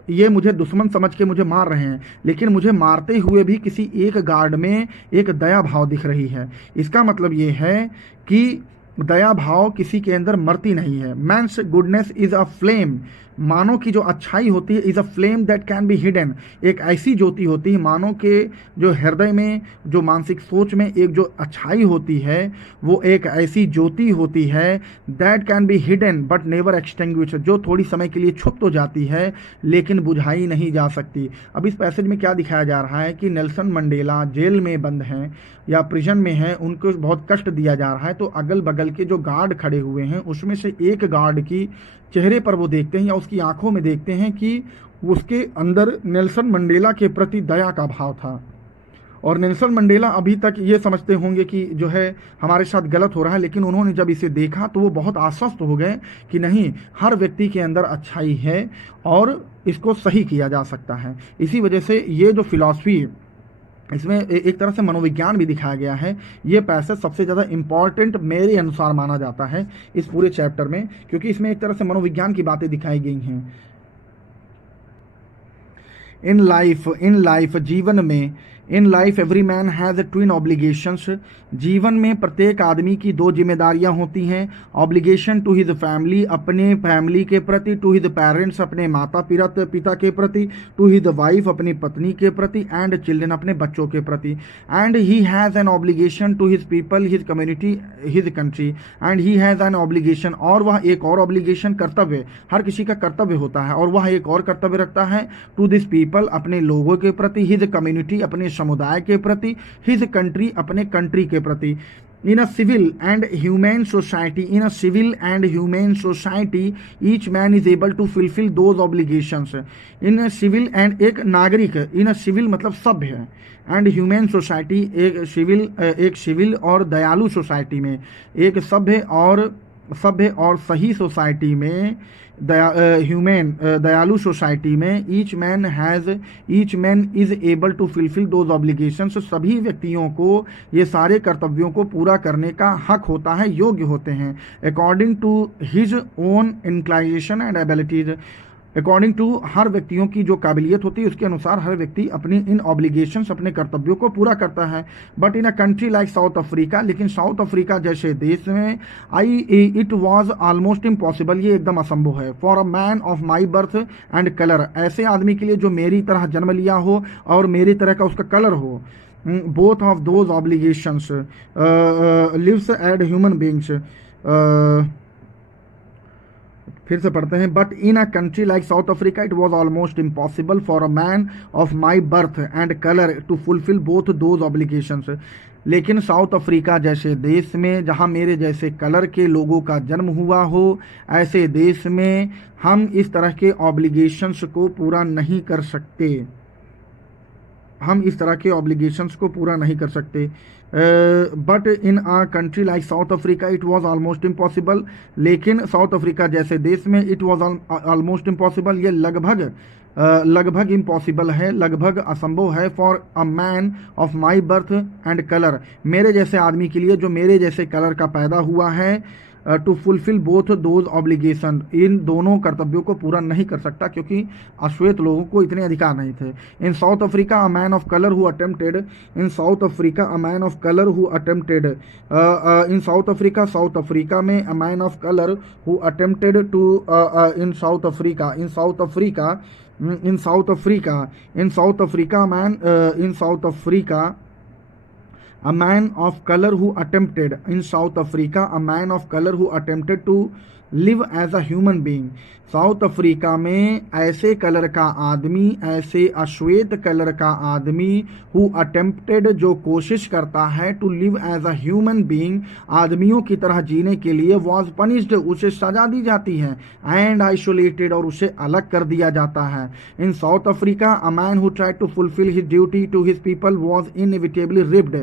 ये मुझे दुश्मन समझ के मुझे मार रहे हैं, लेकिन मुझे मारते हुए भी किसी एक गार्ड में एक दया भाव दिख रही है। इसका मतलब ये है कि दया भाव किसी के अंदर मरती नहीं है। Man's goodness is a flame, मानव की जो अच्छाई होती है, is a flame that can be hidden, एक ऐसी ज्योति होती है मानव के जो हृदय में, जो मानसिक सोच में एक जो अच्छाई होती है, वो एक ऐसी ज्योति होती है that can be hidden but never extinguish, जो थोड़ी समय के लिए छुप तो जाती है लेकिन बुझाई नहीं जा सकती। अब इस पैसेज में क्या दिखाया जा रहा है कि नेल्सन मंडेला जेल में बंद हैं या प्रिजन में हैं, उनको बहुत कष्ट दिया जा रहा है, तो अगल बगल के जो गार्ड खड़े हुए हैं उसमें से एक गार्ड की चेहरे पर वो देखते हैं या उसकी आंखों में देखते हैं कि उसके अंदर नेल्सन मंडेला के प्रति दया का भाव था। और नेल्सन मंडेला अभी तक ये समझते होंगे कि जो है हमारे साथ गलत हो रहा है, लेकिन उन्होंने जब इसे देखा तो वो बहुत आश्वस्त हो गए कि नहीं, हर व्यक्ति के अंदर अच्छाई है और इसको सही किया जा सकता है। इसी वजह से ये जो फिलॉसफी, इसमें एक तरह से मनोविज्ञान भी दिखाया गया है। ये पैसेज सबसे ज़्यादा इम्पॉर्टेंट मेरे अनुसार माना जाता है इस पूरे चैप्टर में, क्योंकि इसमें एक तरह से मनोविज्ञान की बातें दिखाई गई हैं। इन लाइफ जीवन में, in life every man has twin obligations, जीवन में प्रत्येक आदमी की दो जिम्मेदारियां होती हैं। ऑब्लिगेशन टू हिज फैमिली, अपने फैमिली के प्रति, टू हिज पेरेंट्स, अपने माता पिता के प्रति, टू हिज वाइफ, अपनी पत्नी के प्रति, एंड चिल्ड्रन, अपने बच्चों के प्रति। And he has an obligation to his people, his community, his country, and he has an obligation, और वह एक और ऑब्लिगेशन, कर्तव्य, हर किसी का कर्तव्य होता है और वह एक और कर्तव्य रखता है, टू दिस पीपल, अपने लोगों के प्रति, हिज कम्युनिटी, अपने समुदाय के प्रति, हिज कंट्री, अपने कंट्री के प्रति। In a civil and humane society, each man is able to fulfill those obligations. In a civil and एक नागरिक, in a civil मतलब सभ्य, एंड ह्यूमन सोसाइटी एक सिविल और दयालु सोसाइटी में, एक सभ्य और सही सोसाइटी में, दयालु सोसाइटी में, each man is able to fulfil those obligations, सभी व्यक्तियों को ये सारे कर्तव्यों को पूरा करने का हक होता है, योग्य होते हैं। According to his own inclination and abilities, according to हर व्यक्तियों की जो काबिलियत होती है उसके अनुसार हर व्यक्ति अपनी इन ऑब्लिगेशंस, अपने कर्तव्यों को पूरा करता है। But in a country like South Africa, लेकिन साउथ अफ्रीका जैसे देश में, इट वाज ऑलमोस्ट इम्पॉसिबल, ये एकदम असंभव है, for a man of my birth and colour, ऐसे आदमी के लिए जो मेरी तरह जन्म लिया हो और मेरी तरह का उसका कलर हो, both of those obligations lives as human beings, फिर से पढ़ते हैं, but in a country like South Africa it was almost impossible for a man of my birth and colour to fulfil both those obligations. लेकिन South Africa जैसे देश में जहां मेरे जैसे कलर के लोगों का जन्म हुआ हो, ऐसे देश में हम इस तरह के ऑब्लिगेशंस को पूरा नहीं कर सकते, हम इस तरह के ऑब्लिगेशंस को पूरा नहीं कर सकते। But in a country like South Africa it was almost impossible, लेकिन साउथ अफ्रीका जैसे देश में इट वाज ऑलमोस्ट इम्पॉसिबल, ये लगभग इम्पॉसिबल है, लगभग असंभव है for a man of my birth and colour, मेरे जैसे आदमी के लिए जो मेरे जैसे कलर का पैदा हुआ है, to fulfil both those obligation, इन दोनों कर्तव्यों को पूरा नहीं कर सकता क्योंकि अश्वेत लोगों को इतने अधिकार नहीं थे। In South Africa a man of colour who attempted, in South Africa a man of colour who attempted, in South Africa में a man of colour who attempted to, in South Africa a man of color who attempted in South Africa, a man of color who attempted to live as a human being, south Africa में ऐसे colour का आदमी, ऐसे अश्वेत colour का आदमी, who attempted जो कोशिश करता है, to live as a human being आदमियों की तरह जीने के लिए, वॉज पनिश्ड उसे सजा दी जाती है, एंड आइसोलेटेड और उसे अलग कर दिया जाता है। In South Africa a man who tried to fulfil his duty to his people was inevitably ripped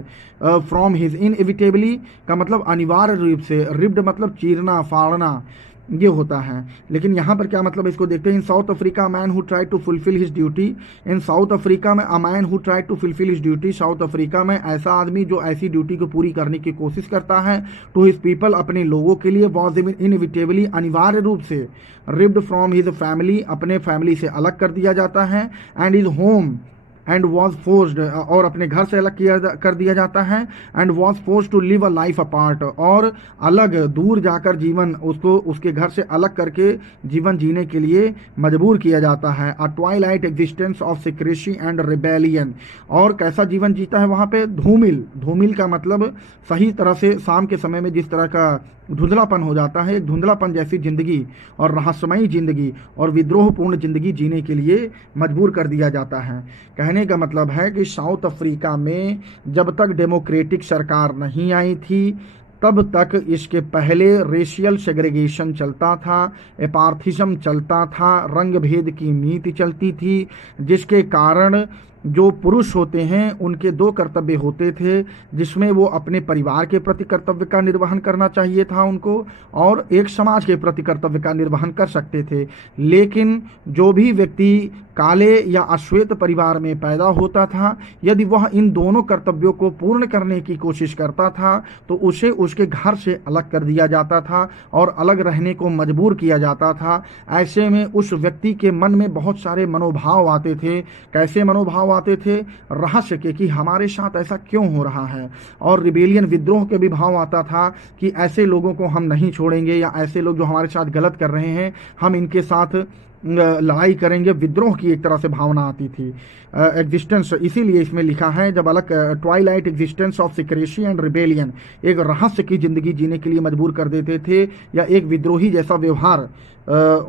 from his, inevitably का मतलब अनिवार्य रूप से, रिप्ड मतलब चीरना फाड़ना ये होता है। लेकिन यहाँ पर क्या मतलब इसको देखते हैं। In South Africa man who try to fulfil his duty, in South Africa में a man who try to fulfil his duty, South Africa में ऐसा आदमी जो ऐसी ड्यूटी को पूरी करने की कोशिश करता है, टू हिज पीपल अपने लोगों के लिए, वॉज इनएविटेबली अनिवार्य रूप से, रिप्ड फ्रॉम हिज फैमिली अपने फैमिली से अलग कर दिया जाता है, and his home and was forced और अपने घर से अलग कर दिया जाता है, and was force to live a life apart और अलग दूर जाकर जीवन उसको उसके घर से अलग करके जीवन जीने के लिए मजबूर किया जाता है। A twilight existence of secrecy and rebellion, और कैसा जीवन जीता है वहाँ पे, धूमिल का मतलब सही तरह से शाम के समय में जिस तरह का धुंधलापन हो जाता है, एक धुंधलापन जैसी जिंदगी और रहस्यमयी जिंदगी और विद्रोहपूर्ण जिंदगी जीने के लिए मजबूर कर दिया जाता है। कहने का मतलब है कि साउथ अफ्रीका में जब तक डेमोक्रेटिक सरकार नहीं आई थी तब तक इसके पहले रेशियल सेग्रीगेशन चलता था, एपार्थिज्म चलता था, रंग भेद की नीति चलती थी, जिसके कारण जो पुरुष होते हैं उनके दो कर्तव्य होते थे, जिसमें वो अपने परिवार के प्रति कर्तव्य का निर्वहन करना चाहिए था उनको, और एक समाज के प्रति कर्तव्य का निर्वहन कर सकते थे। लेकिन जो भी व्यक्ति काले या अश्वेत परिवार में पैदा होता था, यदि वह इन दोनों कर्तव्यों को पूर्ण करने की कोशिश करता था तो उसे उसके घर से अलग कर दिया जाता था और अलग रहने को मजबूर किया जाता था। ऐसे में उस व्यक्ति के मन में बहुत सारे मनोभाव आते थे। कैसे मनोभाव आते थे? रहस्य के कि हमारे साथ ऐसा क्यों हो रहा है, और रिबेलियन विद्रोह के भी भाव आता था कि ऐसे लोगों को हम नहीं छोड़ेंगे, या ऐसे लोग जो हमारे साथ गलत कर रहे हैं हम इनके साथ लड़ाई करेंगे। विद्रोह की एक तरह से भावना आती थी। एग्जिस्टेंस, इसीलिए इसमें लिखा है जब अलग Twilight existence of secrecy and rebellion, एक रहस्य की जिंदगी जीने के लिए मजबूर कर देते थे, या एक विद्रोही जैसा व्यवहार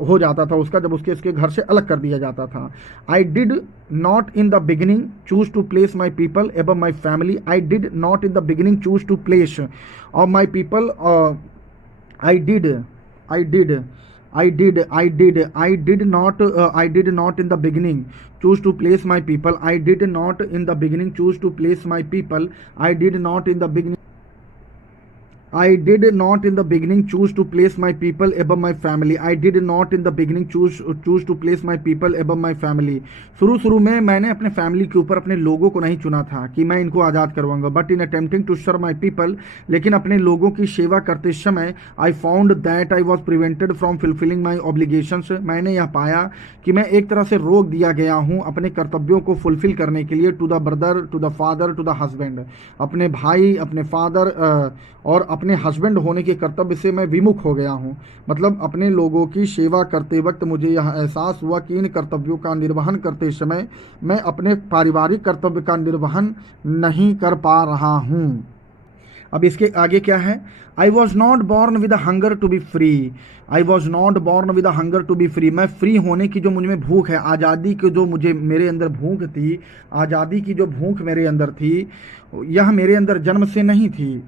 हो जाता था उसका जब उसके घर से अलग कर दिया जाता था। I did not in the beginning choose to place my people above my family, I did not in the beginning choose to place of my people, I did not in the beginning choose to place my people. I did not in the beginning choose to place my people. I did not in the beginning choose to place my people above my family. I did not in the beginning choose to place my people above my family. शुरू में मैंने अपने family के ऊपर अपने लोगों को नहीं चुना था कि मैं इनको आज़ाद करवाऊंगा, but in attempting to serve my people, लेकिन अपने लोगों की सेवा करते समय I found that I was prevented from fulfilling my obligations, मैंने यह पाया कि मैं एक तरह से रोक दिया गया हूँ अपने कर्तव्यों को फुलफिल करने के लिए, to the brother, to the father, to the husband, अपने भाई, अपने फादर और अपने हस्बैंड होने के कर्तव्य से मैं विमुख हो गया हूँ। मतलब अपने लोगों की सेवा करते वक्त मुझे यह एहसास हुआ कि इन कर्तव्यों का निर्वहन करते समय मैं अपने पारिवारिक कर्तव्य का निर्वहन नहीं कर पा रहा हूँ। अब इसके आगे क्या है, I was not born with a hunger to be free, I was not born with a hunger to be free, मैं फ्री होने की जो मुझ में भूख है, आज़ादी की जो मुझे मेरे अंदर भूख थी, आज़ादी की जो भूख मेरे अंदर थी, यह मेरे अंदर जन्म से नहीं थी।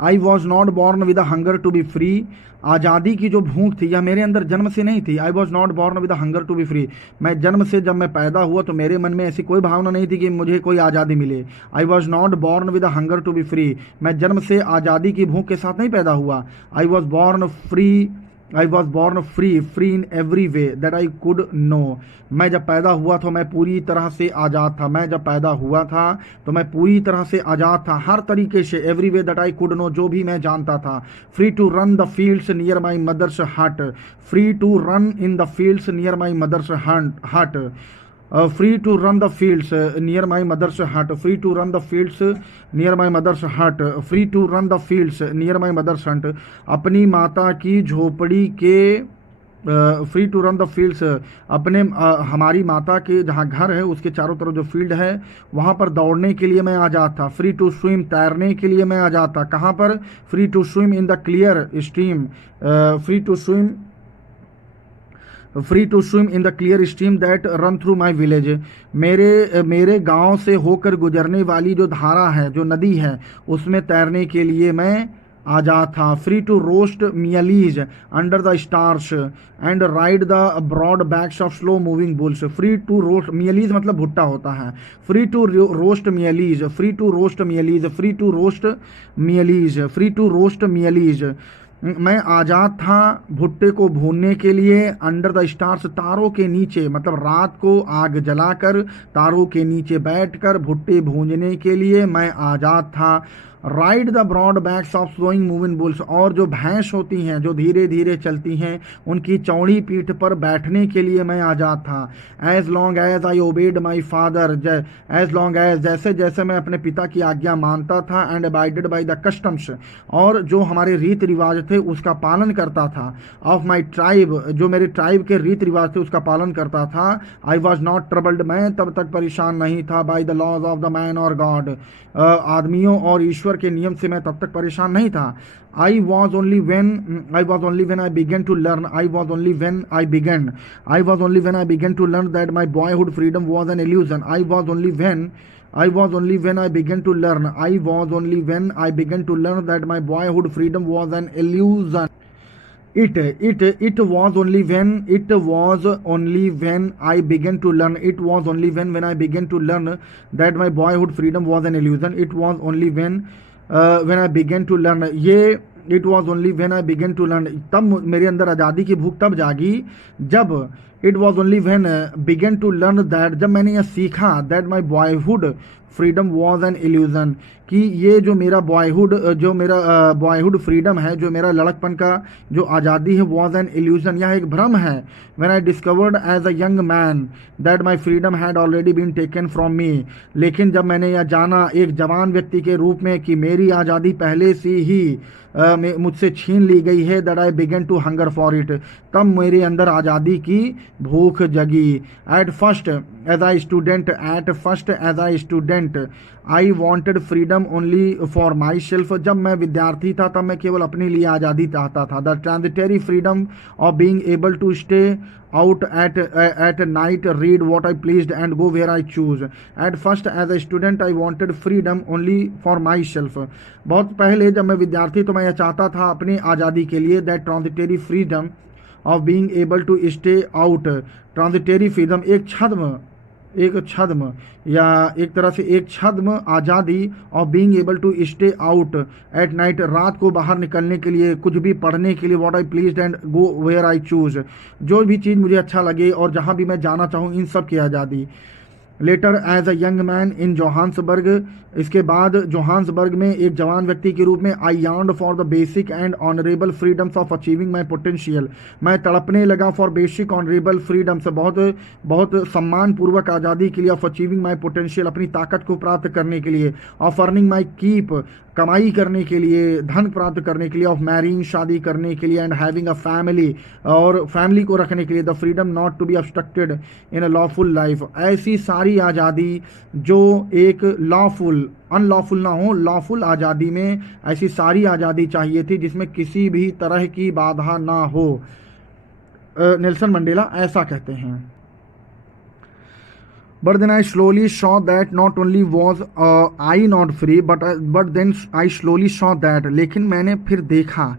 I was not born with a hunger to be free, आज़ादी की जो भूख थी यह मेरे अंदर जन्म से नहीं थी। I was not born with a hunger to be free, मैं जन्म से जब मैं पैदा हुआ तो मेरे मन में ऐसी कोई भावना नहीं थी कि मुझे कोई आज़ादी मिले। I was not born with a hunger to be free, मैं जन्म से आज़ादी की भूख के साथ नहीं पैदा हुआ। I was born free, I was born free, free in every way that I could know, मैं जब पैदा हुआ तो मैं पूरी तरह से आज़ाद था, मैं जब पैदा हुआ था तो मैं पूरी तरह से आज़ाद था, हर तरीके से, every way that I could know, जो भी मैं जानता था। Free to run the fields near my mother's hut, free to run in the fields near my mother's hut, free to run the fields near my mother's hut, free to run the fields near my mother's hut, free to run the fields near my mother's hut, अपनी माता की झोपड़ी के, free to run the fields, अपने हमारी माता के जहाँ घर है उसके चारों तरफ जो फील्ड है वहाँ पर दौड़ने के लिए मैं आज़ाद था। फ्री टू स्विम, तैरने के लिए मैं आज़ाद था। कहाँ पर? Free to swim in the clear stream, free to swim, free to swim in the clear stream that run through my village, मेरे गांव से होकर गुजरने वाली जो धारा है, जो नदी है, उसमें तैरने के लिए मैं आज़ाद था। Free to roast mealies under the stars and ride the broad backs of slow moving bulls, free to roast, mealies मतलब भुट्टा होता है, free to roast mealies, free to roast mealies, free to roast mealies, free to roast mealies, मैं आज़ाद था भुट्टे को भूनने के लिए, अंडर द स्टार्स, तारों के नीचे, मतलब रात को आग जलाकर तारों के नीचे बैठकर भुट्टे भूनने के लिए मैं आज़ाद था। Ride the broad backs of slowing moving bulls, और जो भैंस होती हैं जो धीरे धीरे चलती हैं उनकी चौड़ी पीठ पर बैठने के लिए मैं आज़ाद था। As long as I obeyed my father, as long as, जैसे जैसे मैं अपने पिता की आज्ञा मानता था, and abided by the customs, और जो हमारे रीति रिवाज थे उसका पालन करता था, ऑफ माई ट्राइब, जो मेरे ट्राइब के रीति रिवाज थे उसका पालन करता था। आई वॉज नॉट ट्रबल्ड, मैं तब तक परेशान नहीं था, by the laws of the man और गॉड, आदमियों और ईश्वर के नियम से मैं तब तक परेशान नहीं था। I was only when I began to learn, I was only when I began to learn that my boyhood freedom was an illusion. I was only when I began to learn that my boyhood freedom was an illusion. It was only when I began to learn, it was only when I began to learn that my boyhood freedom was an illusion. It was only when I began to learn, ये it was only when I began to learn, तब मेरे अंदर आज़ादी की भूख तब जागी जब, it was only when began to learn that, जब मैंने यह सीखा, that my boyhood freedom was an illusion, कि ये जो मेरा बॉयहुड फ्रीडम है, जो मेरा लड़कपन का जो आज़ादी है, was an illusion, यह एक भ्रम है। when I discovered as a young man that my freedom had already been taken from me, लेकिन जब मैंने यह जाना एक जवान व्यक्ति के रूप में कि मेरी आज़ादी पहले से ही मुझसे छीन ली गई है, that I began to hunger for it, तब मेरे अंदर आज़ादी की भूख जगी। At first as a student I wanted freedom only for myself, जब मैं विद्यार्थी था तब मैं केवल अपने लिए आज़ादी चाहता था। The transitory freedom of being able to stay out at night, read what I pleased and go where I choose. At first as a student I wanted freedom only for myself, बहुत पहले जब मैं विद्यार्थी तो मैं यह चाहता था अपनी आज़ादी के लिए, that transitory freedom of being able to stay out, transitory freedom एक छद्म या एक तरह से एक छद्म आज़ादी, of being able to stay out at night, रात को बाहर निकलने के लिए, कुछ भी पढ़ने के लिए, what I pleased and go where I choose, जो भी चीज़ मुझे अच्छा लगे और जहाँ भी मैं जाना चाहूँ, इन सब की आज़ादी। Later as a young man in Johannesburg, इसके बाद जोहान्सबर्ग में एक जवान व्यक्ति के रूप में, I yearned for the basic and honourable freedoms of achieving my potential, मैं तड़पने लगा फॉर बेसिक ऑनरेबल फ्रीडम्स, बहुत सम्मानपूर्वक आज़ादी के लिए, ऑफ अचीविंग माई पोटेंशियल, अपनी ताकत को प्राप्त करने के लिए, ऑफ अर्निंग माई कीप, कमाई करने के लिए, धन प्राप्त करने के लिए, ऑफ मैरिंग, शादी करने के लिए, एंड हैविंग अ फैमिली, और फैमिली को रखने के लिए, the freedom not to be obstructed in a lawful life, ऐसी सारी सारी आज़ादी जो एक लॉफुल, अनलॉफुल ना हो, लॉफुल आज़ादी में ऐसी सारी आज़ादी चाहिए थी जिसमें किसी भी तरह की बाधा ना हो। नेल्सन मंडेला ऐसा कहते हैं। But then I slowly saw that not only was I not free, but then I slowly saw that, लेकिन मैंने फिर देखा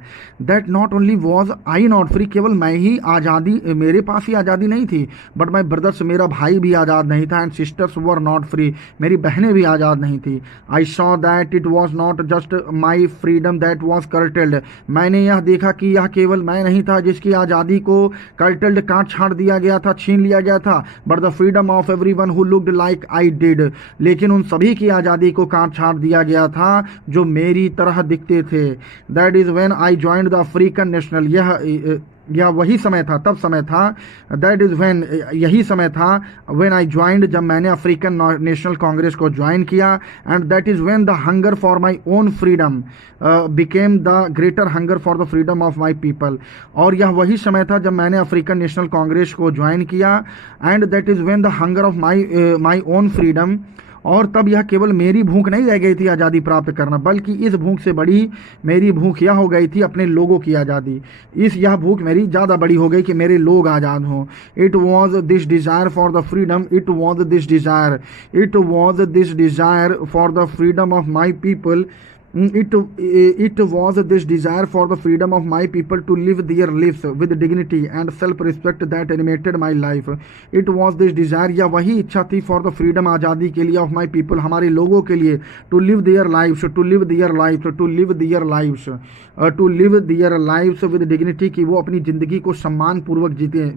that not only was I not free, केवल मैं ही आज़ादी, मेरे पास ही आज़ादी नहीं थी, but my brothers, मेरा भाई भी आज़ाद नहीं था, and sisters were not free, मेरी बहनें भी आज़ाद नहीं थी। I saw that it was not just my freedom that was curtailed, मैंने यह देखा कि यह केवल मैं नहीं था जिसकी आज़ादी को curtailed, काट छाड़ दिया गया था, छीन लिया गया था, but the freedom of everyone who looked like I did, लेकिन उन सभी की आज़ादी को काट छाड़ दिया गया था जो मेरी तरह दिखते थे। That is when I joined the African National, यह वही समय था, तब समय था, दैट इज़ व्हेन, यही समय था, व्हेन आई ज्वाइंड, जब मैंने अफ्रीकन नेशनल कांग्रेस को ज्वाइन किया, and that is when the hunger for my own freedom became the greater hunger for the freedom of my people, और यह वही समय था जब मैंने अफ्रीकन नेशनल कांग्रेस को ज्वाइन किया, and that is when the hunger of my own freedom, और तब यह केवल मेरी भूख नहीं रह गई थी आज़ादी प्राप्त करना, बल्कि इस भूख से बड़ी मेरी भूख यह हो गई थी अपने लोगों की आज़ादी। यह भूख मेरी ज़्यादा बड़ी हो गई कि मेरे लोग आज़ाद हों। It was this desire for the freedom, it was this desire for the freedom of my people, it was this desire for the freedom of my people to live their lives with dignity and self-respect that animated my life. It was this desire, या वही इच्छा थी, for the freedom, आज़ादी के लिए, of my people, हमारे लोगों के लिए, to live their lives with dignity, कि वो अपनी ज़िंदगी को सम्मान पूर्वक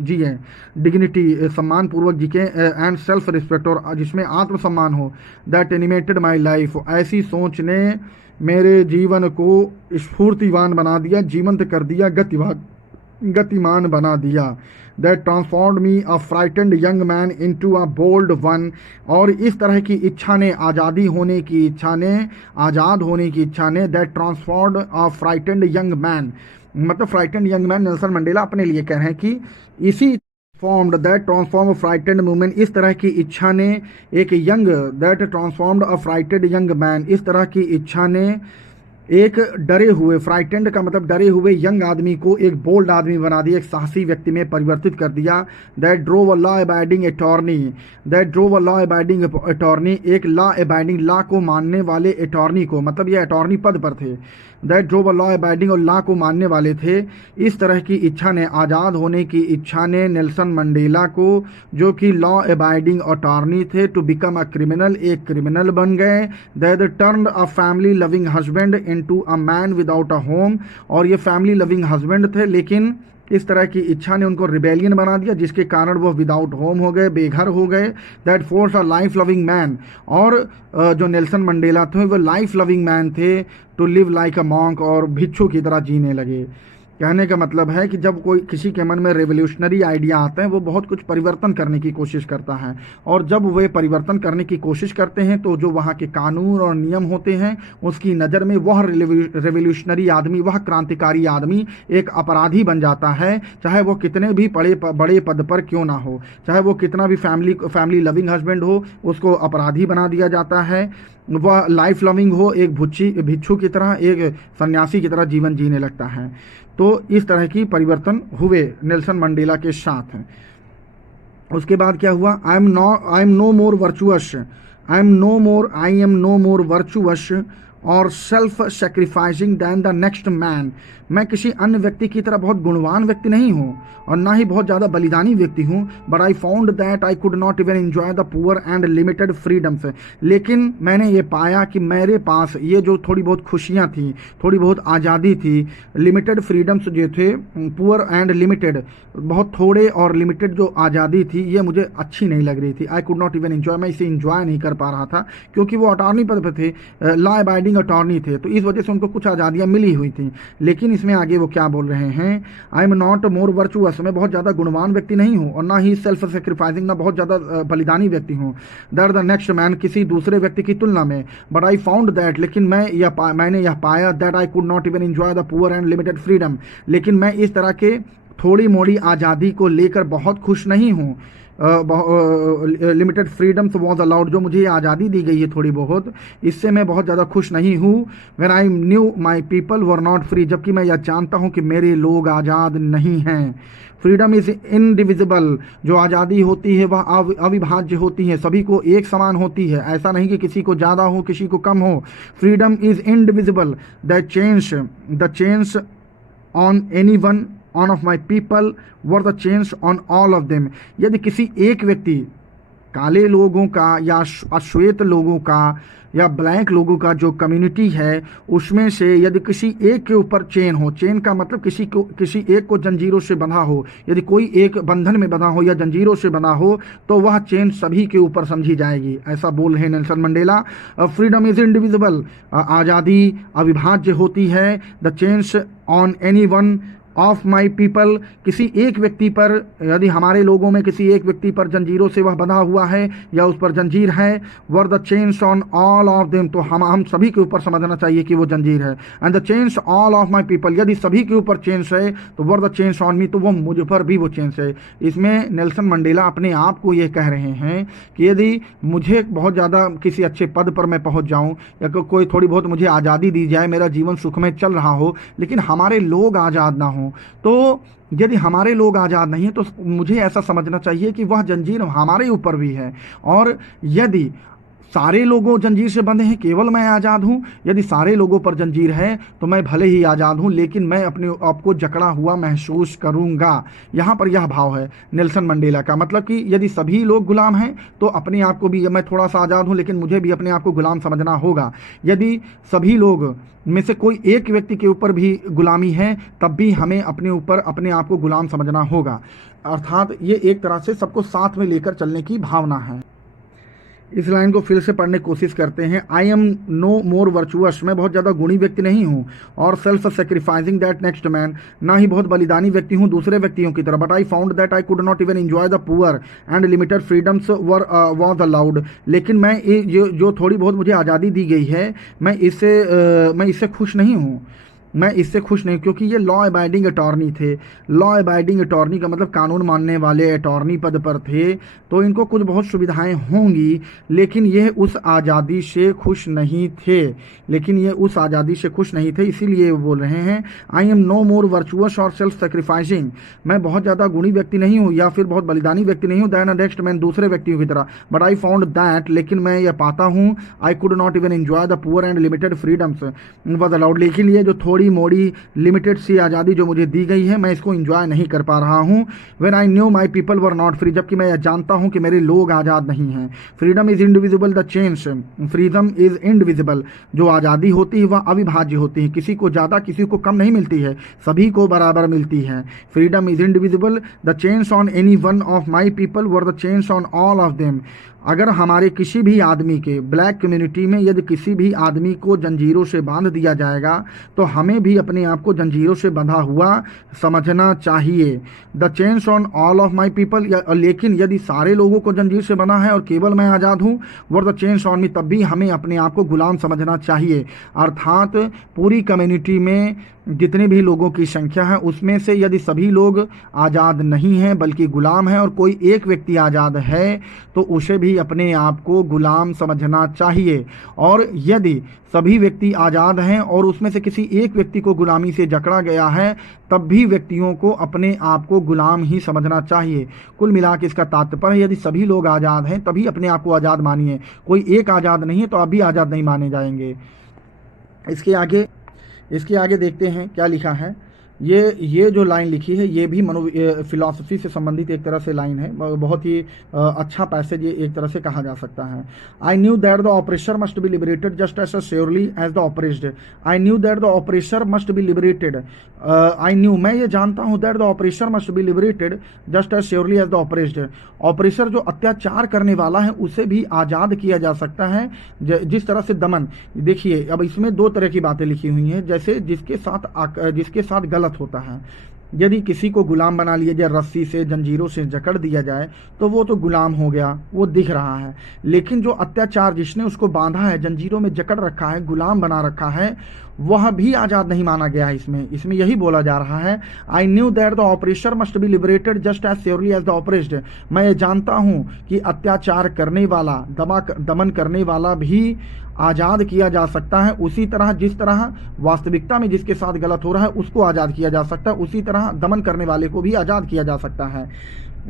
जिए, डिग्निटी, सम्मान पूर्वक जिए, एंड सेल्फ रिस्पेक्ट, और जिसमें आत्मसम्मान हो, that animated my life, ऐसी सोच ने मेरे जीवन को स्फूर्तिवान बना दिया, जीवंत कर दिया, गतिमान बना दिया। That transformed me a frightened young man into a bold one, और इस तरह की इच्छा ने, आज़ाद होने की इच्छा ने, that transformed a frightened young man, मतलब frightened young man Nelson Mandela अपने लिए कह रहे हैं कि इसी formed, that transform frightened movement, इस तरह की इच्छा ने एक young, that transformed a frightened young man, इस तरह की इच्छा ने एक डरे हुए, फ्राइटेंड का मतलब डरे हुए, यंग आदमी को एक बोल्ड आदमी बना दिया, एक साहसी व्यक्ति में परिवर्तित कर दिया। That drove a law abiding attorney, एक लॉ अबाइडिंग, लॉ को मानने वाले अटॉर्नी को, मतलब ये अटॉर्नी पद पर थे, that drove a law abiding, और लॉ को मानने वाले थे। इस तरह की इच्छा ने, आज़ाद होने की इच्छा ने नेल्सन मंडेला को, जो कि लॉ अबाइडिंग अटॉर्नी थे, टू बिकम अ क्रिमिनल, एक क्रिमिनल बन गए। That turned a family loving husband into a man without a home, और ये फैमिली लविंग हस्बैंड थे, लेकिन इस तरह की इच्छा ने उनको रिबेलियन बना दिया, जिसके कारण वो विदाउट होम हो गए, बेघर हो गए। That force a life loving man, और जो नेल्सन मंडेला थे वो लाइफ लविंग मैन थे, to live like a monk, और भिक्षु की तरह जीने लगे। कहने का मतलब है कि जब कोई किसी के मन में रेवोल्यूशनरी आइडिया आते हैं, वो बहुत कुछ परिवर्तन करने की कोशिश करता है, और जब वे परिवर्तन करने की कोशिश करते हैं तो जो वहाँ के कानून और नियम होते हैं, उसकी नज़र में वह रेवोल्यूशनरी आदमी, वह क्रांतिकारी आदमी एक अपराधी बन जाता है, चाहे वो कितने भी बड़े पद पर क्यों ना हो, चाहे वो कितना भी फैमिली लविंग हस्बैंड हो, उसको अपराधी बना दिया जाता है। वह लाइफ लविंग हो, एक भिक्षु की तरह, एक सन्यासी की तरह जीवन जीने लगता है। तो इस तरह की परिवर्तन हुए नेल्सन मंडेला के साथ। उसके बाद क्या हुआ? I am no more virtuous और self sacrificing than the next man, मैं किसी अन्य व्यक्ति की तरह बहुत गुणवान व्यक्ति नहीं हूँ और ना ही बहुत ज़्यादा बलिदानी व्यक्ति हूँ। But I found that I could not even enjoy the poor and limited freedoms, लेकिन मैंने ये पाया कि मेरे पास ये जो थोड़ी बहुत खुशियाँ थी, थोड़ी बहुत आज़ादी थी, लिमिटेड फ्रीडम्स जो थे, पुअर एंड लिमिटेड, बहुत थोड़े और लिमिटेड जो आज़ादी थी, ये मुझे अच्छी नहीं लग रही थी। I could not even enjoy, मैं इसे इंजॉय नहीं कर पा रहा था, क्योंकि वो अटॉर्नी पद पर थे, लॉ अबाइडिंग अटॉर्नी थे, तो इस वजह से उनको कुछ आज़ादियाँ मिली हुई थी। लेकिन इसमें आगे वो क्या बोल रहे हैं? I am not more virtuous, मैं बहुत ज़्यादा गुणवान व्यक्ति नहीं हूँ, और ना ही सेल्फ सेक्रीफाइसिंग, ना बहुत ज़्यादा बलिदानी व्यक्ति हूँ, दैट द नेक्स्ट मैन, किसी दूसरे व्यक्ति की तुलना में। बट आई फाउंड दैट, लेकिन मैंने यह पाया, that I could not even enjoy the poor and limited freedom, लेकिन मैं इस तरह के थोड़ी मोड़ी आज़ादी को लेकर बहुत खुश नहीं हूँ, लिमिटेड फ्रीडम्स वॉज अलाउड, जो मुझे आज़ादी दी गई है थोड़ी बहुत, इससे मैं बहुत ज़्यादा खुश नहीं हूँ। When I knew my people were not free, जबकि मैं यह जानता हूँ कि मेरे लोग आज़ाद नहीं हैं। फ्रीडम इज़ इनडिविजिबल, जो आज़ादी होती है वह अविभाज्य होती है, सभी को एक समान होती है, ऐसा नहीं कि किसी को ज़्यादा हो किसी को कम हो। Freedom is indivisible, the change on any one on off my people were the change on all of them. यदि किसी एक व्यक्ति, काले लोगों का या अश्वेत लोगों का या ब्लैक लोगों का जो कम्युनिटी है, उसमें से यदि किसी एक के ऊपर चेन हो, चेन का मतलब किसी एक को जंजीरों से बंधा हो, यदि कोई एक बंधन में बंधा हो या जंजीरों से बंधा हो, तो वह चेन सभी के ऊपर समझी जाएगी, ऐसा बोल रहे Nelson Mandela. Freedom is indivisible, आज़ादी अविभाज्य होती है। The change on any one of my people, किसी एक व्यक्ति पर, यदि हमारे लोगों में किसी एक व्यक्ति पर जंजीरों से वह बंधा हुआ है या उस पर जंजीर है, were the chains on all of them, तो हम सभी के ऊपर समझना चाहिए कि वो जंजीर है। And the chains all of my people, यदि सभी के ऊपर चेन्स है तो were the chains on me, तो वो मुझ पर भी वो चेन्स है। इसमें नेल्सन मंडेला अपने आप को ये कह रहे हैं कि यदि मुझे बहुत ज़्यादा किसी अच्छे पद पर मैं पहुँच जाऊँ या कोई थोड़ी बहुत मुझे आज़ादी दी जाए, मेरा जीवन सुखमय चल रहा हो, लेकिन हमारे लोग आज़ाद ना हो, तो यदि हमारे लोग आज़ाद नहीं हैं तो मुझे ऐसा समझना चाहिए कि वह जंजीर हमारे ऊपर भी है। और यदि सारे लोगों जंजीर से बंधे हैं, केवल मैं आज़ाद हूँ, यदि सारे लोगों पर जंजीर है तो मैं भले ही आज़ाद हूँ, लेकिन मैं अपने आप को जकड़ा हुआ महसूस करूँगा। यहाँ पर यह भाव है नेल्सन मंडेला का, मतलब कि यदि सभी लोग गुलाम हैं तो अपने आप को भी, मैं थोड़ा सा आज़ाद हूँ लेकिन मुझे भी अपने आप को गुलाम समझना होगा। यदि सभी लोग में से कोई एक व्यक्ति के ऊपर भी गुलामी है, तब भी हमें अपने ऊपर अपने आप को गुलाम समझना होगा। अर्थात ये एक तरह से सबको साथ में लेकर चलने की भावना है। इस लाइन को फिर से पढ़ने की कोशिश करते हैं। I am no more virtuous, मैं बहुत ज़्यादा गुणी व्यक्ति नहीं हूँ, और self sacrificing that next man, ना ही बहुत बलिदानी व्यक्ति हूँ दूसरे व्यक्तियों की तरह। But I found that I could not even enjoy the poor and limited freedoms was allowed, लेकिन मैं जो थोड़ी बहुत मुझे आज़ादी दी गई है, मैं इससे खुश नहीं हूँ। मैं इससे खुश नहीं, क्योंकि ये लॉ अबाइडिंग अटॉर्नी थे। लॉ अबाइडिंग अटॉर्नी का मतलब कानून मानने वाले अटॉर्नी पद पर थे, तो इनको कुछ बहुत सुविधाएं होंगी, लेकिन ये उस आज़ादी से खुश नहीं थे। इसीलिए वो बोल रहे हैं I am no more virtuous और सेल्फ सेक्रीफाइसिंग, मैं बहुत ज़्यादा गुणी व्यक्ति नहीं हूँ या फिर बहुत बलिदानी व्यक्ति नहीं हूँ, दैन अ नेक्स्ट मैन, दूसरे व्यक्तियों की तरह। बट आई फाउंड दैट, लेकिन मैं ये पाता हूँ, I could not even enjoy the poor and limited freedoms was allowed, लेकिन ये जो थोड़ी मोड़ी लिमिटेड सी आज़ादी जो मुझे दी गई है, मैं इसको एंजॉय नहीं कर पा रहा हूँ। When I knew my people were not free, जबकि मैं यह जानता हूँ कि मेरे लोग आज़ाद नहीं हैं। Freedom is indivisible, the change, freedom is indivisible, जो आज़ादी होती है वह अविभाज्य होती है, किसी को ज़्यादा किसी को कम नहीं मिलती है, सभी को बराबर मिलती है। Freedom is indivisible, the change on any one of my people were the change on all of them, अगर हमारे किसी भी आदमी के, ब्लैक कम्युनिटी में यदि किसी भी आदमी को जंजीरों से बांध दिया जाएगा तो हमें भी अपने आप को जंजीरों से बंधा हुआ समझना चाहिए। The change on all of my people, लेकिन यदि सारे लोगों को जंजीर से बंधा है और केवल मैं आज़ाद हूँ, were the change on me, तब भी हमें अपने आप को गुलाम समझना चाहिए। अर्थात पूरी कम्युनिटी में जितने भी लोगों की संख्या है, उसमें से यदि सभी लोग आज़ाद नहीं हैं बल्कि गुलाम हैं और कोई एक व्यक्ति आज़ाद है, तो उसे भी अपने आप को गुलाम समझना चाहिए। और यदि सभी व्यक्ति आज़ाद हैं और उसमें से किसी एक व्यक्ति को गुलामी से जकड़ा गया है, तब भी व्यक्तियों को अपने आप को गुलाम ही समझना चाहिए। कुल मिला के इसका तात्पर्य है, यदि सभी लोग आज़ाद हैं तभी अपने आप को आज़ाद मानिए, कोई एक आज़ाद नहीं है तो आप भी आज़ाद नहीं माने जाएंगे। इसके आगे देखते हैं क्या लिखा है। ये जो लाइन लिखी है ये भी फिलॉसफी से संबंधित एक तरह से लाइन है, बहुत ही अच्छा पैसेज ये एक तरह से कहा जा सकता है। I knew that the oppressor must be liberated just as surely as the oppressed. I knew that the oppressor must be liberated, I knew, मैं ये जानता हूँ, that the oppressor must be liberated just as surely as the oppressed, oppressor जो अत्याचार करने वाला है उसे भी आज़ाद किया जा सकता है जिस तरह से दमन। देखिए अब इसमें दो तरह की बातें लिखी हुई हैं, जैसे जिसके साथ गलत होता है, यदि किसी को गुलाम बना लिया जाए, रस्सी से, जंजीरों से जकड़ दिया जाए, तो वो तो गुलाम हो गया, वो दिख रहा है। लेकिन जो अत्याचार, जिसने उसको बांधा है, जंजीरों में जकड़ रखा है, गुलाम बना रखा है, वह भी आज़ाद नहीं माना गया है। इसमें यही बोला जा रहा है, I knew that the oppressor must be liberated just as surely as the oppressed. मैं ये जानता हूँ कि अत्याचार करने वाला, दमन करने वाला भी आज़ाद किया जा सकता है, उसी तरह जिस तरह वास्तविकता में जिसके साथ गलत हो रहा है उसको आज़ाद किया जा सकता है, उसी तरह दमन करने वाले को भी आज़ाद किया जा सकता है।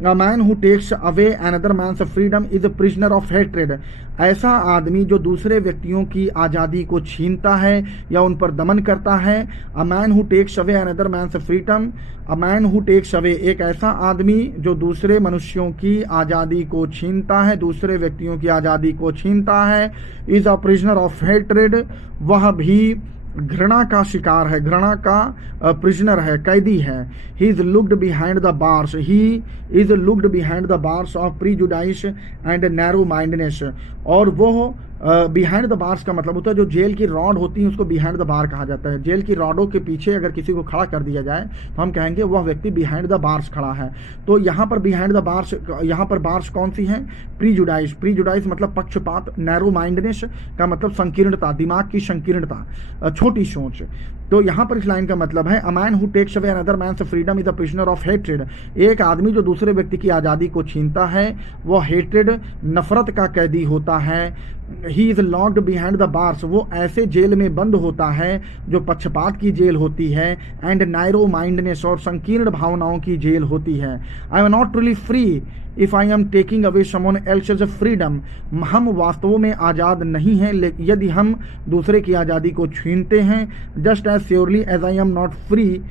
A man who takes away another man's freedom is a prisoner of hatred। ऐसा आदमी जो दूसरे व्यक्तियों की आज़ादी को छीनता है या उन पर दमन करता है। A man who takes away another man's freedom, a man who takes away, एक ऐसा आदमी जो दूसरे मनुष्यों की आज़ादी को छीनता है, दूसरे व्यक्तियों की आज़ादी को छीनता है, is a prisoner of hatred। वह भी घृणा का शिकार है, घृणा का प्रिजनर है, कैदी है। He is locked behind the bars, he is locked behind the bars of prejudice and narrow mindness. और वो बिहाइंड द बार्स का मतलब होता है, जो जेल की रॉड होती है उसको बिहाइंड द बार कहा जाता है। जेल की रॉडों के पीछे अगर किसी को खड़ा कर दिया जाए तो हम कहेंगे वह व्यक्ति बिहाइंड द बार्स खड़ा है। तो यहाँ पर बिहाइंड द बार्स, यहाँ पर बार्स कौन सी हैं? प्रीजुडाइस। प्रीजुडाइस मतलब पक्षपात, नैरो माइंडनेस का मतलब संकीर्णता, दिमाग की संकीर्णता, छोटी सोच। तो यहाँ पर इस लाइन का मतलब है, a man who takes away another man's freedom is a prisoner of hatred. एक आदमी जो दूसरे व्यक्ति की आज़ादी को छीनता है वह हेट्रेड, नफरत का कैदी होता है। He is locked behind the bars, वो ऐसे जेल में बंद होता है जो पक्षपात की जेल होती है, एंड नैरो माइंडनेस, और संकीर्ण भावनाओं की जेल होती है। आई am not really free if I am taking away someone else's freedom. हम वास्तव में आज़ाद नहीं हैं यदि हम दूसरे की आज़ादी को छीनते हैं। Just as surely as I am not free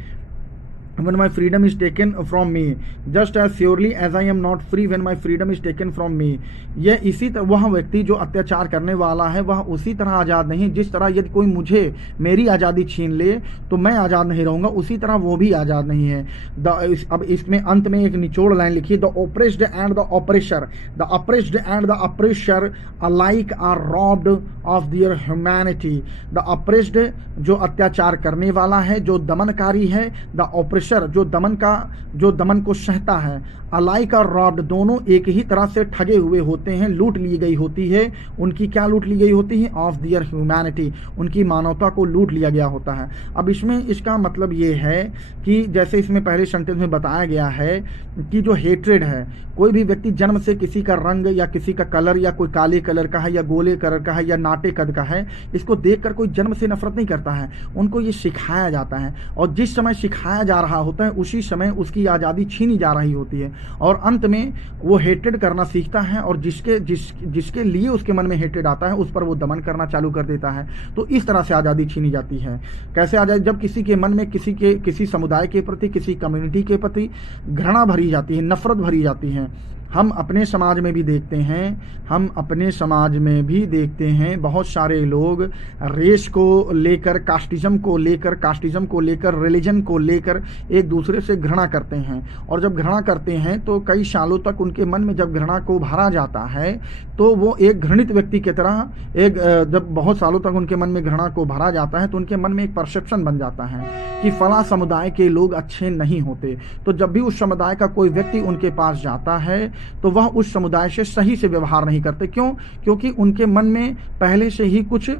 when my freedom is taken from me, just as surely as I am not free when my freedom is taken from me। यह इसी तरह वह व्यक्ति जो अत्याचार करने वाला है वह उसी तरह आज़ाद नहीं, जिस तरह यदि कोई मुझे मेरी आज़ादी छीन ले तो मैं आज़ाद नहीं रहूँगा, उसी तरह वो भी आज़ाद नहीं है। अब इसमें अंत में एक निचोड़ लाइन लिखी, the oppressed and the oppressor, the oppressed and the oppressor alike are robbed of their humanity. The oppressed जो अत्याचार करने वाला है, जो दमनकारी है, द ऑपरेशर जो दमन को सहता है, अलाइक और रॉब्ड दोनों एक ही तरह से ठगे हुए होते हैं, लूट ली गई होती है। उनकी क्या लूट ली गई होती है? ऑफ देयर ह्यूमैनिटी, उनकी मानवता को लूट लिया गया होता है। अब इसमें इसका मतलब ये है कि जैसे इसमें पहले सेंटेंस में बताया गया है कि जो हेट्रेड है, कोई भी व्यक्ति जन्म से किसी का रंग या किसी का कलर, या कोई काले कलर का है या गोले कलर का है या नाटे कद का है, इसको देखकर कोई जन्म से नफरत नहीं करता है, उनको ये सिखाया जाता है। और जिस समय सिखाया जा रहा होता है उसी समय उसकी आज़ादी छीनी जा रही होती है, और अंत में वो हेटेड करना सीखता है, और जिसके लिए उसके मन में हेटेड आता है उस पर वो दमन करना चालू कर देता है। तो इस तरह से आज़ादी छीनी जाती है। कैसे आज़ादी? जब किसी के मन में किसी समुदाय के प्रति, किसी कम्युनिटी के प्रति घृणा भरी जाती है, नफरत भरी जाती है। हम अपने समाज में भी देखते हैं, बहुत सारे लोग रेस को लेकर, कास्टिज्म को लेकर, रिलीजन को लेकर एक दूसरे से घृणा करते हैं। और जब घृणा करते हैं तो कई सालों तक उनके मन में जब घृणा को भरा जाता है तो वो एक घृणित व्यक्ति की तरह, जब बहुत सालों तक उनके मन में घृणा को भरा जाता है तो उनके मन में एक परसेप्शन बन जाता है कि फला समुदाय के लोग अच्छे नहीं होते। तो जब भी उस समुदाय का कोई व्यक्ति उनके पास जाता है तो वह उस समुदाय से सही से व्यवहार नहीं करते। क्यों? क्योंकि उनके मन में पहले से ही कुछ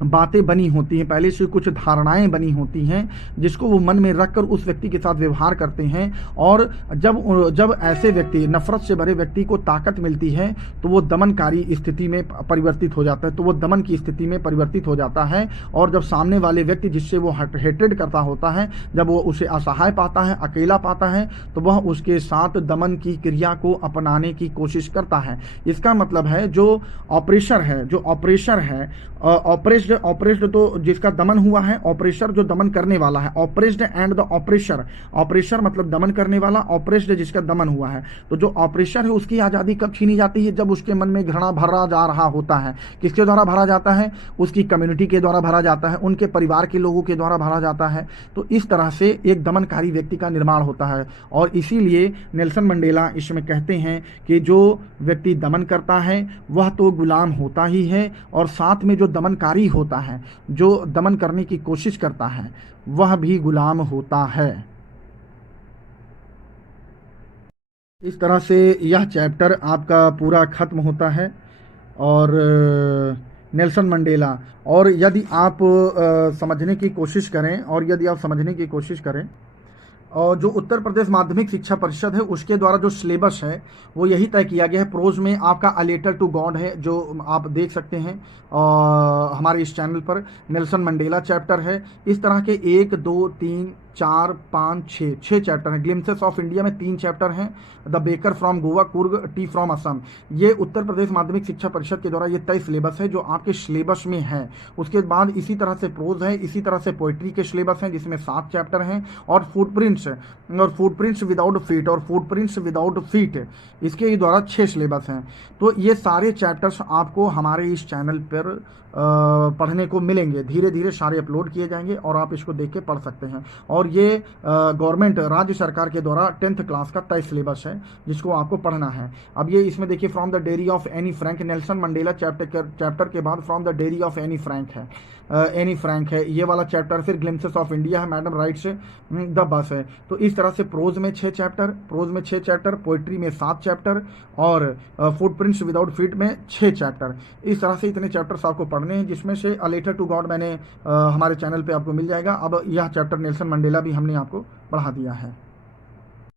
बातें बनी होती हैं, पहले से कुछ धारणाएं बनी होती हैं, जिसको वो मन में रखकर उस व्यक्ति के साथ व्यवहार करते हैं। और जब ऐसे व्यक्ति, नफरत से भरे व्यक्ति को ताकत मिलती है तो वो दमनकारी स्थिति में परिवर्तित हो जाता है, तो वो दमन की स्थिति में परिवर्तित हो जाता है। और जब सामने वाले व्यक्ति जिससे वो हेट्रेड करता होता है, जब वो उसे असहाय पाता है, अकेला पाता है, तो वह उसके साथ दमन की क्रिया को अपनाने की कोशिश करता है। इसका मतलब है जो ऑपरेशर है, ऑपरेस्ड तो जिसका दमन हुआ है, ऑपरेशर जो दमन करने वाला है। ऑपरेस्ड एंड द ऑपरेशर, ऑपरेशर मतलब दमन करने वाला, ऑपरेस्ड जिसका दमन हुआ है। तो जो ऑपरेशर है उसकी आज़ादी कब छीनी जाती है? जब उसके मन में घृणा भरा जा रहा होता है। किसके द्वारा भरा जाता है? उसकी कम्युनिटी के द्वारा भरा जाता है, उनके परिवार के लोगों के द्वारा भरा जाता है। तो इस तरह से एक दमनकारी व्यक्ति का निर्माण होता है। और इसीलिए नेल्सन मंडेला इसमें कहते हैं कि जो व्यक्ति दमन करता है वह तो गुलाम होता ही है, और साथ में जो दमनकारी होता है, जो दमन करने की कोशिश करता है, वह भी गुलाम होता है। इस तरह से यह चैप्टर आपका पूरा खत्म होता है। और नेल्सन मंडेला, और यदि आप समझने की कोशिश करें, और यदि आप समझने की कोशिश करें, और जो उत्तर प्रदेश माध्यमिक शिक्षा परिषद है उसके द्वारा जो सिलेबस है वो यही तय किया गया है। प्रोज में आपका अ लेटर टू गॉड है, जो आप देख सकते हैं हमारे इस चैनल पर। नेल्सन मंडेला चैप्टर है। इस तरह के 1 2 3 4 5 6 चैप्टर हैं। ग्लिम्सेस ऑफ इंडिया में 3 चैप्टर हैं। The baker from Goa, Coorg, T from Assam. ये उत्तर प्रदेश माध्यमिक शिक्षा परिषद के द्वारा ये तय सिलेबस है जो आपके सिलेबस में है। उसके बाद इसी तरह से प्रोज है, इसी तरह से पोइट्री के सिलेबस हैं जिसमें 7 चैप्टर हैं। और फुटप्रिंट्स विदाउट फीट और फुटप्रिंट्स विदाउट फीट, इसके द्वारा 6 सिलेबस हैं। तो ये सारे चैप्टर्स आपको हमारे इस चैनल पर पढ़ने को मिलेंगे। धीरे धीरे सारे अपलोड किए जाएंगे और आप इसको देख के पढ़ सकते हैं। और ये गवर्नमेंट, राज्य सरकार के द्वारा 10th क्लास का तय सिलेबस है जिसको आपको पढ़ना है। अब ये इसमें देखिए, from the dairy of Anne Frank, Nelson Mandela chapter के बाद from the dairy of Anne Frank है, एनी फ्रैंक है ये वाला चैप्टर। फिर ग्लिम्सेस ऑफ इंडिया है, मैडम राइट्स द बस है। तो इस तरह से प्रोज में 6 चैप्टर, पोइट्री में 7 चैप्टर, और फुटप्रिंट्स विदाउट फीट में 6 चैप्टर। इस तरह से इतने चैप्टर्स आपको पढ़ने हैं, जिसमें से अ लेटर टू गॉड मैंने हमारे चैनल पे आपको मिल जाएगा। अब यह चैप्टर नेल्सन मंडेला भी हमने आपको पढ़ा दिया है।